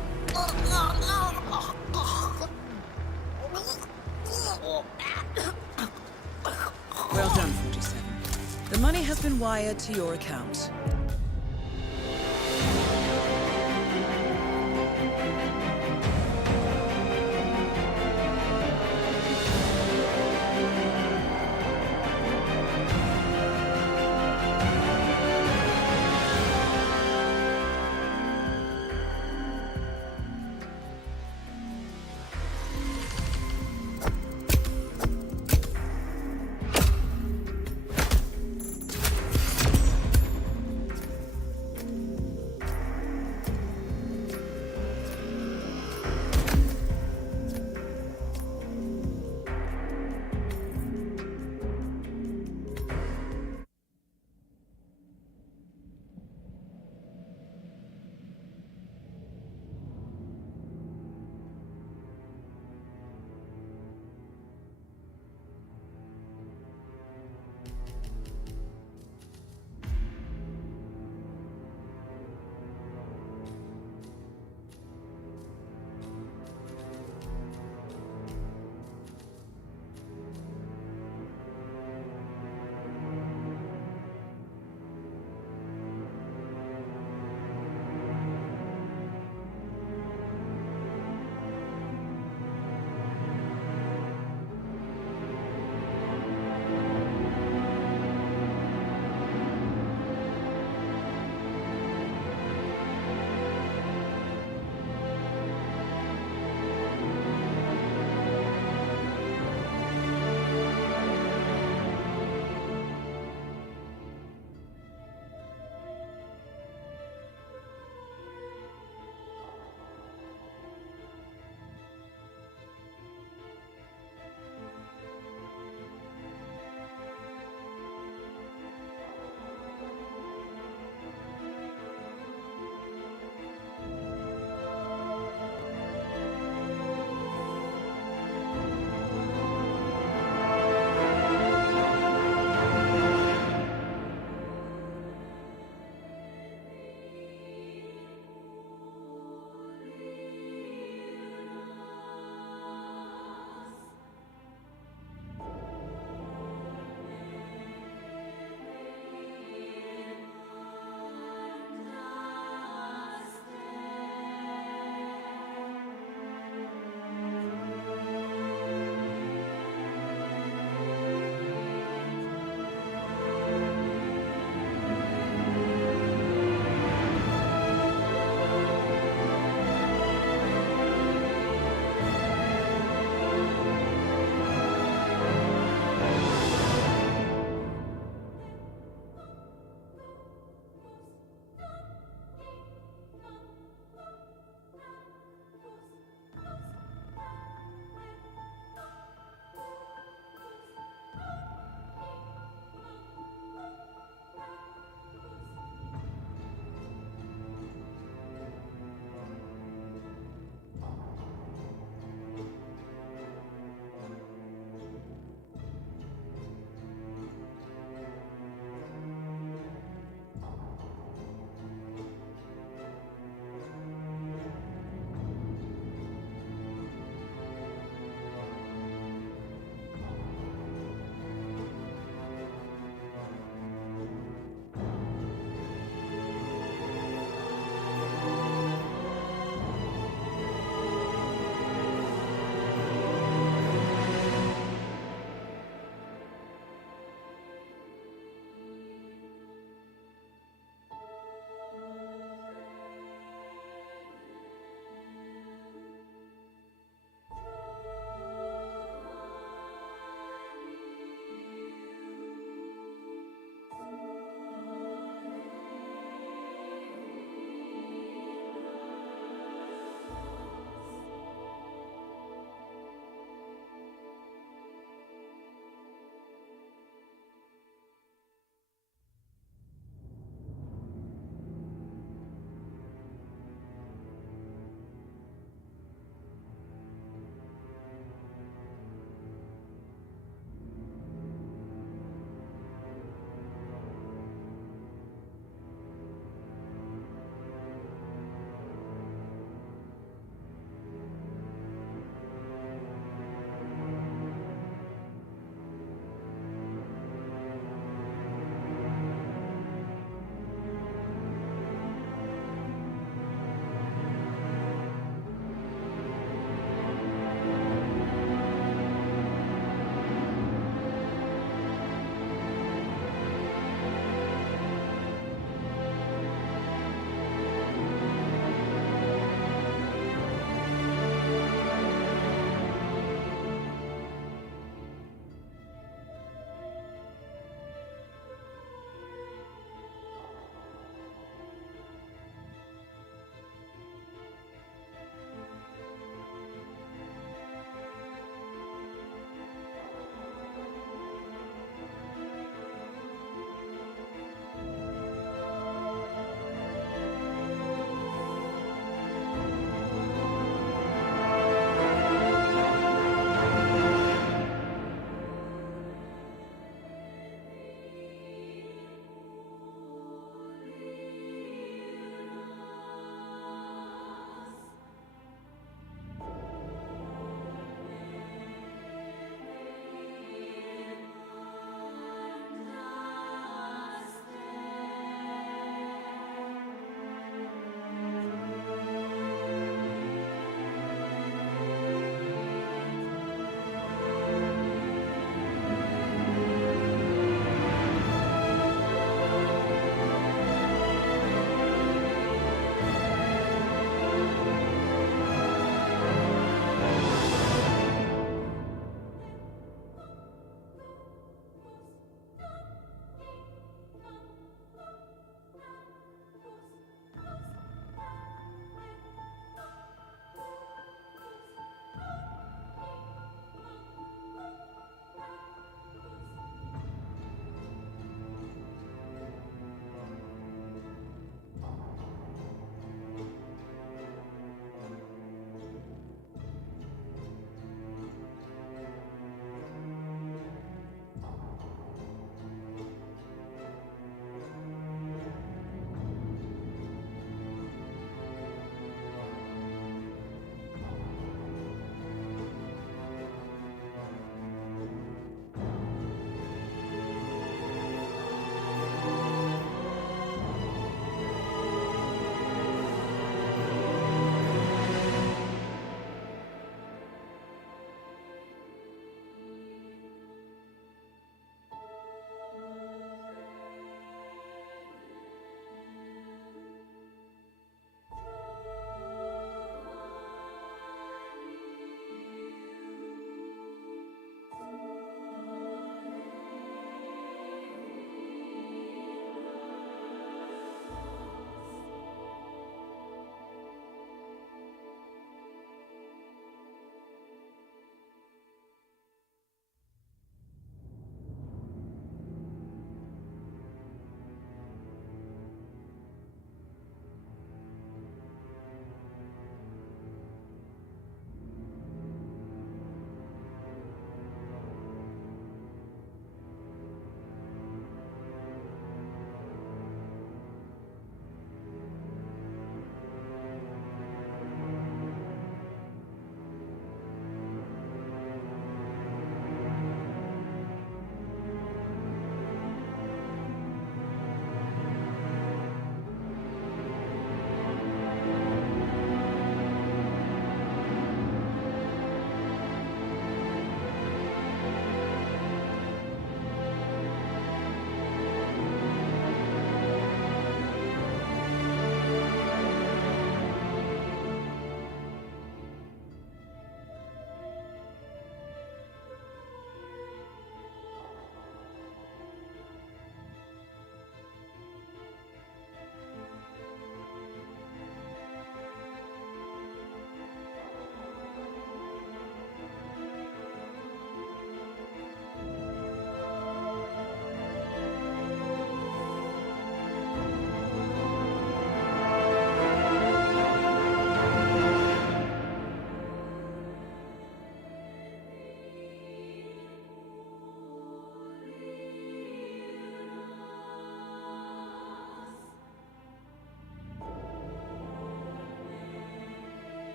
Well done, 47. The money has been wired to your account.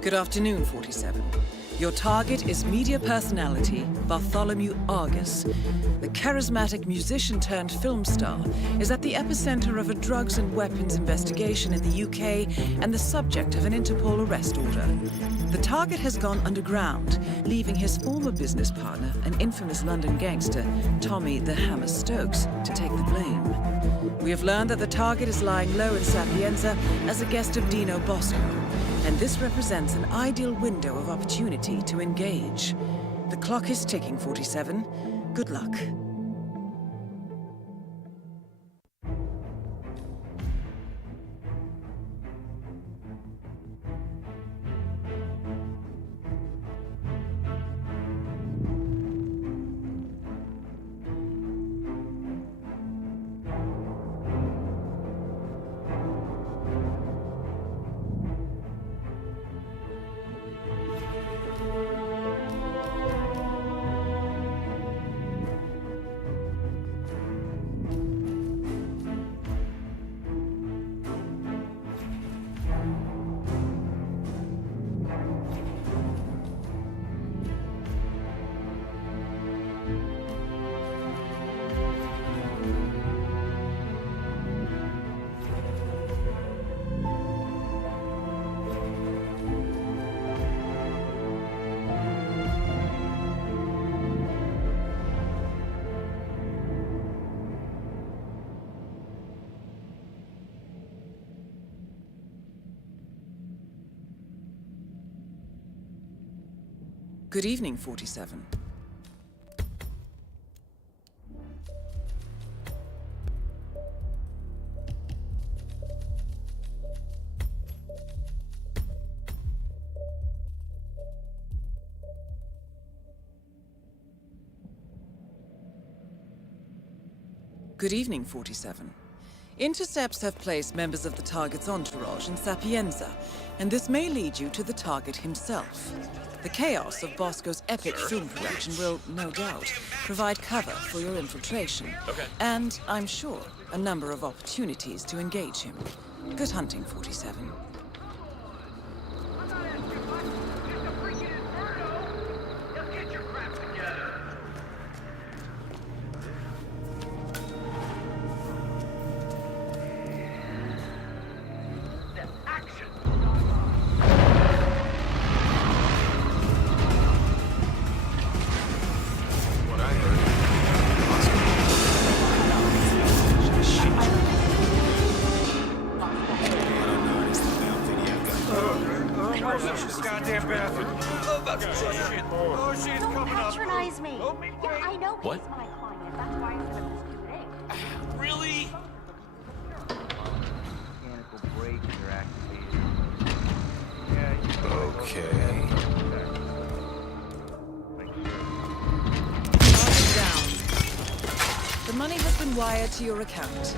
Good afternoon, 47. Your target is media personality Bartholomew Argus. The charismatic musician-turned-film star is at the epicenter of a drugs and weapons investigation in the UK and the subject of an Interpol arrest order. The target has gone underground, leaving his former business partner, an infamous London gangster, Tommy the Hammer Stokes, to take the blame. We have learned that the target is lying low in Sapienza as a guest of Dino Bosco, and this represents an ideal window of opportunity to engage. The clock is ticking, 47. Good luck. Good evening, 47. Good evening, 47. Intercepts have placed members of the target's entourage in Sapienza, and this may lead you to the target himself. The chaos of Bosco's epic film production will, no doubt, provide cover for your infiltration. And, I'm sure, a number of opportunities to engage him. Good hunting, 47. Patronize me. Yeah, I know he's my client. That's why I said it was too big. Really? Mechanical brakes are activated. Yeah, Okay. Target down. The money has been wired to your account.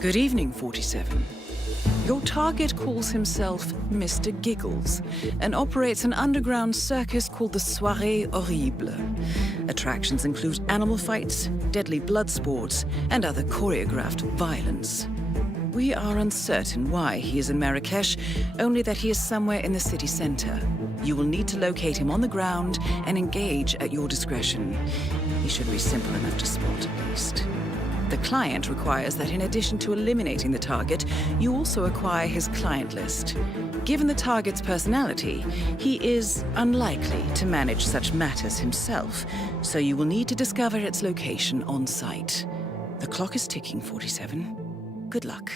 Good evening, 47. Your target calls himself Mr. Giggles and operates an underground circus called the Soirée Horrible. Attractions include animal fights, deadly blood sports, and other choreographed violence. We are uncertain why he is in Marrakesh, only that he is somewhere in the city center. You will need to locate him on the ground and engage at your discretion. He should be simple enough to spot at least. The client requires that in addition to eliminating the target, you also acquire his client list. Given the target's personality, he is unlikely to manage such matters himself, so you will need to discover its location on site. The clock is ticking, 47. Good luck.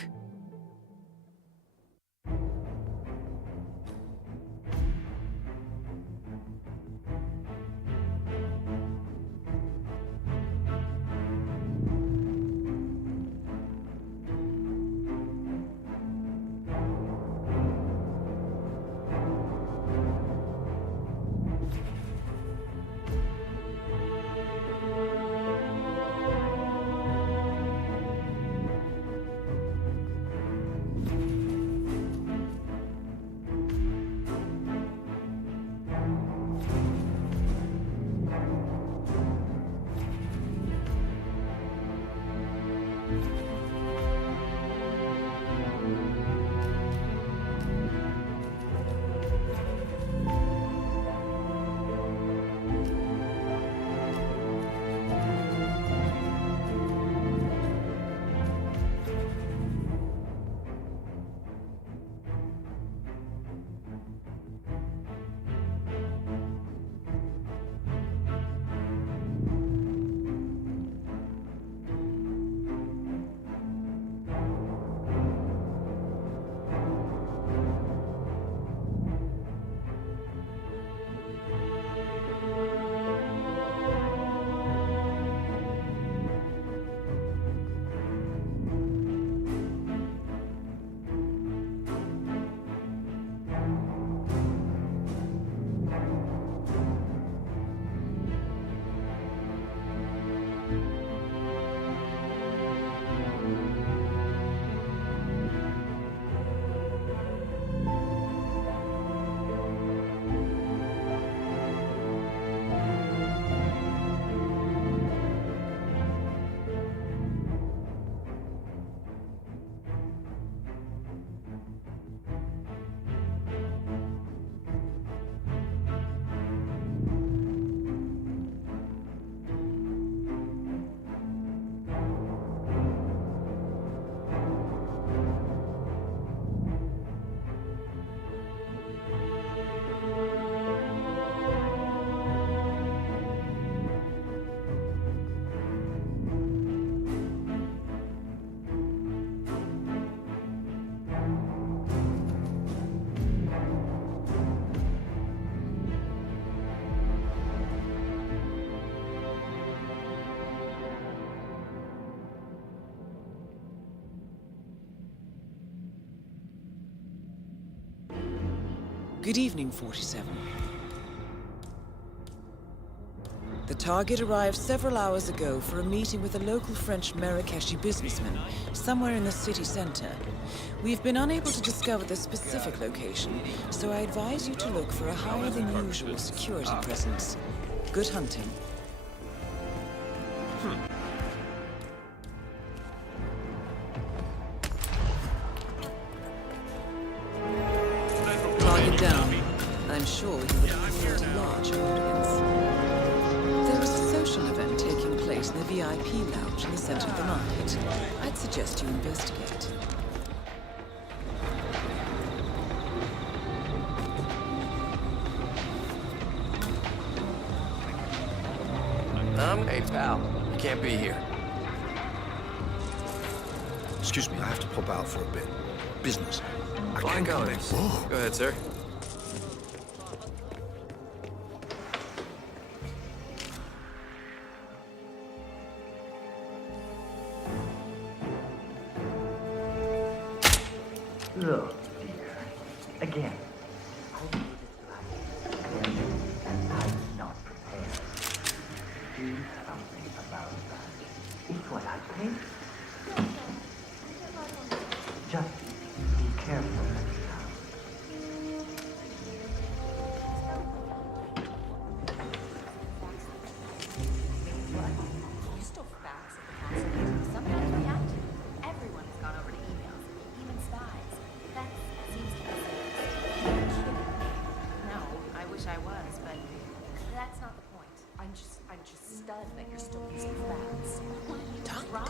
Good evening, 47. The target arrived several hours ago for a meeting with a local French Marrakeshi businessman, somewhere in the city center. We've been unable to discover the specific location, so I advise you to look for a higher than usual security presence. Good hunting. Target down. I'm sure you would have preferred a large audience. There is a social event taking place in the VIP lounge in the center of the market. I'd suggest you investigate. Hey, pal. You can't be here. Excuse me, I have to pop out for a bit. Business. I can't come back. Whoa. Go ahead, sir. Look, dear. Again. I knew this life, and I was not prepared. Do something about that. It's what I think. Just be careful.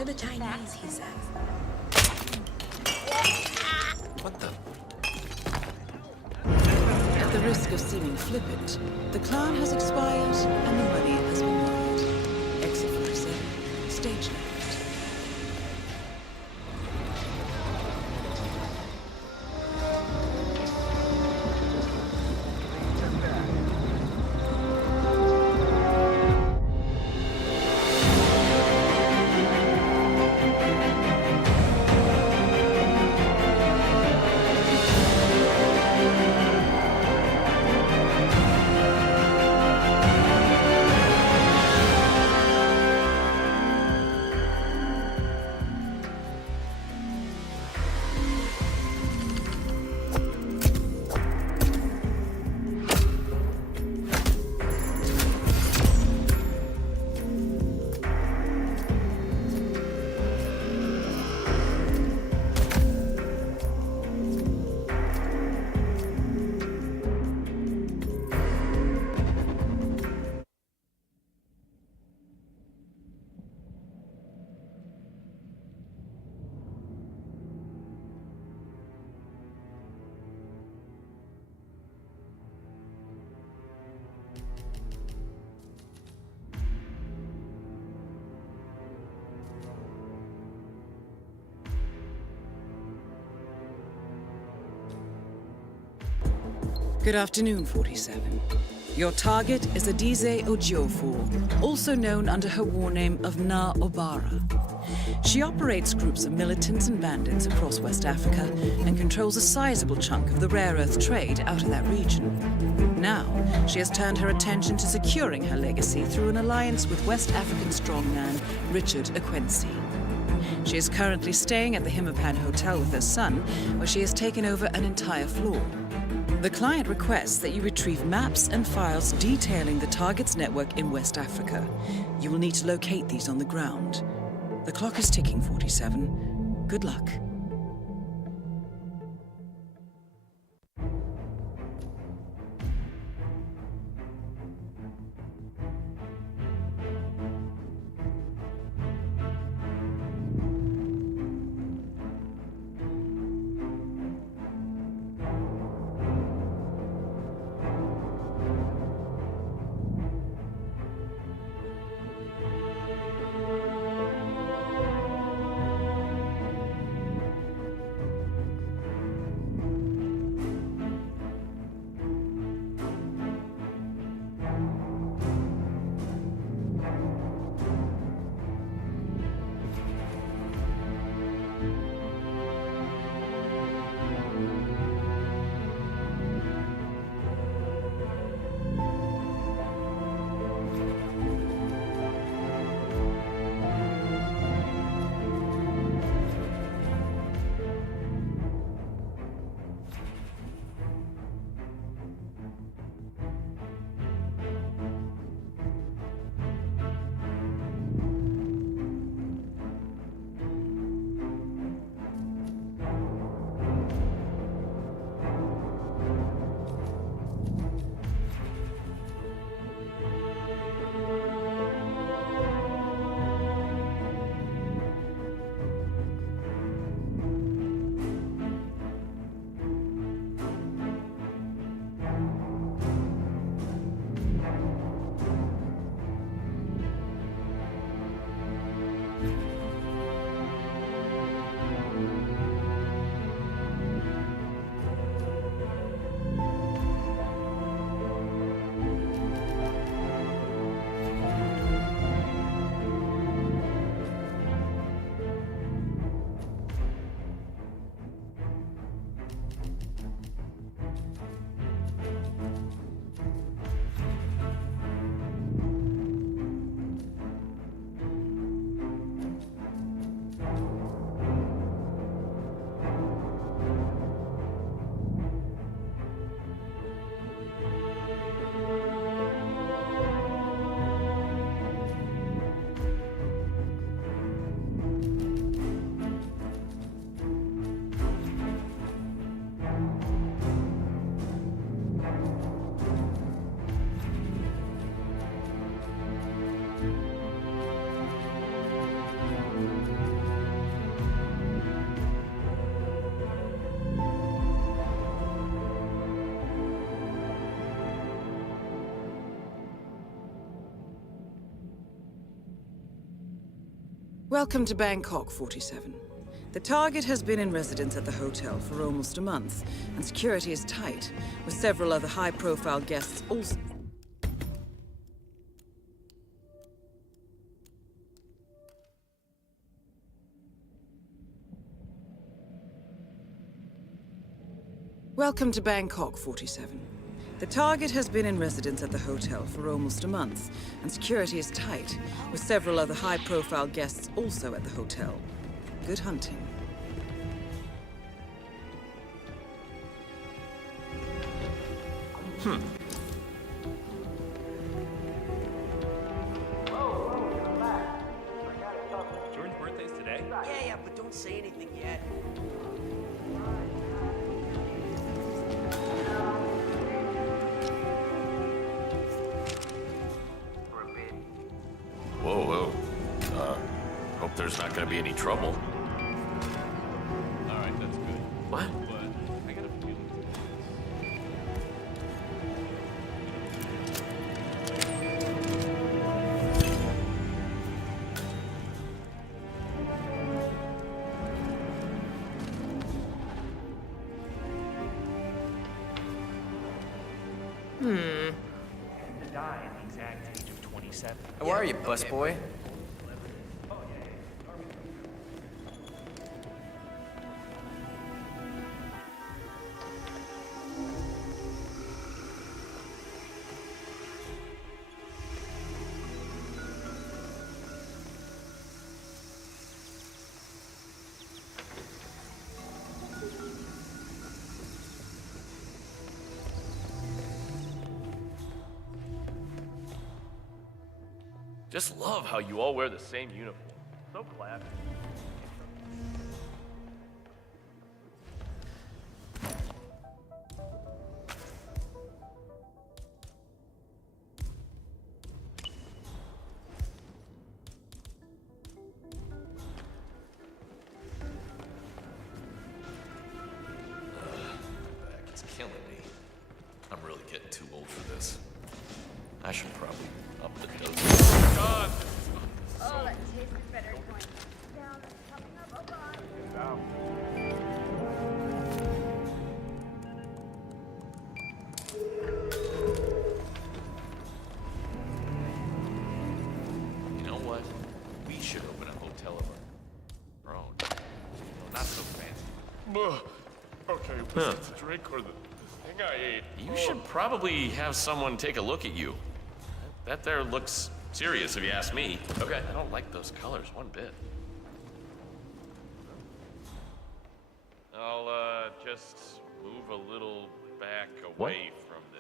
to the Chinese, he says. What the? At the risk of seeming flippant, the clown has expired and the money has been wired. Exit 47, stage left. Good afternoon, 47. Your target is Adize Ojiofor, also known under her war name of Na Obara. She operates groups of militants and bandits across West Africa and controls a sizable chunk of the rare earth trade out of that region. Now, she has turned her attention to securing her legacy through an alliance with West African strongman Richard Akwensi. She is currently staying at the Himapan Hotel with her son, where she has taken over an entire floor. The client requests that you retrieve maps and files detailing the target's network in West Africa. You will need to locate these on the ground. The clock is ticking, 47. Good luck. Welcome to Bangkok, 47. The target has been in residence at the hotel for almost a month, and security is tight, with several other high-profile guests also... Welcome to Bangkok, 47. The target has been in residence at the hotel for almost a month, and security is tight, with several other high-profile guests also at the hotel. Good hunting. Jordan's birthday's today? Yeah, but don't say anything yet. Whoa, whoa. Hope there's not gonna be any trouble. Alright, that's good. What? But I got a feeling. To die at the exact age of 27. How are you, busboy? Just love how you all wear the same uniform. So classy. It's killing me. I'm really getting too old for this. I should probably up the dose. God! Oh, that tastes better going down and coming up above. You know what? We should open a hotel of our own. Not so fancy. Okay, was it the drink or the thing I ate? You should probably have someone take a look at you. That there looks serious, if you ask me. Okay. I don't like those colors one bit. I'll, just move a little back away from this.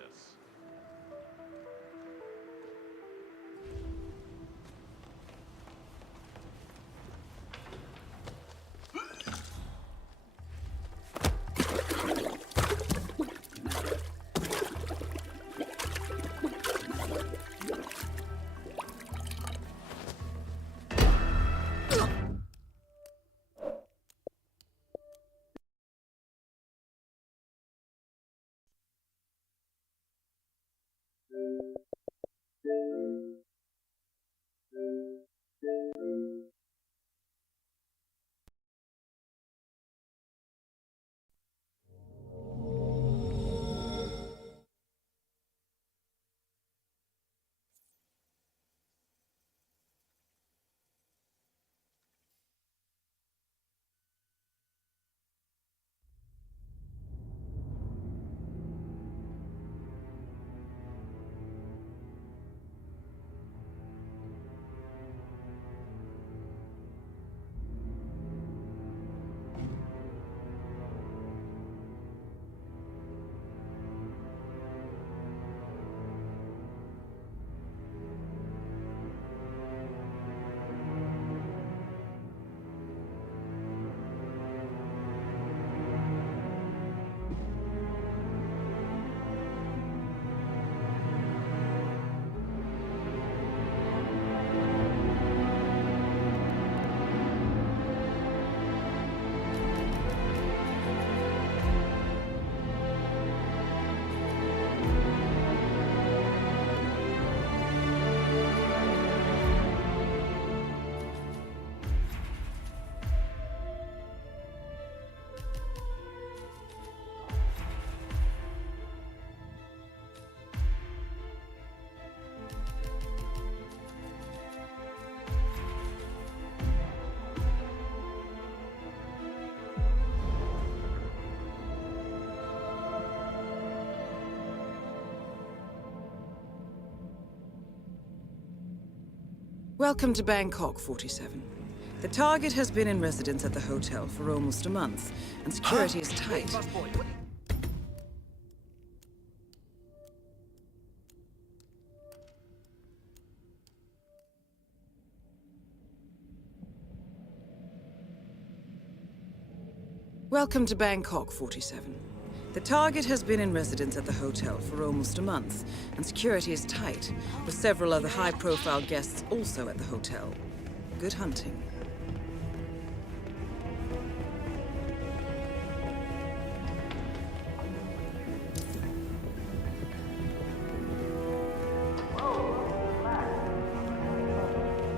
Welcome to Bangkok 47. The target has been in residence at the hotel for almost a month, and security is tight. Welcome to Bangkok 47. The target has been in residence at the hotel for almost a month, and security is tight, with several other high-profile guests also at the hotel. Good hunting.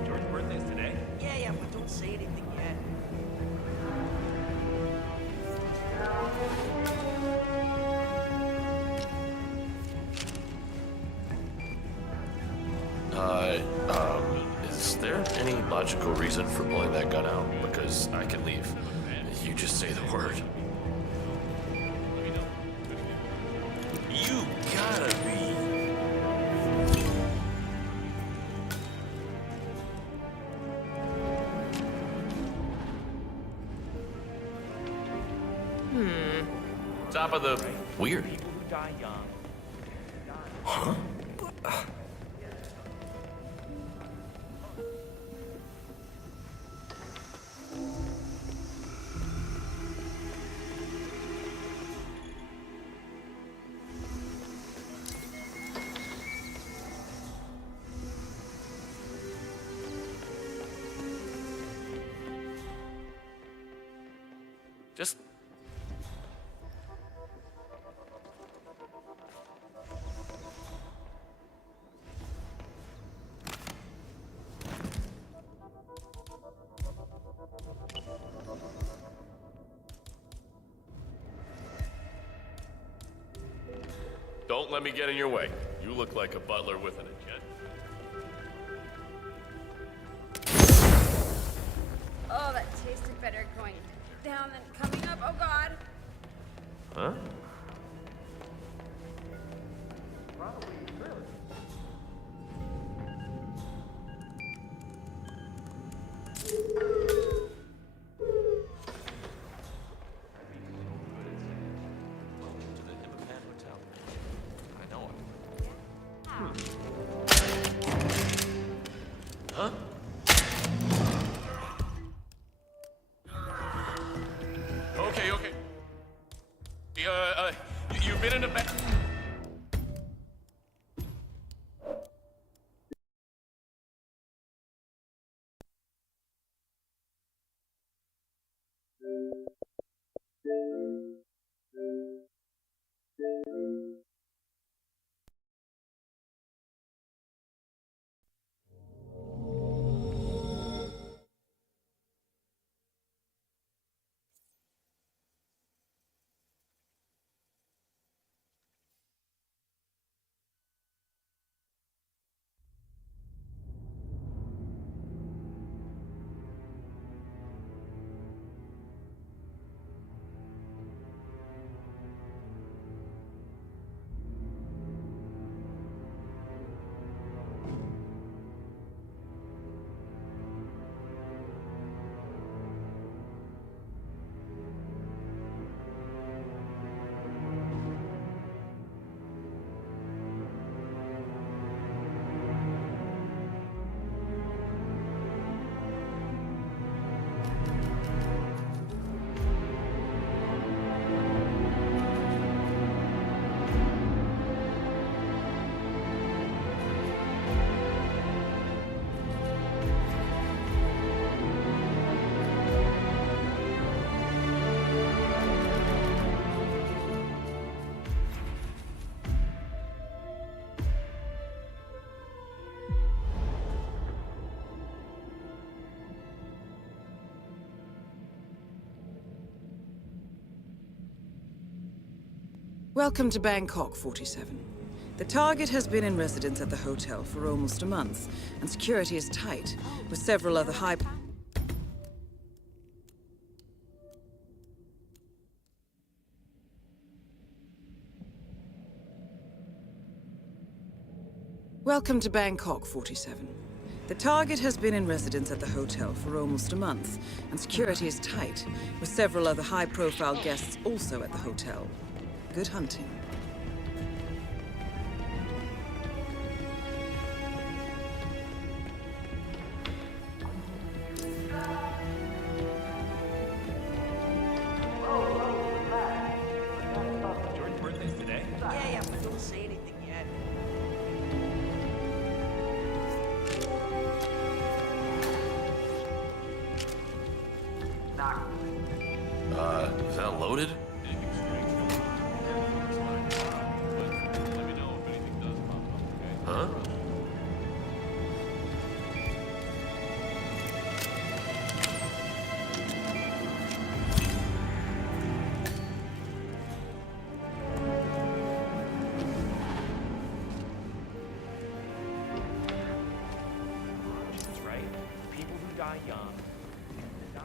George's birthday's today? Yeah, but don't say anything yet. Is there any logical reason for blowing that gun out? Because I can leave. You just say the word. You gotta be. Top of the weird. Huh? Just. Don't let me get in your way. You look like a butler with an agenda. Oh, that tasted better going down than coming up. Oh, God. Huh? Huh? Okay. You've been in a back. Welcome to Bangkok 47. The target has been in residence at the hotel for almost a month, and security is tight, with several other high... Welcome to Bangkok 47. The target has been in residence at the hotel for almost a month, and security is tight, with several other high-profile guests also at the hotel. Good hunting. Jordan's birthday's today? Yeah, but don't say anything yet. Is that loaded? Huh? That's right. People who die young tend to die.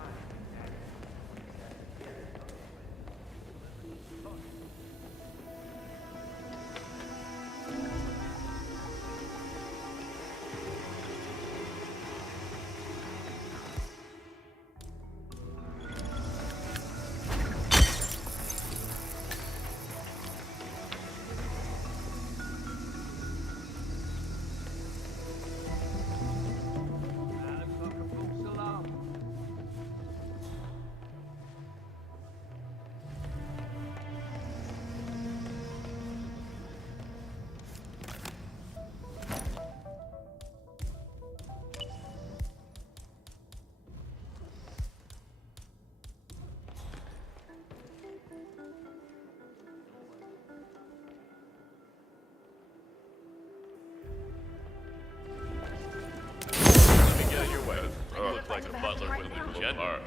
Like a butler with an agenda.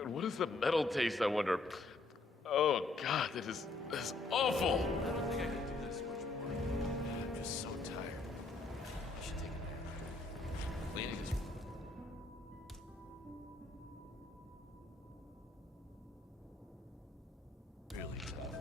And what is the metal taste, I wonder? Oh God, that is awful. I don't think I can do this much more. I'm just so tired. I should take a nap. Cleaning is really tough.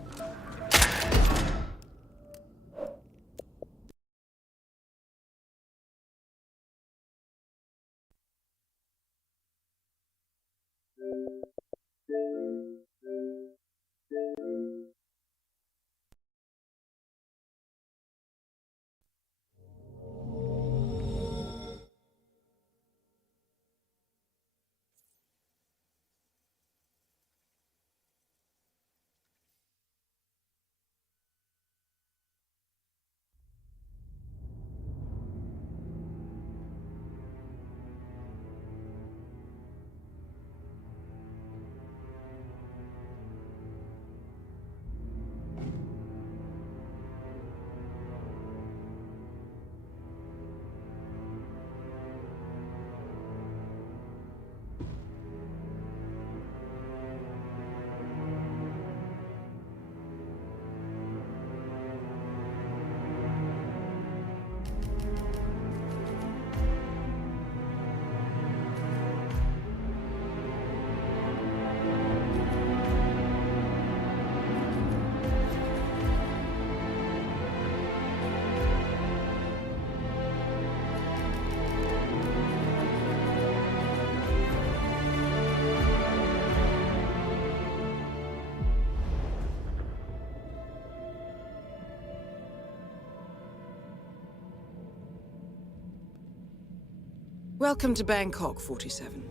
Welcome to Bangkok, 47.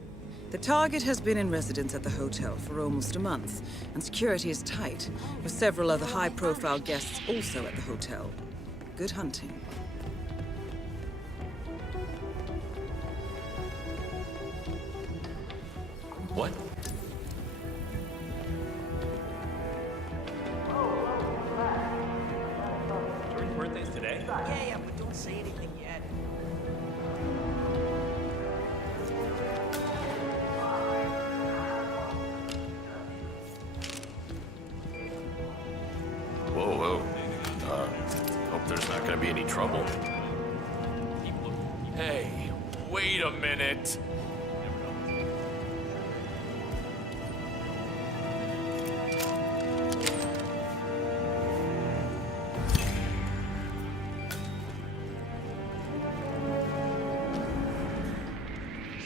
The target has been in residence at the hotel for almost a month, and security is tight, with several other high-profile guests also at the hotel. Good hunting. What? Jordan's birthday's today? Yeah, but don't say anything yet. Whoa. Hope there's not gonna be any trouble. Hey, wait a minute.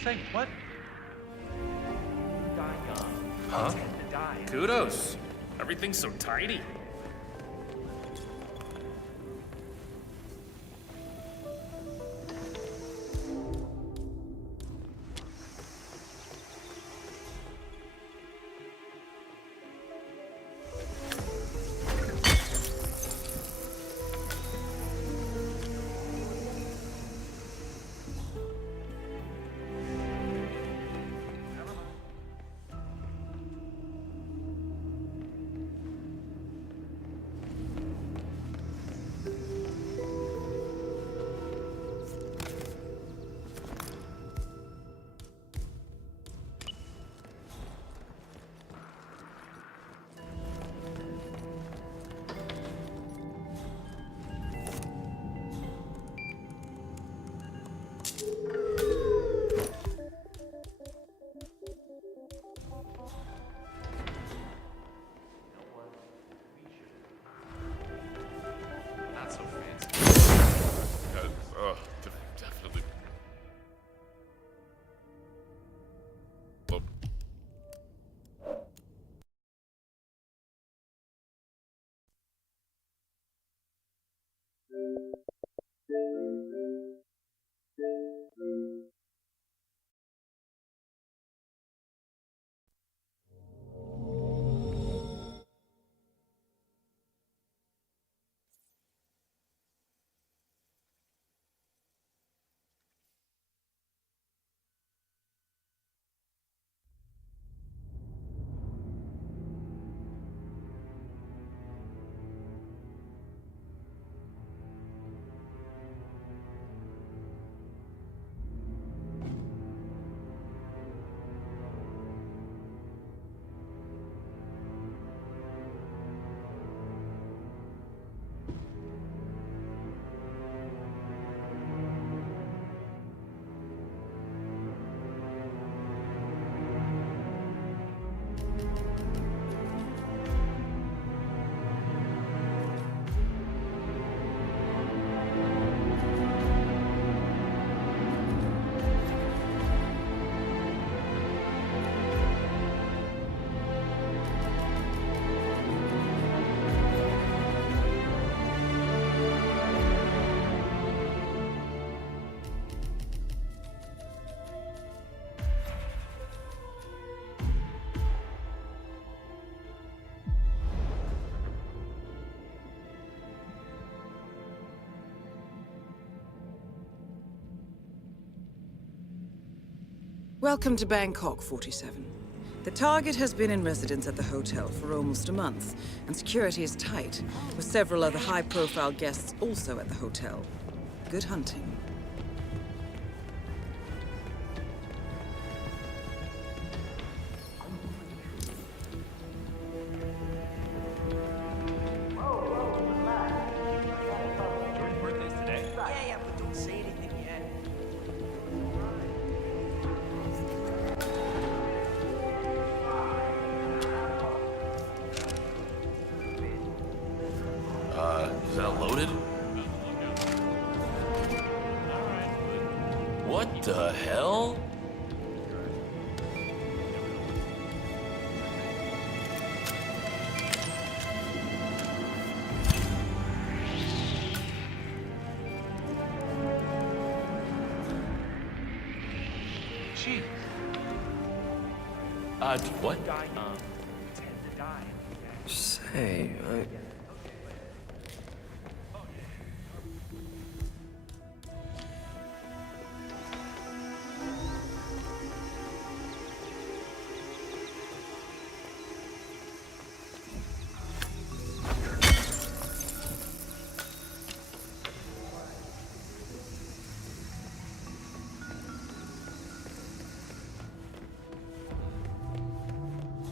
say? What? Die young. Huh? Tend to die. Kudos. Everything's so tidy. Not so fancy. Definitely. Welcome to Bangkok, 47. The target has been in residence at the hotel for almost a month, and security is tight, with several other high-profile guests also at the hotel. Good hunting. Jordan's birthday's today. Yeah, but don't say anything yet. Is that loaded? What the hell? Gee. What? Die young. Tend to die. Say,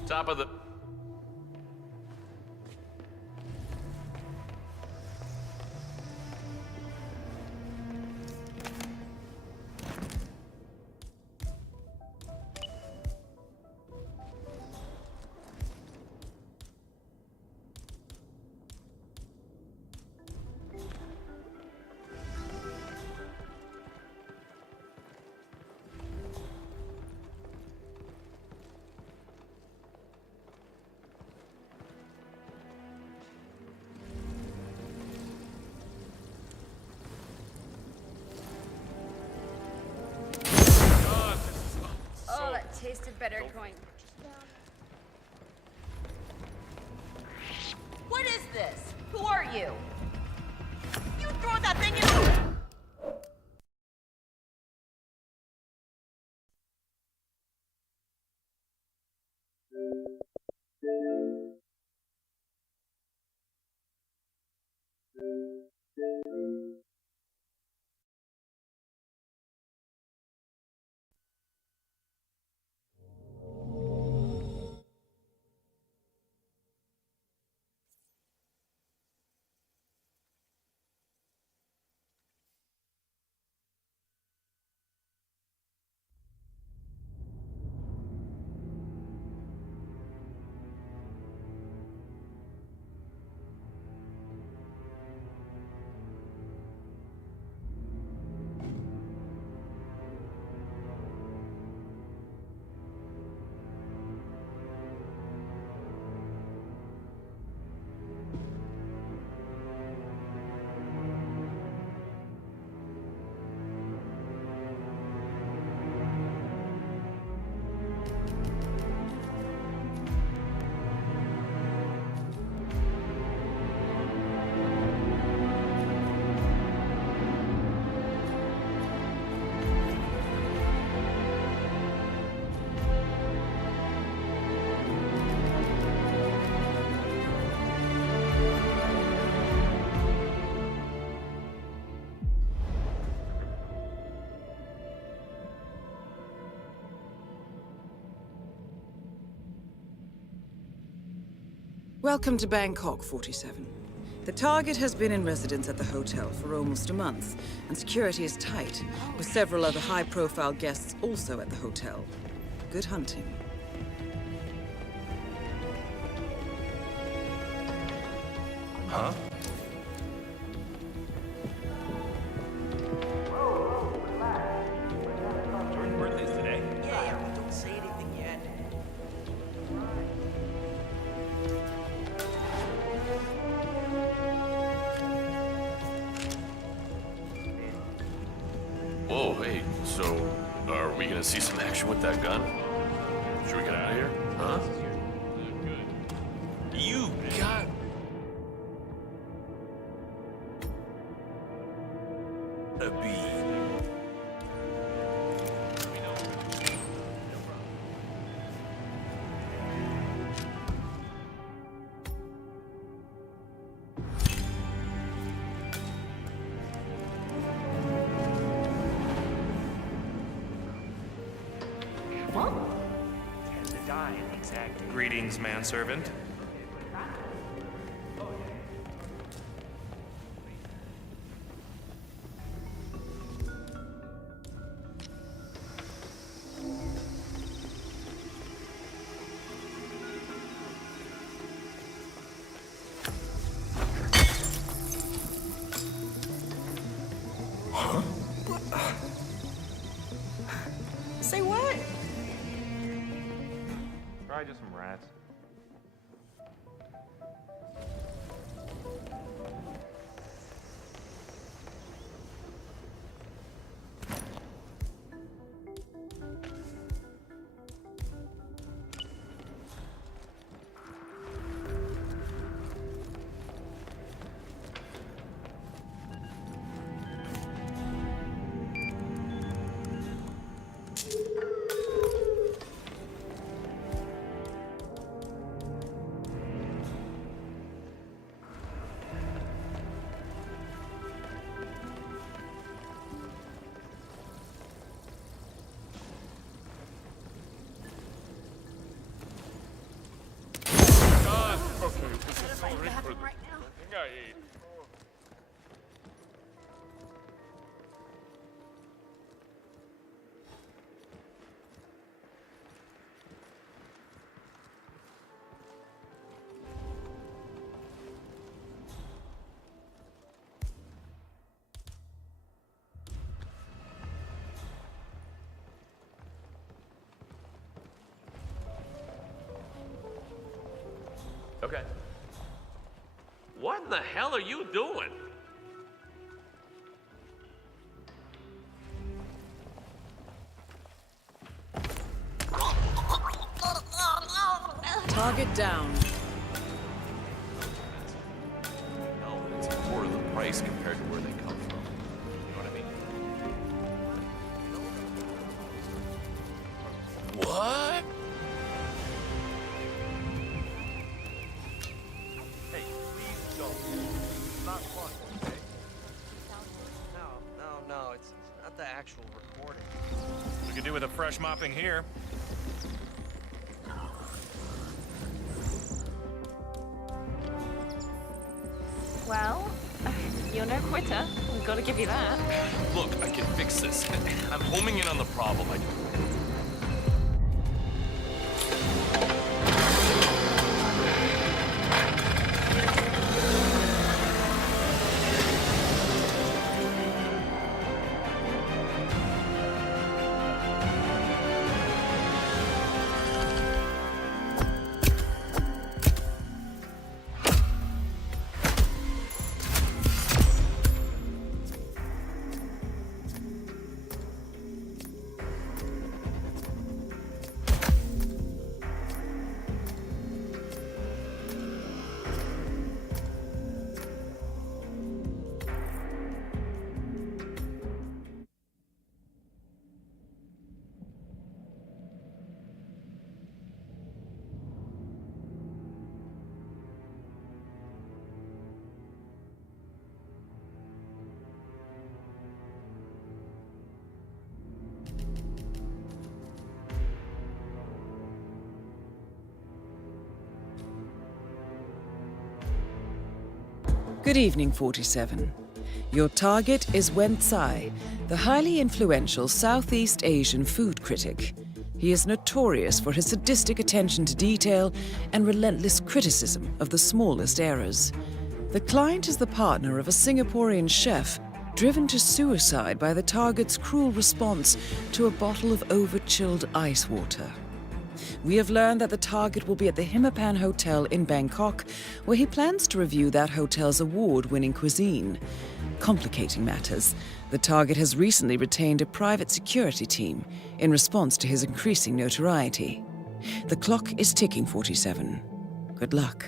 Top of the... tasted better going. What is this? Who are you? You throw that thing in. Welcome to Bangkok, 47. The target has been in residence at the hotel for almost a month, and security is tight, with several other high-profile guests also at the hotel. Good hunting. Huh? Jordan's birthday's today? Yeah, but don't say anything yet. Whoa, hey, so are we gonna see some action with that gun? Should we get out of here? Huh? You got... a bee. Greetings, manservant. Say what? Probably just some rats. Okay. What in the hell are you doing? Target down. No, it's a quarter of the price compared to where they come from. You know what I mean? What? Hey, please don't. It's not fun, okay? No, it's not the actual recording. We could do with a fresh mopping here. Well, you're no quitter. I've got to give you that. Look, I can fix this. I'm homing in on the problem. Good evening, 47. Your target is Wen Tsai, the highly influential Southeast Asian food critic. He is notorious for his sadistic attention to detail and relentless criticism of the smallest errors. The client is the partner of a Singaporean chef driven to suicide by the target's cruel response to a bottle of over-chilled ice water. We have learned that the target will be at the HITMAN Hotel in Bangkok, where he plans to review that hotel's award-winning cuisine. Complicating matters, the target has recently retained a private security team in response to his increasing notoriety. The clock is ticking, 47. Good luck.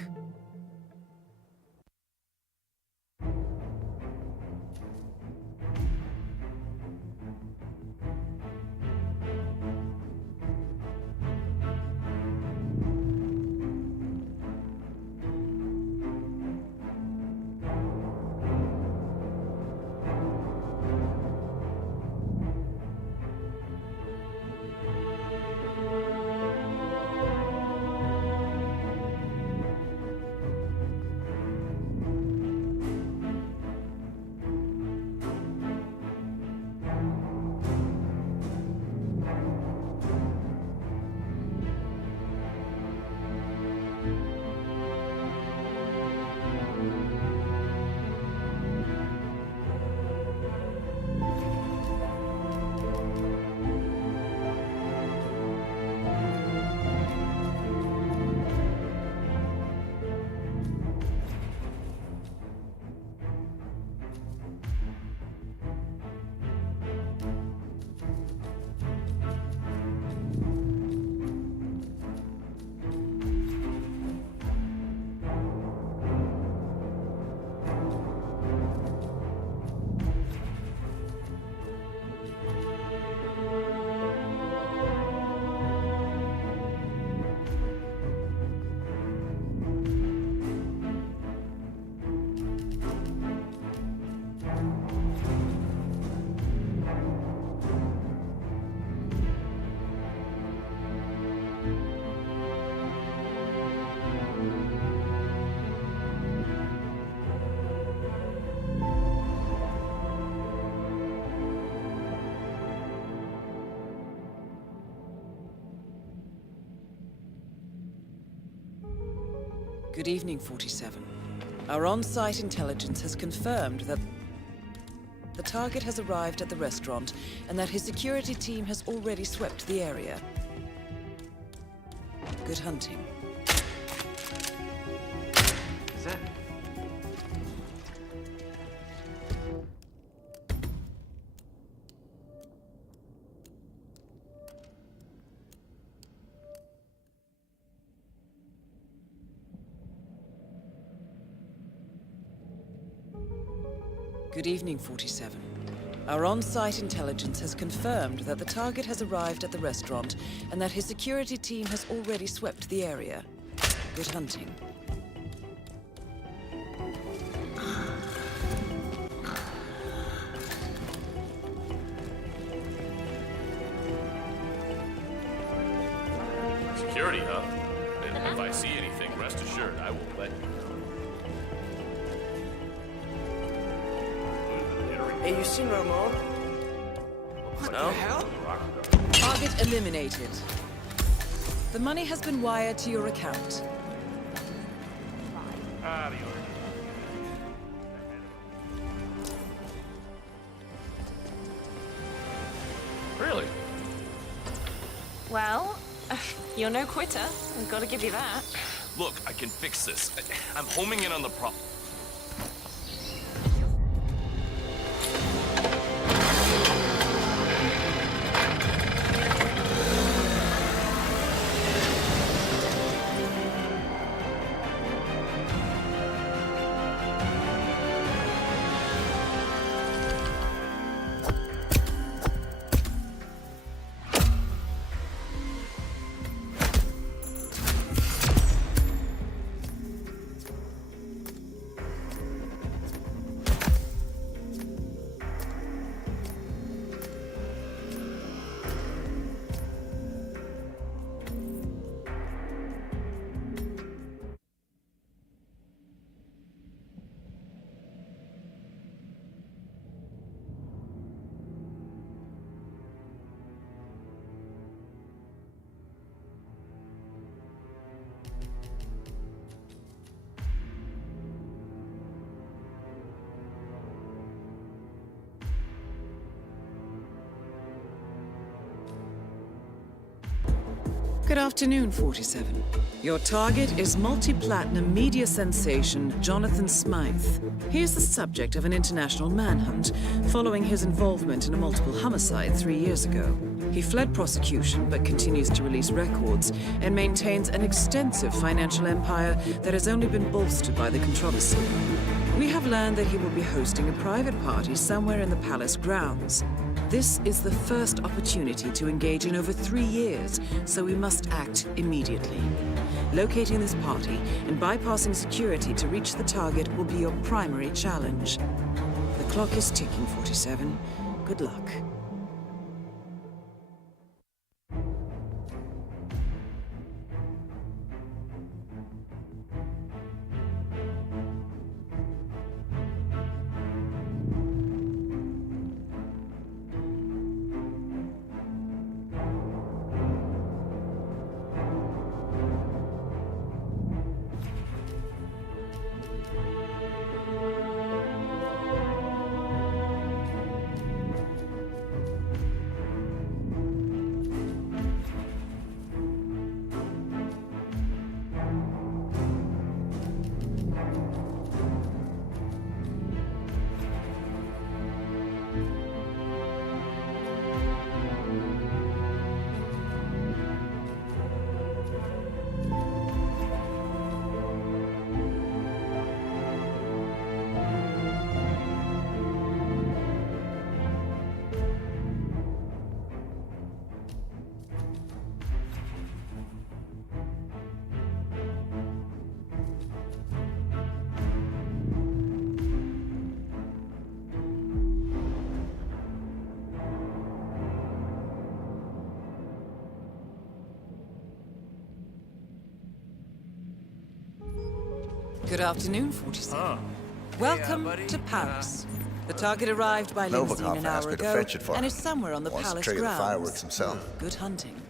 Good evening, 47. Our on-site intelligence has confirmed that the target has arrived at the restaurant and that his security team has already swept the area. Good hunting. Is that... Good evening, 47. Our on-site intelligence has confirmed that the target has arrived at the restaurant and that his security team has already swept the area. Good hunting. Security, huh? And if I see anything, rest assured, I will let you know. Hey, you seen Ramon? What no? the hell? Target eliminated. The money has been wired to your account. Really? Well, you're no quitter. I've got to give you that. Look, I can fix this. I'm homing in on the problem. Good afternoon, 47. Your target is multi-platinum media sensation Jonathan Smythe. He is the subject of an international manhunt following his involvement in a multiple homicide 3 years ago. He fled prosecution but continues to release records and maintains an extensive financial empire that has only been bolstered by the controversy. We have learned that he will be hosting a private party somewhere in the palace grounds. This is the first opportunity to engage in over 3 years, so we must act immediately. Locating this party and bypassing security to reach the target will be your primary challenge. The clock is ticking, 47. Good luck. Good afternoon, 47. Welcome to Paris. The target arrived by limousine an hour ago and is somewhere on the palace grounds. The fireworks himself. Good hunting.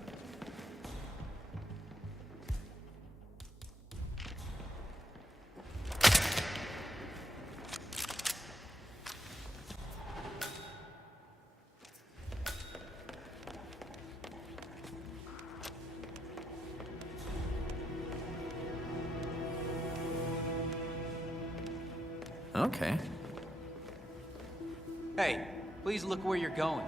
Okay. Hey, please look where you're going.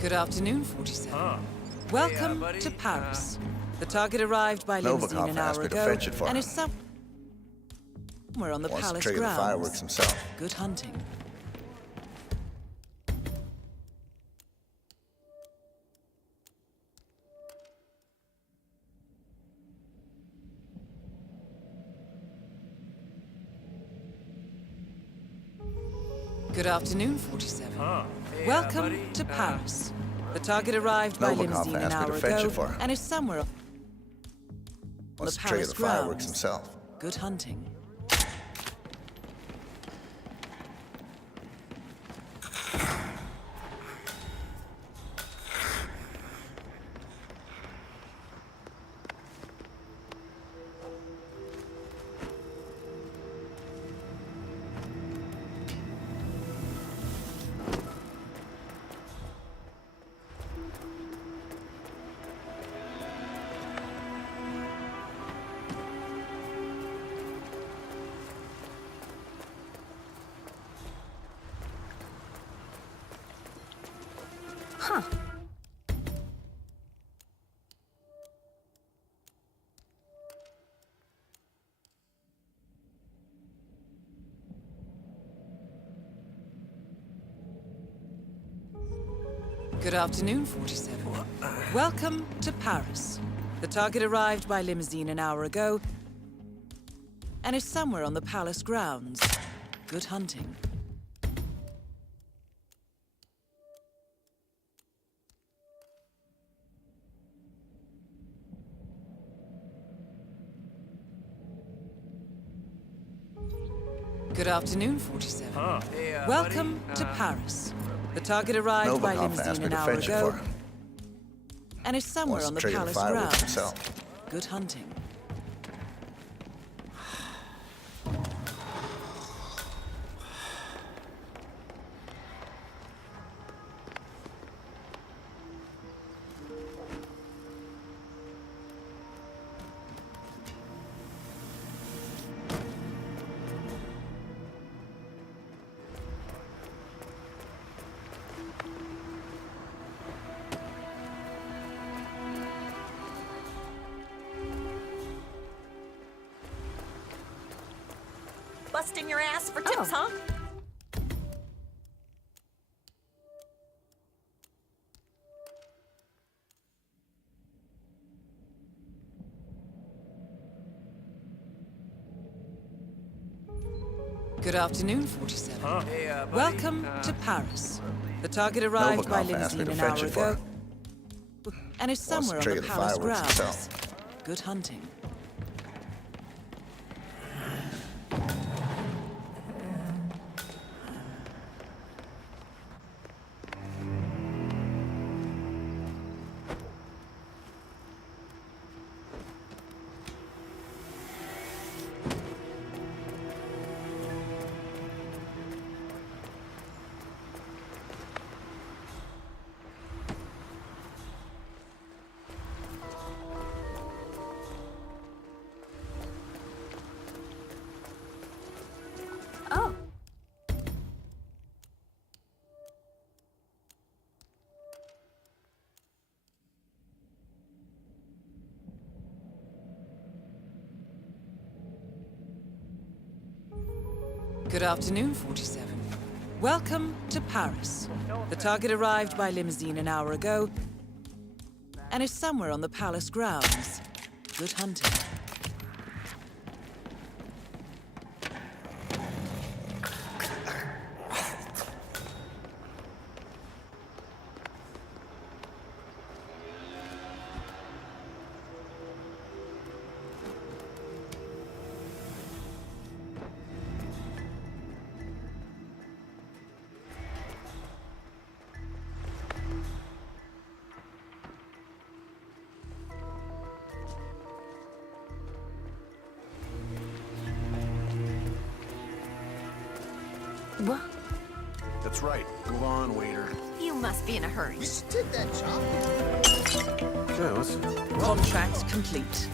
Good afternoon, 47. Welcome to Paris. The target arrived by limousine an hour ago and is somewhere on the palace grounds. The fireworks himself. Good hunting. Good afternoon, 47. Welcome to Paris. The target arrived by limousine an hour ago and is somewhere on the palace grounds. Himself. Good hunting. Huh. Good afternoon, 47. Welcome to Paris. The target arrived by limousine an hour ago and is somewhere on the palace grounds. Good hunting. Good afternoon, 47. Welcome to Paris. The target arrived by limousine an hour ago and is somewhere on the palace grounds. Good hunting. Busting your ass for tips, huh? Good afternoon, 47. Welcome to Paris. The target arrived by limousine an hour ago and is somewhere on the palace grounds. Good hunting. Oh. Good afternoon, 47. Welcome to Paris. The target arrived by limousine an hour ago and is somewhere on the palace grounds. Good hunting. What? That's right. Go on, waiter. You must be in a hurry. We should take that job. Yeah, listen. Contract complete.